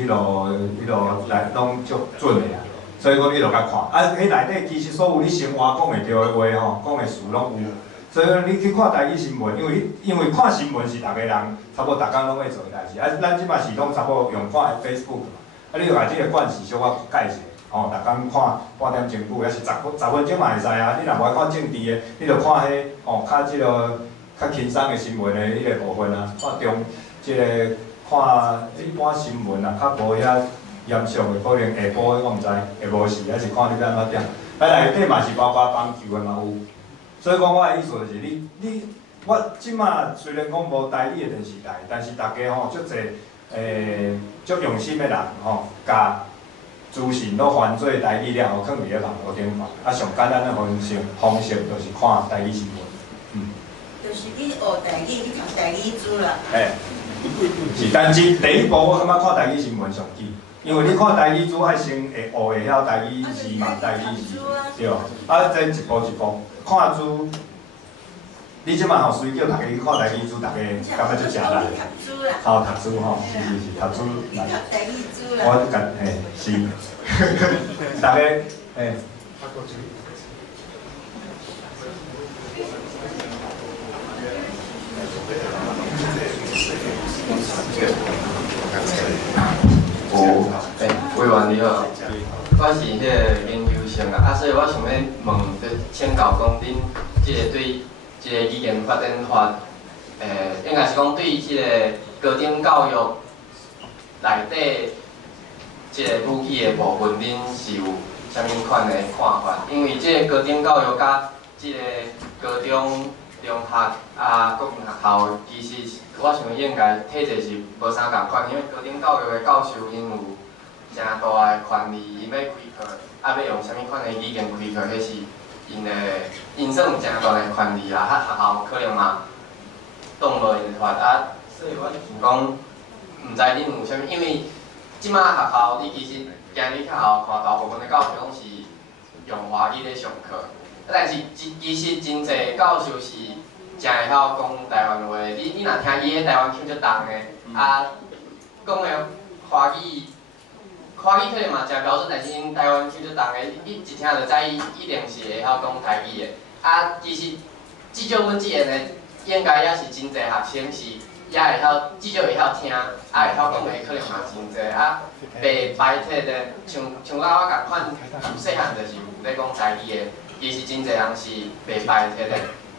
来拢足准的啊，所以讲你就甲看，迄内底其实所有你生活讲会着的话吼，讲的事拢有。所以你去看台语新闻，因为看新闻是逐个人差不多逐工拢会做的代志，咱即马是拢差不多用看 Facebook 嘛，你就把即个惯势小可改一下，逐工看半点钟久，还是10分钟嘛会使啊。你若无爱看政治的，你就看迄较即个较轻松的新闻的迄个部分啊，看即个看一般新闻啊，较无遐严肃的，可能下晡我毋知，下晡时还是看你要安怎点。内底嘛是包括棒球的嘛有。所以讲，我的意思就是我即马虽然讲无台语的电视台，但是大家吼足侪足用心的人吼，甲资讯都翻做台语了后，放伫咧网络顶看。上简单的方式就是看台语新闻。就是你学台语，你读台语书啦。是，但是第一步我感觉看台语新闻上紧，因为你看台语书爱先会晓台语字嘛，台语字对，再一步一步。看书，你即马吼随叫大家去看台语书，大家感觉足正啦。读书吼，是读书。你读台语书啦。我是，大家委员你好。我是迄个研究生啊，所以我想要问，请教讲恁即个对即个语言发展法，应该是讲对即个高等教育内底即个武器的部分，恁是有啥物款的看法？因为即个高等教育甲即个高中、中学国民学校，其实我想应该体制是无啥共款，因为高等教育的教授因有真大的权利，伊要开课，要用啥物款的语言开课，迄是因算有真大的权利啦。学校可能嘛，挡无因法啊，所以我想讲，毋知恁有啥物，因为即马学校你其实今日较后看大部分的教授拢是用华语咧上课，但是其实真侪教授是真会晓讲台湾话，你若听伊个台湾腔足重的，啊，讲的华语可能嘛真标准，但是因台湾腔足重的，你一听就知伊一定是会晓讲台语的。啊，其实至少阮即个呢，应该也是真侪学生是也会晓，至少会晓听，啊会晓讲的可能嘛真侪。啊，袂排斥的，像我共款，从细汉就是有咧讲台语的，其实真侪人是袂排斥的，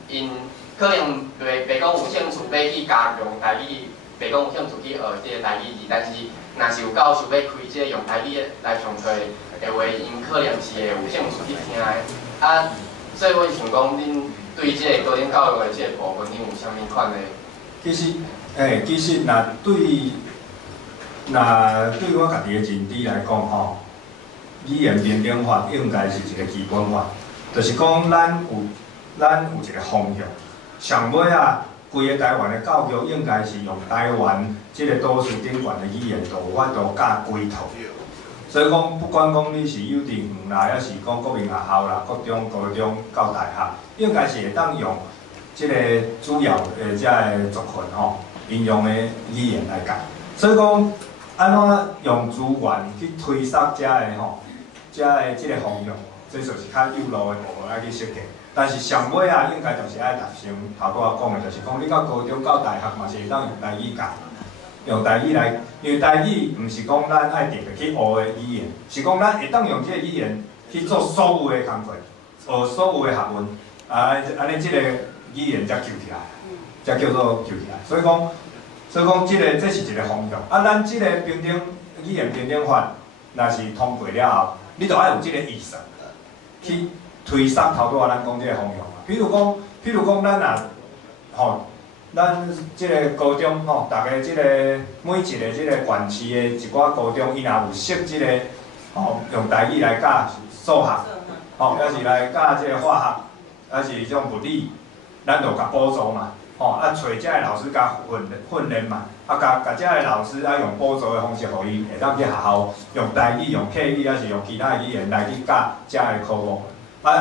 因可能袂讲有兴趣要去加强台语，袂讲有兴趣去学即个台语字，但是若是有教授要开即个用台语来上课的话，因可能是会有兴趣去听的。啊，所以我想讲，恁对即个高等教育的即个部分，恁有啥物款的？其实若对我家己的认知来讲吼，语言平等法应该是一个基本法，就是讲咱有一个方向。上尾啊，规个台湾的教育应该是用台湾即个都市顶悬的语言，就有法度教规套。所以讲，不管讲你是幼稚园啦，还是讲国民学校啦、国中、高中到大学，应该是会当用即个主要的遮个族群吼，应用的语言来教。所以讲，安怎用资源去推塞遮个吼，遮个即个方向，这就是较有路的部分爱去设计。但是上尾啊，应该就是爱达成头拄仔讲的，就是讲你到高中到大学嘛是会当用台语教。用台语来，因为台语毋是讲咱爱特别去学的语言，是讲咱会当用即个语言去做所有的工作，学所有的学问，安尼即个语言才救起来，才叫做救起来。所以讲，这是一个方向。啊，咱即个语言平等法，若是通过了后，你就爱有即个意识去推塞头拄仔咱讲即个方向。比如讲，咱若吼。咱即个高中吼，大家即个每一个即个县市的一寡高中，伊若有设即个吼用台语来教数学，吼，还是来教即个化学，还是种物理，咱就甲补助嘛，吼，啊找遮个老师甲训练嘛，啊甲遮个老师啊用补助的方式，互伊会当去学校用台语、用客语，还是用其他语言来去教遮个科目。啊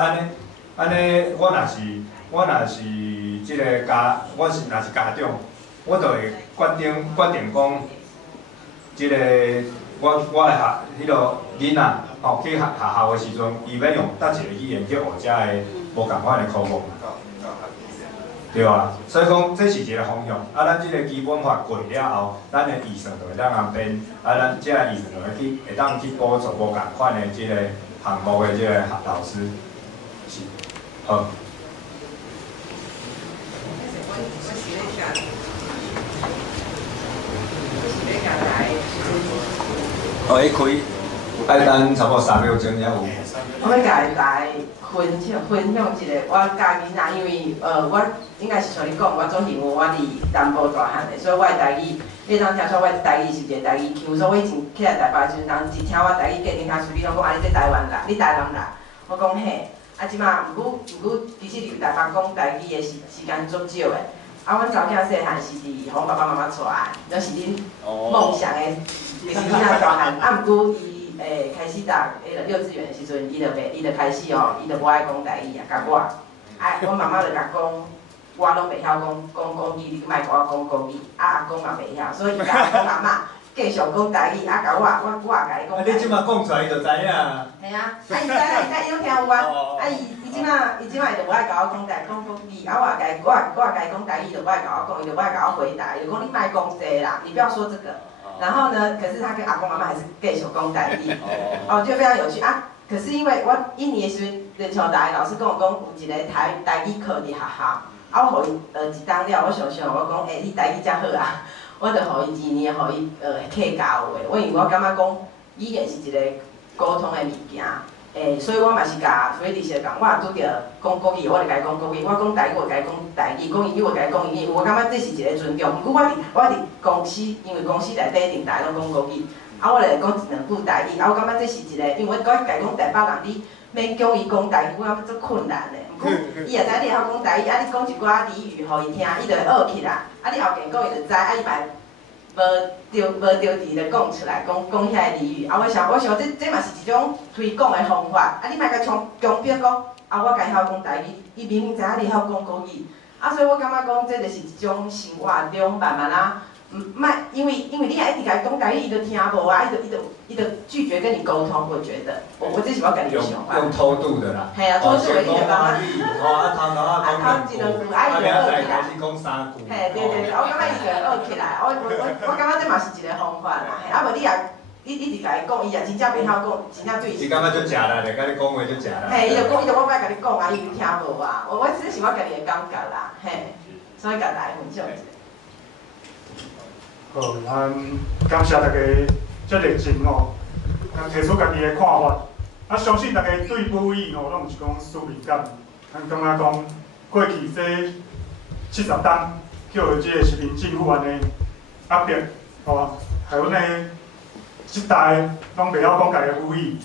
安尼，我若是即个我若是家长，我就会决定讲，即个我的迄落囡仔吼去学校的时阵，伊要用叨一个语言去学遮个无共款的科目，对啊。所以讲这是一个方向。啊，咱即个基本法过了后，咱的预算就会当安变，啊，咱遮个预算就会当去补助无共款的即个项目的即个老师，是好。哦，会开，爱等差不多3秒钟才有。我要甲伊来分享一个我家囡仔，因为我应该是像你讲，我总是因为我伫南部大汉的，所以我的台语，你当听说我的台语是一个台语腔，所以我以前起来台北的时阵，人一听我台语，隔天开始你拢讲啊，你这台湾人，你台南人，我讲嘿，啊即马毋过其实伫台北讲台语的时间足少的。啊，阮查某囝细汉是伫互爸爸妈妈带的，那是恁梦想的，就是囡仔大汉。啊，毋过伊开始读迄个幼稚园的时阵，伊就开始吼，伊就无爱讲台语啊，甲我，啊，阮妈妈就甲讲，我拢袂晓讲国语，你莫甲我讲国语，啊阿公嘛袂晓，所以伊甲阿公阿嬷继续讲台语，啊甲我也甲伊讲。你即马讲出来，伊就知影。系啊，伊知伊拢听有我，啊伊即马伊就无爱甲我讲国语，啊我也甲伊讲台语，就无爱甲我讲，伊就无爱甲我回答，伊就讲你莫讲这啦，你不要说这个。然后呢，可是他跟阿公阿嬷还是继续讲台语，哦，就非常有趣啊。可是因为我1年的时阵，连像大老师跟我讲有一个台语课伫学校，啊我互伊一当了，我想我讲你台语遮好啊。我就互伊2年，互伊客教的。因为我感觉讲语言是一个沟通的物件，所以我嘛是甲所以伫是讲，我拄着讲国语，我就甲伊讲国语；我讲台语，我甲伊讲台语；讲英语，我甲伊讲英语。我感觉这是一个尊重。毋过我伫公司，因为公司内底定大拢讲国语，啊我来讲1、2句台语，啊我感觉这是一个，因为我甲伊讲台北人，免叫伊讲台语，我感觉足困难的。毋过伊也知影你会晓讲台语，啊你讲一寡俚语互伊听，伊就会学起来。啊你后边讲伊就知，啊伊嘛无着地就讲出来，讲遐个俚语。啊我想这嘛是一种推广的方法。啊你莫甲强逼讲，啊我家晓讲台语，伊明明知影你晓讲国语。啊所以我感觉讲这就是一种生活中慢慢啊。莫，因为你还一直甲伊讲台语，伊就听无啊，伊就拒绝跟你沟通。我觉得，我这是我家己的想法。用偷渡的啦。系啊，偷渡的你就讲啊。头一两句，啊明仔载开始讲三句。嘿，对，我感觉伊就会学起来。我感觉这嘛是一个方法啦。嘿，啊无你也一直甲伊讲，伊也真正袂晓讲，真正对。伊感觉就食啦，就甲你讲话就食啦。嘿，伊就我摆甲你讲啊，伊就听无啊。我这是我家己的感觉啦，嘿，所以甲大家分享一下。好，咱感谢大家遮热情吼，提出家己的看法。啊，相信大家对母语吼，拢有一种使命感。咱感觉讲，过去这70档，叫即个市民政府安尼压迫，吼，还有呢，一代拢袂晓讲家己的母语。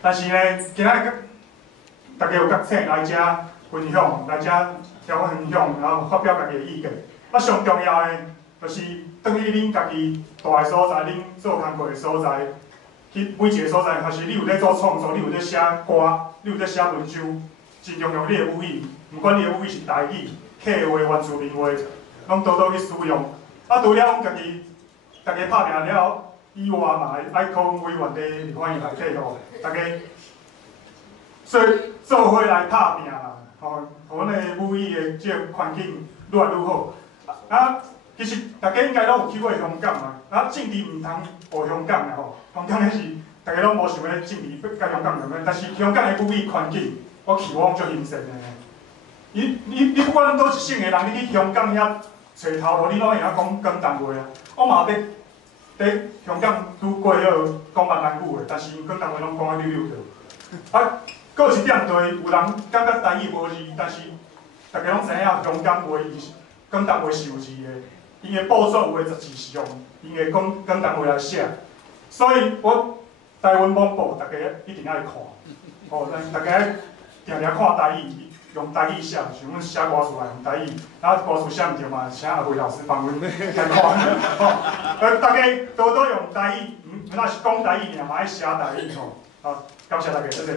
但是呢，今仔大家有觉醒来遮分享，来遮调分享，然后发表家己的意见。啊，上重要的就是转去恁家己住的所在，恁做工课的所在，去每一个所在，还是你有咧做创作，你有咧写歌，你有咧写文章，尽量用你的母语，毋管你的母语是台语、客话、原住民话，拢多多去使用。啊，除了阮家己，大家拍拼了以外嘛，爱靠委员的立法院内底吼，大家做伙来拍拼啦，吼，互阮的母语的即个环境愈来愈好。啊，其实大家应该拢有去过香港嘛，啊，政治毋通学香港啦吼，香港迄是大家拢无想要政治要甲香港两样，但是香港的母语环境，我期望足欣赏的。你不管倒一省的人，你去香港遐找头路，你拢会晓讲广东话啊。我嘛伫香港拄过迄个讲闽南语的，但是广东话拢讲啊溜溜着。啊，搁有一点就是有人感觉台语无字，但是大家拢知影香港话广东话是有字的，因的报纸有的字是用因的广东话来写，所以我台湾网报大家一定爱看，吼，大家定定看台语，用台语写，像阮写歌词来用台语，啊歌词写毋对嘛，请阿辉老师帮阮来看，吼，大家多多用台语，若是讲台语尔，嘛爱写台语吼，好，感谢大家，谢谢，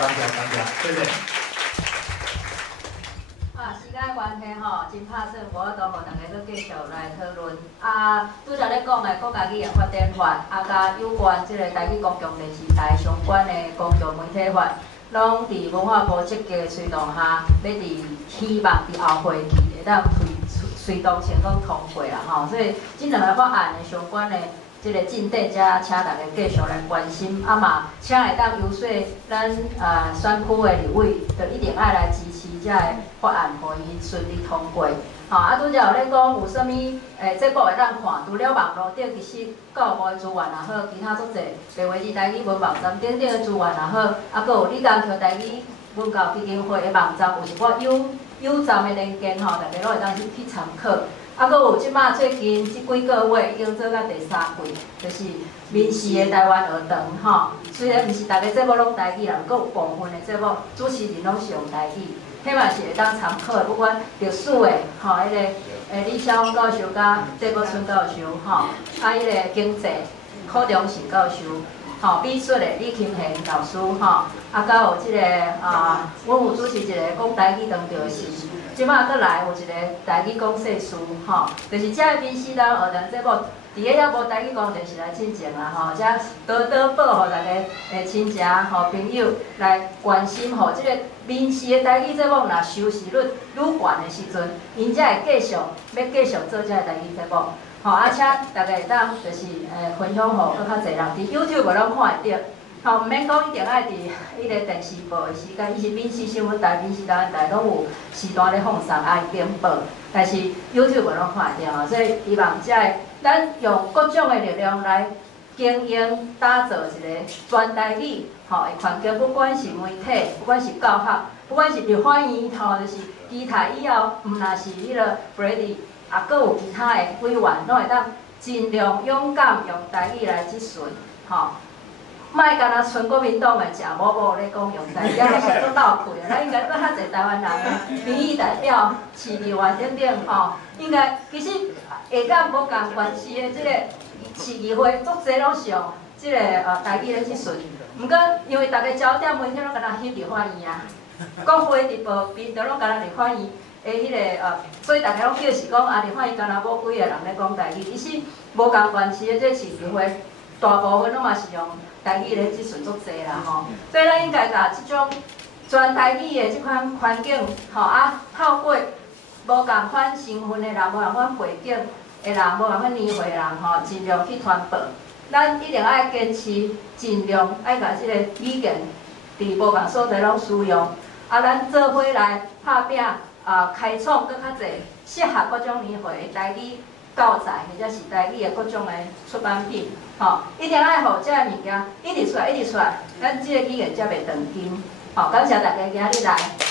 感谢，谢谢。时间关系吼，真拍算无法度互大家搁继续来讨论。啊，拄则咧讲的国家语言发展法，啊，甲有关即个台语公共电视台相关的公共媒体法，拢伫文化部积极的推动下，要希望伫后会期会当推动成功通过啦吼。所以，即两个法案的相关的即个进展，则请大家继续来关心。啊嘛，请会当游说咱选区的立委，就一定爱来支持遮个法案，互伊顺利通过。吼，啊，拄则有咧讲有啥物节目会当看，除了网络顶，其实教育部的资源也好，其他足侪白话字台语文网站顶顶的资源也好，啊，阁有李江桥台语文教基金会的网站，有一寡有站的连结吼，大家拢会当去参考。啊，阁有即马最近即几个月已经做到第3季，就是民视的台湾学堂吼。虽然毋是逐个节目拢台语啦，阁有部分的节目主持人拢是用台语，迄嘛是会当参考的。不管历史的吼，迄个李小龙教授甲郑国春教授吼，啊，迄个经济柯中信教授。吼，美术的李庆贤老师吼，啊，甲有即个阮有主持一个讲台语当着是，即摆阁来有一个台语讲世书吼，就是遮个民视台学堂节目，伫个也无台语讲电视来进前啦吼，遮多报互大家亲戚吼朋友来关心吼，即个民视的台语节目若收视率愈悬的时阵，因才会继续做遮个台语节目。吼，啊，请大家会当就是分享互搁较侪人伫 YouTube 拢看会到。吼，毋免讲一定爱伫迄个电视报的时间，伊是民视新闻台、民视台湾台拢有时段咧放送啊点报，但是 YouTube 拢看会到吼，所以希望遮个咱用各种的力量来经营打造一个全台语吼的环境，不管是媒体，不管是教学，不管是立法院吼，就是其他以后，毋若是迄个 Brady。啊，阁有其他的委员，拢会当尽量勇敢用台语来质询，吼，莫干那剩国民党的食某某咧讲用台语，啊，是做倒开的。咱应该做较侪台湾人的民意代表、市议员等等吼，应该其实下港无共县市的即个市议会，足侪拢是用即个台语咧即顺。毋过因为大家焦点媒体拢敢若翕伫法院啊，国会直播边都拢敢若伫法院的迄个所以大家拢叫是讲伫法院敢若无几个人咧讲台语，其实无共县市的即市议会。大部分拢嘛是用台语咧即顺足济啦吼，所以咱应该甲即种全台语的即款环境吼透过无共款身份的人、无共款背景的人、无共款年岁的人吼，尽量去传播。咱一定爱坚持，尽量爱甲即个语言伫无共所在拢使用，咱做伙来拍拼开创更较济适合各种年岁的台语教材，或者是台语的各种的出版品。吼，一定爱互遮个物件一直出来，一直出来，咱即个语言才袂断根。吼，感谢大家今日来。